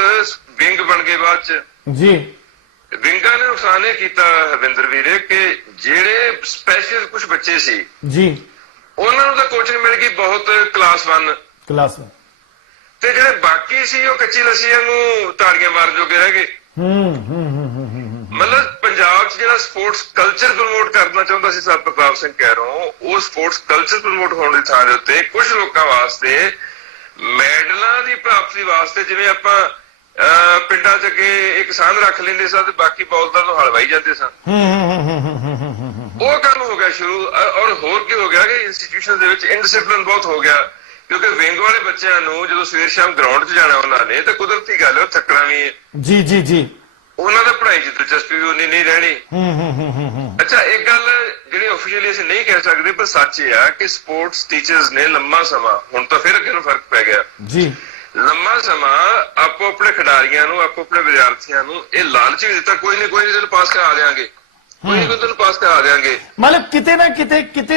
ਵਿੰਗ ਬਣ ਗਏ ਬਾਅਦ 'ਚ ਜੀ। ਵਿੰਗਾਂ ਨੇ ਨੁਕਸਾਨ ਇਹ ਕੀਤਾ ਹਰਵਿੰਦਰ ਵੀਰੇ ਕਿ ਜਿਹੜੇ ਸਪੈਸ਼ਲ ਕੁਝ ਬੱਚੇ ਸੀ ਜੀ, ਉਹਨਾਂ ਨੂੰ ਤਾਂ ਕੋਚਿੰਗ ਮਿਲ ਗਈ ਬਹੁਤ ਕਲਾਸ 1, ਤੇ ਜਿਹੜੇ ਬਾਕੀ ਸੀ ਉਹ ਕੱਚੀ ਲੱਸੀਆਂ ਨੂੰ ਤਾੜੀਆਂ ਮਾਰਨ ਜੋਗੇ ਰਹਿ ਗਏ। ਮਤਲਬ ਪੰਜਾਬ 'ਚ ਜਿਹੜਾ ਸਪੋਰਟਸ ਕਲਚਰ ਪ੍ਰਮੋਟ ਕਰਨਾ ਚਾਹੁੰਦਾ ਸੀ ਸਰ ਪ੍ਰਤਾਪ ਸਿੰਘ ਕਹਿਰੋਂ, ਉਹ ਸਪੋਰਟਸ ਕਲਚਰ ਪ੍ਰਮੋਟ ਹੋਣ ਦੀ ਥਾਂ ਦੇ ਉੱਤੇ ਕੁਝ ਲੋਕਾਂ ਵਾਸਤੇ ਮੈਡਲਾਂ ਦੀ ਪ੍ਰਾਪਤੀ ਵਾਸਤੇ, ਜਿਵੇਂ ਆਪਾਂ ਪਿੰਡਾਂ 'ਚ ਅੱਗੇ ਇੱਕ ਸਾਂਝ ਰੱਖ ਲੈਂਦੇ ਸਨ ਤੇ ਬਾਕੀ ਬੌਲਦਾਂ ਨੂੰ ਹਲਵਾਈ ਜਾਂਦੇ ਸਨ, ਉਹ ਕੰਮ ਹੋ ਗਿਆ ਸ਼ੁਰੂ। ਔਰ ਹੋਰ ਕੀ ਹੋ ਗਿਆ ਕਿ ਇੰਸਟੀਟਿਊਸ਼ਨ ਦੇ ਵਿੱਚ ਇਨਡਿਸਪਲਿਨ ਬਹੁਤ ਹੋ ਗਿਆ, ਕਿਉਂਕਿ ਵਿੰਗ ਵਾਲੇ ਬੱਚਿਆਂ ਨੂੰ ਜਦੋਂ ਸਵੇਰ ਸ਼ਾਮ ਗਰਾਊਂਡ 'ਚ ਜਾਣਾ ਉਹਨਾਂ ਨੇ ਤਾਂ ਕੁਦਰਤੀ ਗੱਲ ਹੈ ਉਹ ਥੱਕਣਾ ਵੀ ਹੈ। ਜੀ ਜੀ ਜੀ। ਉਹਨਾਂ ਦਾ ਪੜ੍ਹਾਈ 'ਚ ਦਿਲਚਸਪੀ ਵੀ ਉਨੀ ਨਹੀਂ ਰਹਿਣੀ। ਅੱਛਾ, ਇੱਕ ਗੱਲ ਜਿਹੜੀ ਆਫੀਸ਼ੀਅਲੀ ਅਸੀਂ ਨਹੀਂ ਕਹਿ ਸਕਦੇ ਪਰ ਸੱਚ ਇਹ ਆ ਕਿ ਸਪੋਰਟਸ ਟੀਚਰਸ ਨੇ ਲੰਮਾ ਸਮਾਂ, ਹੁਣ ਤਾਂ ਫਿਰ ਅੱਗੇ ਨੂੰ ਫਰਕ ਪੈ ਗਿਆ ਜੀ, ਲੰਮਾ ਸਮਾਂ ਆਪੋ ਆਪਣੇ ਖਿਡਾਰੀਆਂ ਨੂੰ, ਆਪੋ ਆਪਣੇ ਵਿਦਿਆਰਥੀਆਂ ਨੂੰ ਇਹ ਲਾਲਚ ਵੀ ਦਿੱਤਾ, ਕੋਈ ਨਹੀਂ ਤੈਨੂੰ ਪਾਸ ਕਰਾ ਦੇਾਂਗੇ, ਕੋਈ ਨਹੀਂ ਤੈਨੂੰ ਪਾਸ ਕਰਾ ਦੇਾਂਗੇ। ਮਤਲਬ ਕਿਤੇ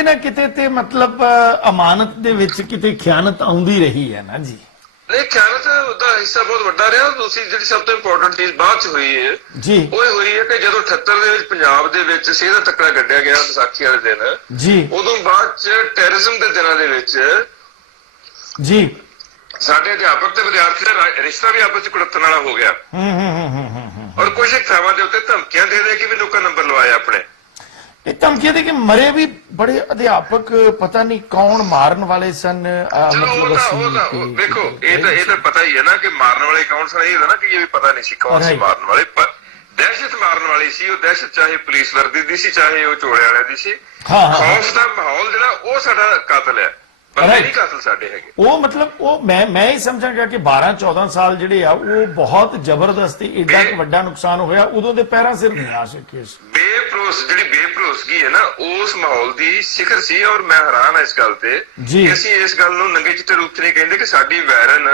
ਨਾ ਕਿਤੇ ਤੇ ਮਤਲਬ ਅਮਾਨਤ ਦੇ ਵਿੱਚ ਕਿਤੇ ਖਿਆਨਤ ਆਉਂਦੀ ਰਹੀ ਹੈ ਨਾ ਜੀ। ਨਹੀਂ, ਖਿਆਨਤ ਦਾ ਹਿੱਸਾ ਬਹੁਤ ਵੱਡਾ ਰਿਹਾ। ਦੂਸਰੀ ਜਿਹੜੀ ਸਭ ਤੋਂ ਇੰਪੋਰਟੈਂਟ ਚੀਜ਼ ਬਾਅਦ ਚ ਹੋਈ ਹੈ ਜੀ, ਉਹ ਹੋਈ ਹੈ ਕਿ ਜਦੋਂ 78 ਦੇ ਵਿੱਚ ਪੰਜਾਬ ਦੇ ਵਿੱਚ ਸਿਹਤ ਦਾ ਤਕੜਾ ਕੱਢਿਆ ਗਿਆ ਵਿਸਾਖੀ ਵਾਲੇ ਦਿਨ ਜੀ, ਉਦੋਂ ਬਾਅਦ ਚ ਟੈਰਰਿਜ਼ਮ ਦੇ ਦਿਨਾਂ ਦੇ ਵਿੱਚ ਜੀ ਸਾਡੇ ਅਧਿਆਪਕ ਤੇ ਵਿਦਿਆਰਥੀ ਦਾ ਰਿਸ਼ਤਾ ਵੀ ਆਪਸ ਚ ਕੁੜੱਤਣ ਵਾਲਾ ਹੋ ਗਿਆ। ਔਰ ਕੁਝ ਥਾਵਾਂ ਦੇ ਉੱਤੇ ਧਮਕੀਆਂ ਦੇ ਕੇ ਵੀ ਲੋਕਾਂ ਨੰਬਰ ਲਵਾਏ ਆਪਣੇ। ਇਹ ਧਮਕੀਆਂ ਦੇ ਕੇ ਮਰੇ ਵੀ ਬੜੇ ਅਧਿਆਪਕ, ਪਤਾ ਨਹੀਂ ਕੌਣ ਮਾਰਨ ਵਾਲੇ ਸਨ। ਮਤਲਬ ਦੇਖੋ ਇਹ ਤਾਂ ਪਤਾ ਹੀ ਹੈ ਨਾ ਕਿ ਮਾਰਨ ਵਾਲੇ ਕੌਣ ਸਨ। ਇਹ ਨਾ ਕਿ ਇਹ ਵੀ ਪਤਾ ਨਹੀਂ ਸੀ ਕੌਣ ਸੀ ਮਾਰਨ ਵਾਲੇ, ਪਰ ਦਹਿਸ਼ਤ ਮਾਰਨ ਵਾਲੀ ਸੀ ਉਹ। ਦਹਿਸ਼ਤ ਚਾਹੇ ਪੁਲਿਸ ਵਰਦੀ ਦੀ ਸੀ, ਚਾਹੇ ਉਹ ਚੋੜੇ ਵਾਲਿਆਂ ਦੀ ਸੀ। ਖੌਫ ਦਾ ਮਾਹੌਲ ਜਿਹੜਾ ਉਹ ਸਾਡਾ ਕਾਤਲ ਹੈ, ਬੰਦੇ ਨਹੀਂ ਕਾਤਲ ਸਾਡੇ ਹੈਗੇ। ਉਹ ਮਤਲਬ ਉਹ ਮੈਂ ਹੀ ਸਮਝਾਂਗਾ ਕਿ 12-14 ਸਾਲ ਜਿਹੜੇ ਆ ਉਹ ਬਹੁਤ ਜ਼ਬਰਦਸਤ, ਏਡਾ ਵੱਡਾ ਨੁਕਸਾਨ ਹੋਇਆ, ਉਦੋਂ ਦੇ ਪੈਰਾਂ ਸਿਰ ਨਹੀਂ ਆ ਸਕੇ। ਜਿਹੜੀ ਬੇਭਰੋਸਗੀ ਹੈ ਨਾ, ਉਸ ਮਾਹੌਲ ਦੀ ਸਿਖਰ ਸੀ। ਔਰ ਮੈਂ ਹੈਰਾਨ ਹਾਂ ਇਸ ਗੱਲ ਤੇ ਕਿ ਅਸੀਂ ਇਸ ਗੱਲ ਨੂੰ ਨੰਗੇ ਚਿੱਟੇ ਰੂਪ ਚ ਨਹੀਂ ਕਹਿੰਦੇ ਕਿ ਸਾਡੀ ਵੈਰਨ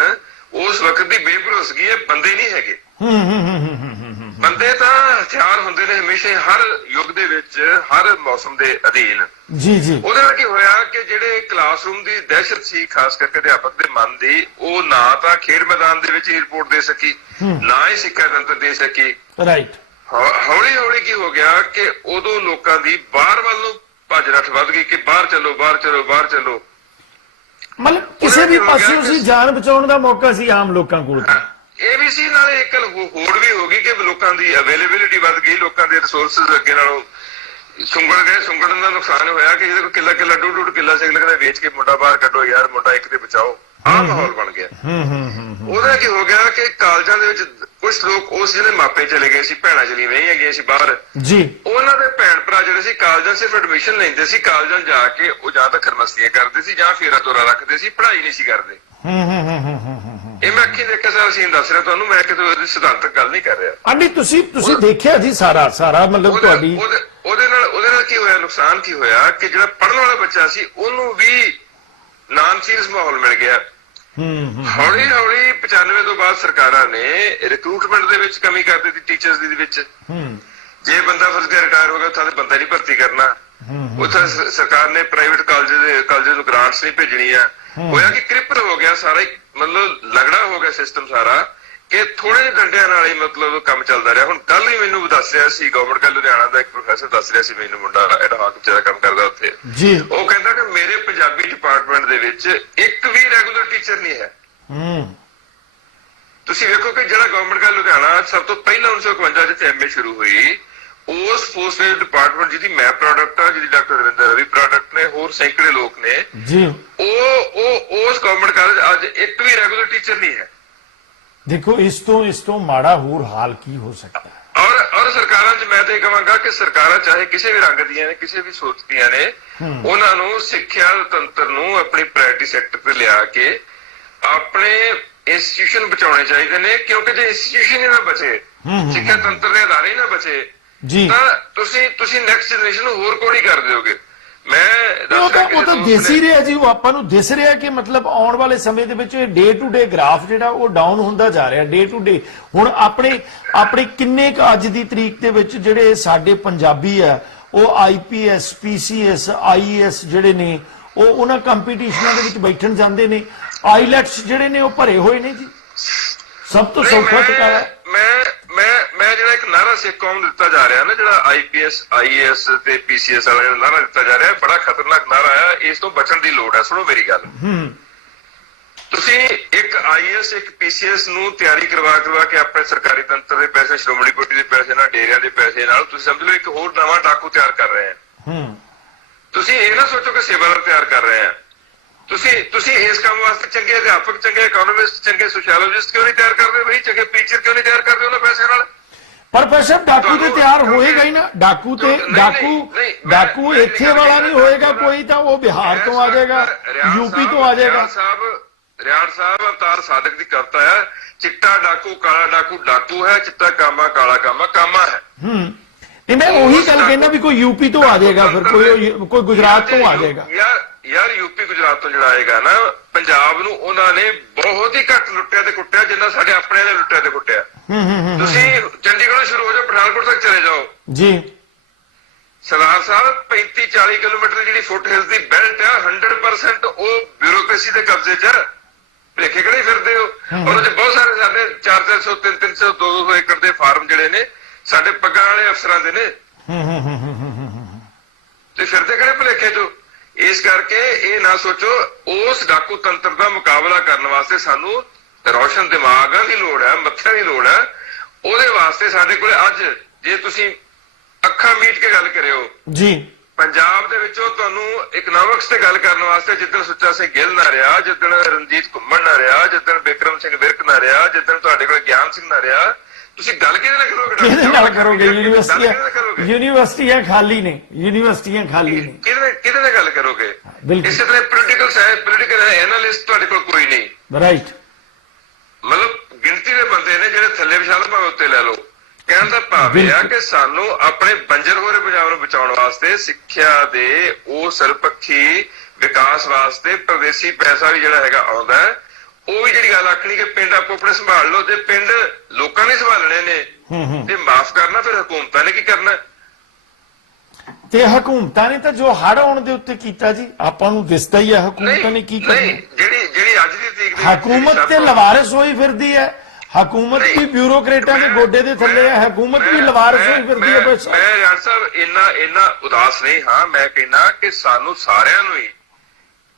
ਉਸ ਵਕਤ ਦੀ ਬੇਭਰੋਸਗੀ ਹੈ, ਬੰਦੇ ਨਹੀਂ ਹੈਗੇ। ਬੰਦੇ ਤਾਂ ਹਥਿਆਰ ਹੁੰਦੇ ਨੇ ਹਮੇਸ਼ਾ, ਹਰ ਯੁੱਗ ਦੇ ਵਿੱਚ, ਹਰ ਮੌਸਮ ਦੇ ਅਧੀਨ। ਜੀ ਜੀ। ਉਹਦੇ ਨਾਲ ਕੀ ਹੋਇਆ ਕਿ ਜਿਹੜੇ ਕਲਾਸਰੂਮ ਦੀ ਦਹਿਸ਼ਤ ਸੀ ਖਾਸ ਕਰਕੇ ਅਧਿਆਪਕ ਦੇ ਮਨ ਦੀ, ਉਹ ਨਾ ਤਾਂ ਖੇਡ ਮੈਦਾਨ ਦੇ ਵਿੱਚ ਹੀ ਰਿਪੋਰਟ ਦੇ ਸਕੀ, ਨਾ ਹੀ ਸਿੱਖਿਆ ਤੰਤਰ ਦੇ ਸਕੀ। ਰਾਈਟ। ਹੌਲੀ ਹੌਲੀ ਕੀ ਹੋ ਗਿਆ ਕਿ ਉਦੋਂ ਲੋਕਾਂ ਦੀ ਬਾਹਰ ਵੱਲ ਨੂੰ ਭੱਜ ਰੱਠ ਵੱਧ ਗਈ ਕਿ ਬਾਹਰ ਚਲੋ, ਬਾਹਰ ਚਲੋ, ਬਾਹਰ ਚਲੋ। ਮਤਲਬ ਕਿਸੇ ਵੀ ਪਾਸਿਓਂ ਸੀ ਜਾਨ ਬਚਾਉਣ ਦਾ ਮੌਕਾ ਸੀ ਆਮ ਲੋਕਾਂ ਕੋਲ। ਇਹ ਵੀ ਸੀ, ਨਾਲੇ ਇੱਕ ਹੋਰ ਵੀ ਹੋ ਗਈ ਕਿ ਲੋਕਾਂ ਦੀ ਅਵੇਲੇਬਿਲਿਟੀ ਵੱਧ ਗਈ, ਲੋਕਾਂ ਦੇ ਰਿਸੋਰਸਸ ਅੱਗੇ ਨਾਲੋਂ ਸੁੰਗੜ ਗਏ। ਸੁੰਗੜਨ ਦਾ ਨੁਕਸਾਨ ਹੋਇਆ ਕਿ ਜਿਹਦੇ ਕੋਲ ਕਿੱਲਾ ਡੂਢ ਕਿੱਲਾ ਸੀ, ਅਗਲੇ ਕਹਿੰਦੇ ਵੇਚ ਕੇ ਮੁੰਡਾ ਬਾਹਰ ਕੱਢੋ ਯਾਰ, ਮੁੰਡਾ ਇੱਕ ਤੇ ਬਚਾਓ। ਆਹ ਮਾਹੌਲ ਬਣ ਗਿਆ। ਉਹਦਾ ਕੀ ਹੋ ਗਿਆ ਕਿ ਕਾਲਜਾਂ ਦੇ ਵਿੱਚ ਕੁਝ ਲੋਕ ਉਸ ਜਿਹਦੇ ਮਾਪੇ ਚਲੇ ਗਏ ਸੀ, ਭੈਣਾਂ ਚਲੀਆਂ ਗਈਆਂ ਗਏ ਸੀ ਬਾਹਰ ਜੀ, ਉਹਨਾਂ ਦੇ ਭੈਣ ਭਰਾ ਜਿਹੜੇ ਸੀ ਕਾਲਜਾਂ ਸਿਰਫ ਐਡਮਿਸ਼ਨ ਲੈਂਦੇ ਸੀ, ਕਾਲਜਾਂ ਜਾ ਕੇ ਉਹ ਜਾਂ ਤਾਂ ਖਰਮਸਤੀਆਂ ਕਰਦੇ ਸੀ ਜਾਂ ਫੇਰਾ ਤੋਰਾ ਰੱਖਦੇ ਸੀ, ਪੜ੍ਹਾਈ ਨਹੀਂ ਸੀ ਕਰਦੇ। ਇਹ ਮੈਂ ਅੱਖੀਂ ਦੇਖਿਆ ਸਾਰਾ ਸੀਨ ਦੱਸ ਰਿਹਾ ਤੁਹਾਨੂੰ, ਮੈਂ ਕਿਤੇ ਸਿਧਾਂਤਕ ਗੱਲ ਨਹੀਂ ਕਰ ਰਿਹਾ। ਆਂਟੀ ਤੁਸੀਂ ਦੇਖਿਆ ਜੀ ਸਾਰਾ ਮਤਲਬ ਤੁਹਾਡੀ ਉਹਦੇ ਨਾਲ ਕੀ ਹੋਇਆ, ਨੁਕਸਾਨ ਕੀ ਹੋਇਆ ਕਿ ਜਿਹੜਾ ਪੜ੍ਹਨ ਵਾਲਾ ਬੱਚਾ ਸੀ ਉਹਨੂੰ ਵੀ ਨਾਨ ਸੀਰੀਅਸ ਮਾਹੌਲ ਮਿਲ ਗਿਆ। ਹੌਲੀ ਹੌਲੀ 95 ਤੋਂ ਬਾਅਦ ਸਰਕਾਰਾਂ ਨੇ ਰਿਕਰੂਟਮੈਂਟ ਦੇ ਵਿੱਚ ਕਮੀ ਕਰ ਦਿੱਤੀ, ਟੀਚਰਸ ਦੇ ਵਿੱਚ। ਜੇ ਬੰਦਾ ਫਸ ਗਿਆ, ਰਿਟਾਇਰ ਹੋ ਗਿਆ, ਉੱਥੇ ਬੰਦਾ ਨਹੀਂ ਭਰਤੀ ਕਰਨਾ। ਉੱਥੇ ਸਰਕਾਰ ਨੇ ਪ੍ਰਾਈਵੇਟ ਕਾਲਜ ਨੂੰ ਗ੍ਰਾਂਟਸ ਨਹੀਂ ਭੇਜਣੀਆਂ। ਹੋਇਆ ਕਿ ਕ੍ਰਿਪਲ ਹੋ ਗਿਆ ਸਾਰਾ, ਮਤਲਬ ਲਗੜਾ ਹੋ ਗਿਆ ਸਿਸਟਮ ਸਾਰਾ, ਕਿ ਥੋੜੇ ਜਿਹੇ ਡੰਡਿਆਂ ਨਾਲ ਹੀ ਮਤਲਬ ਕੰਮ ਚੱਲਦਾ ਰਿਹਾ। ਹੁਣ ਕੱਲ ਹੀ ਮੈਨੂੰ ਦੱਸ ਰਿਹਾ ਸੀ, ਗਵਰਨਮੈਂਟ ਕਾਲਜ ਲੁਧਿਆਣਾ ਦਾ ਇੱਕ ਪ੍ਰੋਫੈਸਰ ਦੱਸ ਰਿਹਾ ਸੀ ਮੈਨੂੰ, ਮੁੰਡਾ ਐਡਹਾਕ ਜਿਹੜਾ ਕੰਮ ਕਰਦਾ ਉੱਥੇ, ਉਹ ਕਹਿੰਦਾ ਕਿ ਮੇਰੇ ਪੰਜਾਬੀ ਡਿਪਾਰਟਮੈਂਟ ਦੇ ਵਿੱਚ ਇੱਕ ਵੀ ਰੈਗੂਲਰ ਟੀਚਰ ਨਹੀਂ ਹੈ। ਤੁਸੀਂ ਵੇਖੋ ਕਿ ਜਿਹੜਾ ਗਵਰਨਮੈਂਟ ਕਾਲਜ ਲੁਧਿਆਣਾ ਸਭ ਤੋਂ ਪਹਿਲਾਂ 1951 ਜਿੱਥੇ ਐਮਏ ਸ਼ੁਰੂ ਹੋਈ, ਉਸ ਪੋਸਟ ਡਿਪਾਰਟਮੈਂਟ ਜਿਹਦੀ ਮੈਂ ਪ੍ਰੋਡਕਟ ਆ, ਜਿਹਦੀ ਡਾਕਟਰ ਰਵਿੰਦਰ ਰਵੀ ਪ੍ਰੋਡਕਟ ਨੇ, ਹੋਰ ਸੈਂਕੜੇ ਲੋਕ ਨੇ ਜੀ, ਉਹ ਉਸ ਗਵਰਨਮੈਂਟ ਕਾਲਜ ਅੱਜ ਇੱਕ ਵੀ ਰੈਗੂਲਰ ਟੀਚਰ ਨਹੀਂ ਹੈ। ਦੇਖੋ ਇਸ ਤੋਂ ਮਾੜਾ ਹੋਰ ਹਾਲ ਕੀ ਹੋ ਸਕਦਾ ਹੈ। ਔਰ ਸਰਕਾਰਾਂ 'ਚ ਮੈਂ ਤਾਂ ਇਹ ਕਹਾਂਗਾ ਕਿ ਸਰਕਾਰਾਂ ਚਾਹੇ ਕਿਸੇ ਵੀ ਰੰਗ ਦੀਆਂ ਨੇ, ਕਿਸੇ ਵੀ ਸੋਚ ਦੀਆਂ ਨੇ, ਉਹਨਾਂ ਨੂੰ ਸਿੱਖਿਆ ਤੰਤਰ ਨੂੰ ਆਪਣੀ ਪ੍ਰਾਇੋਰਟੀ ਸੈਕਟਰ ਤੇ ਲਿਆ ਕੇ ਆਪਣੇ ਇੰਸਟੀਟਿਊਸ਼ਨ ਬਚਾਉਣੇ ਚਾਹੀਦੇ ਨੇ, ਕਿਉਂਕਿ ਜੇ ਇੰਸਟੀਟਿਊਸ਼ਨ ਹੀ ਨਾ ਬਚੇ, ਸਿੱਖਿਆ ਤੰਤਰ ਦੇ ਅਦਾਰੇ ਹੀ ਨਾ ਬਚੇ, ਤਾਂ ਤੁਸੀਂ ਨੈਕਸਟ ਜਨਰੇਸ਼ਨ ਨੂੰ ਹੋਰ ਕੋੜੀ ਕਰ ਦਿਓਗੇ। ਉਹ ਤਾਂ ਦਿਸ ਹੀ ਰਿਹਾ ਜੀ, ਉਹ ਆਪਾਂ ਨੂੰ ਦਿਸ ਰਿਹਾ ਕਿ ਮਤਲਬ ਆਉਣ ਵਾਲੇ ਸਮੇਂ ਦੇ ਵਿੱਚ ਡੇ ਟੂ ਡੇ ਗ੍ਰਾਫ ਜਿਹੜਾ ਉਹ ਡਾਊਨ ਹੁੰਦਾ ਜਾ ਰਿਹਾ, ਡੇ ਟੂ ਡੇ। ਹੁਣ ਆਪਣੇ ਕਿੰਨੇ ਕੁ ਅੱਜ ਦੀ ਤਰੀਕ ਦੇ ਵਿੱਚ ਜਿਹੜੇ ਸਾਡੇ ਪੰਜਾਬੀ ਆ, ਉਹ IPS PCS IAS ਜਿਹੜੇ ਨੇ, ਉਹ ਉਹਨਾਂ ਕੰਪੀਟੀਸ਼ਨਾਂ ਦੇ ਵਿੱਚ ਬੈਠਣ ਜਾਂਦੇ ਨੇ। ਆਈਲੈਟਸ ਜਿਹੜੇ ਨੇ ਉਹ ਭਰੇ ਹੋਏ ਨੇ ਜੀ, ਸਭ ਤੋਂ ਸੌਖਾ ਟਿਕਾਣਾ। ਮੈਂ ਜਿਹੜਾ ਇੱਕ ਨਾਰਾ ਸਿੱਖ ਕੌਮ ਨੂੰ ਦਿੱਤਾ ਜਾ ਰਿਹਾ ਨਾ, ਜਿਹੜਾ IPS IAS ਤੇ PCS ਵਾਲਾ ਜਿਹੜਾ ਨਾਰਾ ਦਿੱਤਾ ਜਾ ਰਿਹਾ, ਬੜਾ ਖਤਰਨਾਕ ਨਾਰਾ ਆ। ਇਸ ਤੋਂ ਬਚਣ ਦੀ ਲੋੜ ਹੈ। ਸੁਣੋ ਮੇਰੀ ਗੱਲ, ਤੁਸੀਂ ਇੱਕ IAS ਇੱਕ PCS ਨੂੰ ਤਿਆਰੀ ਕਰਵਾ ਕੇ ਆਪਣੇ ਸਰਕਾਰੀ ਤੰਤਰ ਦੇ ਪੈਸੇ, ਸ਼੍ਰੋਮਣੀ ਕਮੇਟੀ ਦੇ ਪੈਸੇ ਨਾਲ, ਡੇਰਿਆਂ ਦੇ ਪੈਸੇ ਨਾਲ, ਤੁਸੀਂ ਸਮਝ ਲਓ ਇੱਕ ਹੋਰ ਨਵਾਂ ਡਾਕੂ ਤਿਆਰ ਕਰ ਰਹੇ ਆ। ਤੁਸੀਂ ਇਹ ਨਾ ਸੋਚੋ ਕਿ ਸੇਵਾਦਾਰ ਤਿਆਰ ਕਰ ਰਹੇ ਆ। ਤੁਸੀਂ ਇਸ ਕੰਮ ਵਾਸਤੇ ਚੰਗੇ ਅਧਿਆਪਕ, ਚੰਗੇ ਇਕਨੋਮਿਸਟ, ਚੰਗੇ ਸੋਸ਼ੀਓਲੋਜਿਸਟ ਕਿਉਂ ਨਹੀਂ ਤਿਆਰ ਕਰਦੇ ਬਈ? ਚੰਗੇ ਟੀਚਰ ਕਿਉਂ ਨਹੀਂ ਤਿਆਰ ਕਰਦੇ ਉਹਨਾਂ ਪੈਸਿਆਂ ਨਾਲ? ਪ੍ਰੋਫੈਸਰ ਡਾਕੂ ਤੇ ਤਿਆਰ ਹੋਏਗਾ ਹੀ ਨਾ। ਡਾਕੂ ਇੱਥੇ ਵਾਲਾ ਨਹੀਂ ਹੋਏਗਾ ਕੋਈ, ਤਾਂ ਉਹ ਬਿਹਾਰ ਤੋਂ ਆ ਜਾਏਗਾ, UP ਤੋਂ ਆ ਜਾਏਗਾ। ਰਿਆੜ ਸਾਹਿਬ ਅਵਤਾਰ ਸਾਦਕ ਦੀ ਕਵਿਤਾ ਹੈ, ਚਿੱਟਾ ਡਾਕੂ ਕਾਲਾ ਡਾਕੂ ਡਾਕੂ ਹੈ, ਚਿੱਟਾ ਕਾਮਾ ਕਾਲਾ ਕਾਮਾ ਕਾਮਾ ਹੈ। ਨਹੀਂ, ਮੈਂ ਉਹੀ ਗੱਲ ਕਹਿੰਦਾ ਵੀ ਕੋਈ UP ਤੋਂ ਆ ਜਾਏਗਾ, ਫਿਰ ਕੋਈ ਗੁਜਰਾਤ ਤੋਂ ਆ ਜਾਏਗਾ। ਯਾਰ UP ਗੁਜਰਾਤ ਤੋਂ ਜਿਹੜਾ ਆਏਗਾ ਨਾ, ਪੰਜਾਬ ਨੂੰ ਉਹਨਾਂ ਨੇ ਬਹੁਤ ਹੀ ਘੱਟ ਲੁੱਟਿਆ ਤੇ ਕੁੱਟਿਆ, ਜਿੰਨਾ ਸਾਡੇ ਆਪਣੇ ਨੇ ਲੁੱਟਿਆ ਤੇ ਕੁੱਟਿਆ। ਤੁਸੀਂ ਚੰਡੀਗੜ੍ਹ ਸ਼ੁਰੂ ਹੋ ਜਾਓ, ਪਠਾਨਕੋਟ ਤੱਕ ਚਲੇ ਜਾਓ ਜੀ। ਸਰਦਾਰ ਸਾਹਿਬ 35-40 ਕਿਲੋਮੀਟਰ ਜਿਹੜੀ ਫੁੱਟ ਹਿਲਸ ਦੀ ਬੈਲਟ ਆ, 100% ਉਹ ਬਿਊਰੋਕ੍ਰੇਸੀ ਦੇ ਕਬਜ਼ੇ 'ਚ। ਭਲੇਖੇ ਕਿਹੜੇ ਫਿਰਦੇ ਹੋ? ਉਹਨਾਂ 'ਚ ਬਹੁਤ ਸਾਰੇ ਸਾਡੇ 400 300 200 ਏਕੜ ਦੇ ਫਾਰਮ ਜਿਹੜੇ ਨੇ ਸਾਡੇ ਪੱਗਾਂ ਵਾਲੇ ਅਫਸਰਾਂ ਦੇ ਨੇ, ਤੇ ਫਿਰਦੇ ਕਿਹੜੇ ਭਲੇਖੇ 'ਚ? ਇਸ ਕਰਕੇ ਇਹ ਨਾ ਸੋਚੋ। ਉਸ ਡਾਕੂ ਤੰਤਰ ਦਾ ਮੁਕਾਬਲਾ ਕਰਨ ਵਾਸਤੇ ਸਾਨੂੰ ਰੌਸ਼ਨ ਦਿਮਾਗਾਂ ਦੀ ਲੋੜ ਹੈ, ਮੱਥਿਆਂ ਦੀ ਲੋੜ ਹੈ। ਉਹਦੇ ਵਾਸਤੇ ਸਾਡੇ ਕੋਲ ਅੱਜ, ਜੇ ਤੁਸੀਂ ਅੱਖਾਂ ਮੀਟ ਕੇ ਗੱਲ ਕਰਿਓ ਜੀ, ਪੰਜਾਬ ਦੇ ਵਿੱਚੋਂ ਤੁਹਾਨੂੰ ਇਕਨੋਮਿਕਸ ਤੇ ਗੱਲ ਕਰਨ ਵਾਸਤੇ ਜਿੱਦਣ ਸੁੱਚਾ ਸਿੰਘ ਗਿੱਲ ਨਾ ਰਿਹਾ, ਜਿੱਦਣ ਰਣਜੀਤ ਘੁੰਮਣ ਨਾ ਰਿਹਾ, ਜਿੱਦਣ ਬਿਕਰਮ ਸਿੰਘ ਵਿਰਕ ਨਾ ਰਿਹਾ, ਜਿੱਦਣ ਤੁਹਾਡੇ ਕੋਲ ਗਿਆਨ ਸਿੰਘ ਨਾ ਰਿਹਾ, ਤੁਸੀਂ ਗੱਲ ਕਿਹਦੇ ਨਾਲ ਕਰੋਗੇ? ਕਿਹਦੇ ਨਾਲ ਕਰੋਗੇ? ਯੂਨੀਵਰਸਿਟੀਆਂ ਖਾਲੀ ਨੇ, ਯੂਨੀਵਰਸਿਟੀਆਂ ਖਾਲੀ ਨੇ, ਕਿਹਦੇ ਨਾਲ ਗੱਲ ਕਰੋਗੇ? ਇਸੇ ਤਰ੍ਹਾਂ ਪੋਲੀਟੀਕਲ ਐਨਾਲਿਸਟ ਤੁਹਾਡੇ ਕੋਲ ਕੋਈ ਨਹੀਂ। ਰਾਈਟ, ਮਤਲਬ ਗਿਣਤੀ ਦੇ ਬੰਦੇ ਨੇ ਜਿਹੜੇ ਥੱਲੇ ਵਿਛਾ ਲਓ, ਭਾਵੇਂ ਉੱਤੇ ਲੈ ਲਓ। ਕਹਿਣ ਦਾ ਭਾਵ ਇਹ ਆ ਕਿ ਸਾਨੂੰ ਆਪਣੇ ਬੰਜਰ ਹੋ ਰਹੇ ਪੰਜਾਬ ਨੂੰ ਬਚਾਉਣ ਵਾਸਤੇ ਸਿੱਖਿਆ ਦੇ ਉਹ ਸਰਪੱਖੀ ਵਿਕਾਸ ਵਾਸਤੇ ਪ੍ਰਦੇਸੀ ਪੈਸਾ ਵੀ ਜਿਹੜਾ ਹੈਗਾ ਆਉਂਦਾ ਹੈ। ਉਹ ਵੀ ਜਿਹੜੀ ਗੱਲ ਆਖਣੀ ਕਿ ਪਿੰਡ ਆਪੋ ਆਪਣੇ ਸੰਭਾਲ ਲਓ, ਤੇ ਪਿੰਡ ਲੋਕਾਂ ਨੇ ਸੰਭਾਲਣੇ ਨੇ, ਤੇ ਮਾਫ ਕਰਨਾ ਫਿਰ ਹਕੂਮਤਾਂ ਨੇ ਕੀ ਕਰਨਾ? ਤੇ ਹਕੂਮਤਾਂ ਨੇ ਤਾਂ ਜੋ ਹੜ ਆਉਣ ਦੇ ਉੱਤੇ ਕੀਤਾ ਜੀ, ਆਪਾਂ ਨੂੰ ਦਿਸਦਾ ਹੀ ਹੈ ਹਕੂਮਤਾਂ ਨੇ ਕੀ ਕਰਨਾ। ਜਿਹੜੀ ਅੱਜ ਦੀ ਤਰੀਕ ਦੇ ਹਕੂਮਤ ਤੇ ਲਵਾਰਿਸ ਹੋਈ ਫਿਰਦੀ ਹੈ, ਹਕੂਮਤ ਵੀ ਬਿਊਰੋਕਰੇਟਾਂ ਦੇ ਗੋਡੇ ਦੇ ਥੱਲੇ ਹੈ, ਹਕੂਮਤ ਵੀ ਲਵਾਰਿਸ ਹੋਈ ਫਿਰਦੀ ਹੈ। ਬਸ ਮੈਂ ਯਾਰ ਸਾਹਿਬ ਇੰਨਾ ਉਦਾਸ ਨਹੀਂ ਹਾਂ। ਮੈਂ ਕਹਿੰਦਾ ਕਿ ਸਾਨੂੰ ਸਾਰਿਆਂ ਨੂੰ ਹੀ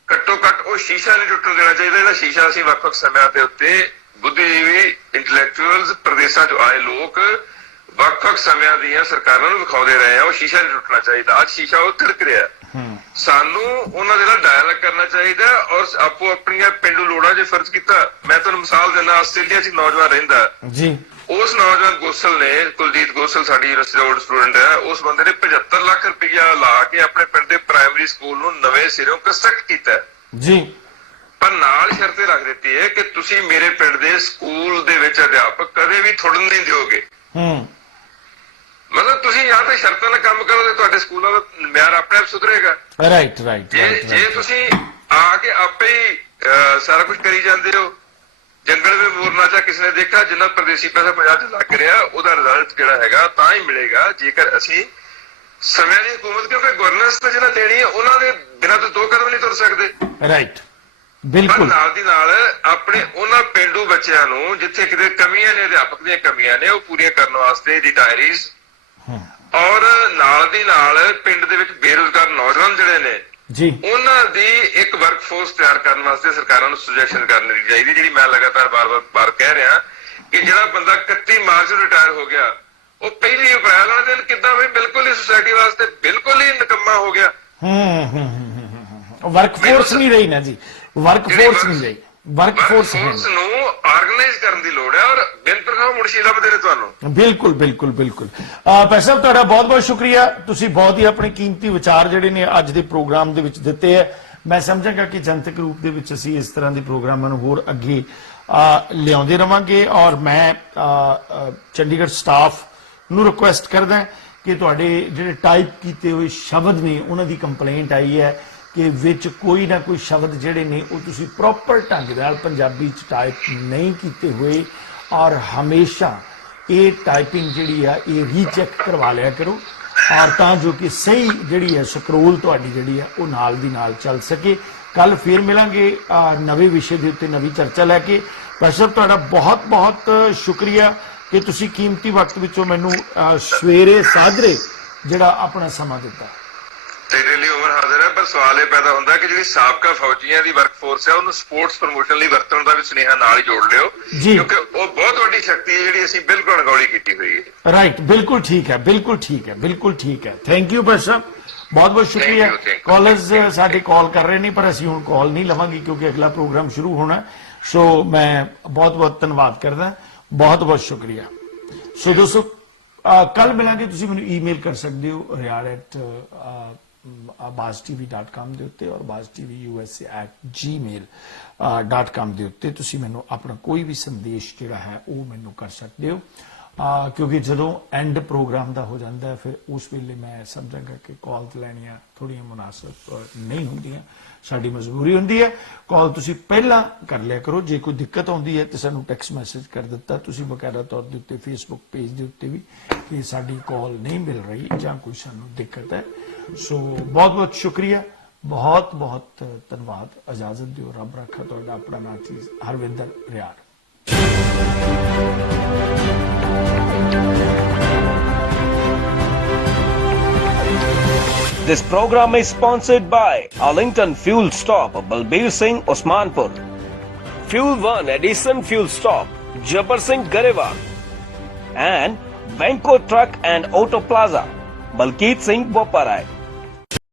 ਘੱਟੋ ਘੱਟ ਉਹ ਸ਼ੀਸ਼ਾ ਨਹੀਂ ਟੁੱਟਣ ਦੇਣਾ ਚਾਹੀਦਾ, ਜਿਹੜਾ ਸ਼ੀਸ਼ਾ ਅਸੀਂ ਵੱਖ-ਵੱਖ ਸਮਿਆਂ ਦੇ ਉੱਤੇ ਬੁੱਧੀਜੀਵੀ ਇੰਟੈਲੈਕਚੁਅਲਸ ਪ੍ਰਦੇਸ਼ਾਂ ਚੋਂ ਆਏ ਲੋਕ ਵੱਖ-ਵੱਖ ਸਮਿਆਂ ਦੀਆਂ ਸਰਕਾਰਾਂ ਨੂੰ ਵਿਖਾਉਂਦੇ ਰਹੇ ਆ, ਉਹ ਸ਼ੀਸ਼ਾ ਨਹੀਂ ਟੁੱਟਣਾ ਚਾਹੀਦਾ। ਅੱਜ ਸ਼ੀਸ਼ਾ ਉਹ ਤਿੜਕ ਰਿਹਾ। ਸਾਨੂੰ ਉਹਨਾਂ ਦੇ ਨਾਲ ਡਾਇਲੌਗ ਕਰਨਾ ਚਾਹੀਦਾ, ਔਰ ਆਪੋ ਆਪਣੀਆਂ ਪਿੰਡੂ ਲੋੜਾਂ 'ਚ ਫਰਜ਼ ਕੀਤਾ। ਮੈਂ ਤੁਹਾਨੂੰ ਮਿਸਾਲ ਦਿੰਦਾ, ਆਸਟ੍ਰੇਲੀਆ 'ਚ ਨੌਜਵਾਨ ਰਹਿੰਦਾ ਜੀ, ਉਸ ਨੌਜਵਾਨ ਗੋਸਲ ਨੇ, ਕੁਲਜੀਤ ਗੋਸਲ ਸਾਡੀ ਯੂਨੀਵਰਸਿਟੀ ਦਾ ਓਲਡ ਸਟੂਡੈਂਟ ਹੈ, ਉਸ ਬੰਦੇ ਨੇ 75 ਲੱਖ ਰੁਪਇਆ ਲਾ ਕੇ ਆਪਣੇ ਪਿੰਡ ਦੇ ਪ੍ਰਾਇਮਰੀ ਸਕੂਲ ਨੂੰ ਨਵੇਂ ਸਿਰੋਂ ਕੰਸਟਰਕਟ ਕੀਤਾ ਜੀ। ਪਰ ਨਾਲ ਸ਼ਰਤ ਇਹ ਰੱਖ ਦਿੱਤੀ ਹੈ ਕਿ ਤੁਸੀਂ ਮੇਰੇ ਪਿੰਡ ਦੇ ਸਕੂਲ ਦੇ ਵਿੱਚ ਅਧਿਆਪਕ ਕਦੇ ਵੀ ਥੁੜਨ ਨਹੀਂ ਦਿਓਗੇ। ਮਤਲਬ ਤੁਸੀਂ ਜਾਂ ਤਾਂ ਸ਼ਰਤਾਂ ਨਾਲ ਕੰਮ ਕਰੋ ਤੇ ਤੁਹਾਡੇ ਸਕੂਲਾਂ ਦਾ ਮਿਆਰ ਆਪਣੇ ਆਪ ਸੁਧਰੇਗਾ। ਰਾਈਟ ਜੇ ਤੁਸੀਂ ਆ ਕੇ ਆਪੇ ਹੀ ਸਾਰਾ ਕੁਝ ਕਰੀ ਜਾਂਦੇ ਹੋ, ਜੰਗਲ ਵਿੱਚ ਮੋਰ ਨਾਚਾ ਕਿਸੇ ਨੇ ਦੇਖਾ, ਜਿੰਨਾ ਪਰਦੇਸੀ ਪੈਸਾ ਪੰਜਾਬ 'ਚ ਲੱਗ ਰਿਹਾ ਉਹਦਾ ਰਿਜ਼ਲਟ ਜਿਹੜਾ ਹੈਗਾ ਤਾਂ ਹੀ ਮਿਲੇਗਾ ਜੇਕਰ ਅਸੀਂ ਸਮੇਂ ਦੀ ਹਕੂਮਤ, ਕਿਉਂਕਿ ਗਵਰਨੈਂਸ ਤਾਂ ਜਿਹੜਾ ਦੇਣੀ ਹੈ ਉਹਨਾਂ ਦੇ ਬਿਨਾਂ ਤਾਂ 2 ਕਦਮ ਨਹੀਂ ਤੁਰ ਸਕਦੇ। ਰਾਈਟ, ਪਰ ਬਿਲਕੁਲ। ਨਾਲ ਦੀ ਨਾਲ ਆਪਣੇ ਉਹਨਾਂ ਪਿੰਡੂ ਬੱਚਿਆਂ ਨੂੰ ਜਿੱਥੇ ਕਿਤੇ ਕਮੀਆਂ ਨੇ, ਅਧਿਆਪਕ ਦੀਆਂ ਕਮੀਆਂ ਨੇ, ਉਹ ਪੂਰੀਆਂ ਕਰਨ ਵਾਸਤੇ ਦੀ ਡਾਇਰੀਜ਼, ਔਰ ਨਾਲ ਦੀ ਨਾਲ ਪਿੰਡ ਦੇ ਵਿੱਚ ਬੇਰੁਜ਼ਗਾਰ ਨੌਜਵਾਨ ਜਿਹੜੇ ਨੇ ਜੀ, ਉਹਨਾਂ ਦੀ ਇੱਕ ਵਰਕਫੋਰਸ ਤਿਆਰ ਕਰਨ ਵਾਸਤੇ ਸਰਕਾਰਾਂ ਨੂੰ ਸੁਜੈਸ਼ਨ ਕਰਨੀ ਚਾਹੀਦੀ, ਜਿਹੜੀ ਮੈਂ ਲਗਾਤਾਰ ਬਾਰ-ਬਾਰ ਕਹਿ ਰਿਹਾ ਕਿ ਜਿਹੜਾ ਬੰਦਾ 31 ਮਾਰਚ ਨੂੰ ਰਿਟਾਇਰ ਹੋ ਗਿਆ ਉਹ ਪਹਿਲੀ ਅਪ੍ਰੈਲ ਵਾਲੇ ਦਿਨ ਕਿੱਦਾਂ ਵੀ ਬਿਲਕੁਲ ਹੀ ਸੁਸਾਇਟੀ ਵਾਸਤੇ ਬਿਲਕੁਲ ਹੀ ਨਿਕੰਮਾ ਹੋ ਗਿਆ। ਵਰਕਫੋਰਸ ਨਹੀਂ ਰਹੀ ਨਾ ਜੀ, ਵਰਕਫੋਰਸ ਨਹੀਂ ਰਹੀ, ਵਰਕਫੋਰਸ ਨੂੰ ਆਰਗੇਨਾਈਜ਼ ਕਰਨ ਦੀ ਲੋੜ ਹੈ ਔਰ ਬਿਨ ਪ੍ਰਖਾਓ ਮੁਰਸ਼ੀ ਲੱਭਦੇ ਨੇ ਤੁਹਾਨੂੰ। ਬਿਲਕੁਲ ਬਿਲਕੁਲ ਬਿਲਕੁਲ। ਭਾਈ ਸਾਹਿਬ ਤੁਹਾਡਾ ਬਹੁਤ ਬਹੁਤ ਸ਼ੁਕਰੀਆ, ਤੁਸੀਂ ਬਹੁਤ ਹੀ ਆਪਣੇ ਕੀਮਤੀ ਵਿਚਾਰ ਜਿਹੜੇ ਨੇ ਅੱਜ ਦੇ ਪ੍ਰੋਗਰਾਮ ਦੇ ਵਿੱਚ ਦਿੱਤੇ ਹੈ। ਮੈਂ ਸਮਝਾਂਗਾ ਕਿ ਜਨਤਕ ਰੂਪ ਦੇ ਵਿੱਚ ਅਸੀਂ ਇਸ ਤਰ੍ਹਾਂ ਦੇ ਪ੍ਰੋਗਰਾਮਾਂ ਨੂੰ ਹੋਰ ਅੱਗੇ ਲਿਆਉਂਦੇ ਰਵਾਂਗੇ ਔਰ ਮੈਂ ਚੰਡੀਗੜ੍ਹ ਸਟਾਫ ਨੂੰ ਰਿਕੁਐਸਟ ਕਰਦਾ ਕਿ ਤੁਹਾਡੇ ਜਿਹੜੇ ਟਾਈਪ ਕੀਤੇ ਹੋਏ ਸ਼ਬਦ ਨੇ ਉਹਨਾਂ ਦੀ ਕੰਪਲੇਂਟ ਆਈ ਹੈ ਕਿ ਵਿੱਚ ਕੋਈ ਨਾ ਕੋਈ ਸ਼ਬਦ ਜਿਹੜੇ ਨੇ ਉਹ ਤੁਸੀਂ ਪ੍ਰੋਪਰ ਢੰਗ ਨਾਲ ਪੰਜਾਬੀ ਚ ਟਾਈਪ ਨਹੀਂ ਕੀਤੇ ਹੋਏ ਔਰ ਹਮੇਸ਼ਾ ਇਹ ਟਾਈਪਿੰਗ ਜਿਹੜੀ ਆ ਇਹ ਰੀਚੈਕ ਕਰਵਾ ਲਿਆ ਕਰੋ ਔਰ ਤਾਂ ਜੋ ਕਿ ਸਹੀ ਜਿਹੜੀ ਹੈ ਸਕਰੋਲ ਤੁਹਾਡੀ ਜਿਹੜੀ ਹੈ ਉਹ ਨਾਲ ਦੀ ਨਾਲ ਚੱਲ ਸਕੇ। ਕੱਲ ਫੇਰ ਮਿਲਾਂਗੇ ਨਵੇਂ ਵਿਸ਼ੇ ਦੇ ਉੱਤੇ ਨਵੀਂ ਚਰਚਾ ਲੈ ਕੇ। ਭਾਈ ਸਾਹਿਬ ਤੁਹਾਡਾ ਬਹੁਤ ਬਹੁਤ ਸ਼ੁਕਰੀਆ ਕਿ ਤੁਸੀਂ ਕੀਮਤੀ ਵਕਤ ਵਿੱਚੋਂ ਮੈਨੂੰ ਸਵੇਰੇ ਸਾਜਰੇ ਜਿਹੜਾ ਆਪਣਾ ਸਮਾਂ ਦਿੱਤਾ। ਤੇਰੇ ਲਈ ਉਮਰ ਹਾਜ਼ਰ ਹੈ, ਪਰ ਸਵਾਲ ਇਹ ਪੈਦਾ ਹੁੰਦਾ ਕਿ ਜਿਹੜੀ ਸਾਬਕਾ ਫੌਜੀਆਂ ਦੀ ਵਰਕਫੋਰਸ ਹੈ ਉਹਨੂੰ ਸਪੋਰਟਸ ਪ੍ਰਮੋਸ਼ਨ ਲਈ ਵਰਤਣ ਦਾ ਵੀ ਸੁਨੇਹਾ ਨਾਲ ਹੀ ਜੋੜ ਲਿਓ, ਕਿਉਂਕਿ ਉਹ ਬਹੁਤ ਵੱਡੀ ਸ਼ਕਤੀ ਹੈ ਜਿਹੜੀ ਅਸੀਂ ਬਿਲਕੁਲ ਅਣਗੌਲੀ ਕੀਤੀ ਹੋਈ ਹੈ। ਰਾਈਟ, ਬਿਲਕੁਲ ਠੀਕ ਹੈ, ਬਿਲਕੁਲ ਠੀਕ ਹੈ, ਬਿਲਕੁਲ ਠੀਕ ਹੈ। ਥੈਂਕ ਯੂ ਭਾਈ ਸਾਹਿਬ, ਬਹੁਤ ਬਹੁਤ ਸ਼ੁਕਰੀਆ। ਕਾਲਰਸ ਸਾਡੇ ਕਾਲ ਕਰ ਰਹੇ ਨੇ ਪਰ ਅਸੀਂ ਹੁਣ ਕਾਲ ਨਹੀਂ ਲਵਾਂਗੇ ਕਿਉਂਕਿ ਅਗਲਾ ਪ੍ਰੋਗਰਾਮ ਸ਼ੁਰੂ ਹੋਣਾ। ਸੋ ਮੈਂ ਬਹੁਤ ਬਹੁਤ ਧੰਨਵਾਦ ਕਰਦਾ, ਬਹੁਤ ਬਹੁਤ ਸ਼ੁਕਰੀਆ। ਸੋ ਦੋਸਤੋ ਕੱਲ ਮਿਲਾਂਗੇ। ਤੁਸੀਂ ਮੈਨੂੰ ਈਮੇਲ ਕਰ ਸਕਦੇ ਹੋ riyad@baztv.com ਦੇ ਉੱਤੇ ਔਰ baztvusa@gmail.com ਦੇ ਉੱਤੇ ਤੁਸੀਂ ਮੈਨੂੰ ਆਪਣਾ ਕੋਈ ਵੀ ਸੰਦੇਸ਼ ਜਿਹੜਾ ਹੈ ਉਹ ਮੈਨੂੰ ਕਰ ਸਕਦੇ ਹੋ ਕਿਉਂਕਿ ਜਦੋਂ ਐਂਡ ਪ੍ਰੋਗਰਾਮ ਦਾ ਹੋ ਜਾਂਦਾ ਹੈ ਫਿਰ ਉਸ ਵੇਲੇ ਮੈਂ ਸਮਝਾਂਗਾ ਕਿ ਕਾਲ ਲੈਣੀਆਂ ਥੋੜੀਆਂ ਮੁਨਾਸਬ ਨਹੀਂ ਹੁੰਦੀਆਂ, ਸਾਡੀ ਮਜਬੂਰੀ ਹੁੰਦੀ ਹੈ। ਕਾਲ ਤੁਸੀਂ ਪਹਿਲਾਂ ਕਰ ਲਿਆ ਕਰੋ, ਜੇ ਕੋਈ ਦਿੱਕਤ ਆਉਂਦੀ ਹੈ ਤੇ ਸਾਨੂੰ ਟੈਕਸਟ ਮੈਸੇਜ ਕਰ ਦਿੱਤਾ ਤੁਸੀਂ ਬਕਾਇਦਾ ਤੌਰ ਦੇ ਉੱਤੇ ਫੇਸਬੁੱਕ ਪੇਜ ਦੇ ਉੱਤੇ ਵੀ ਕਿ ਸਾਡੀ ਕਾਲ ਨਹੀਂ ਮਿਲ ਰਹੀ ਜਾਂ ਕੋਈ ਸਾਨੂੰ ਦਿੱਕਤ ਹੈ। ਸੋ ਬਹੁਤ ਬਹੁਤ ਸ਼ੁਕਰੀਆ, ਬਹੁਤ ਬਹੁਤ ਧੰਨਵਾਦ। ਇਜਾਜ਼ਤ ਦਿਓ, ਰੱਬ ਰੱਖਾ ਤੁਹਾਡਾ ਆਪਣਾ ਨਾਤੀ Harvinder Riar. This program is sponsored by Arlington Fuel Stop, Balbir Singh, Osmanpur. Fuel 1 Edison Fuel Stop, Jabbar Singh, Garewal. And Venko Truck and Auto Plaza, Balkeet Singh, Boparai.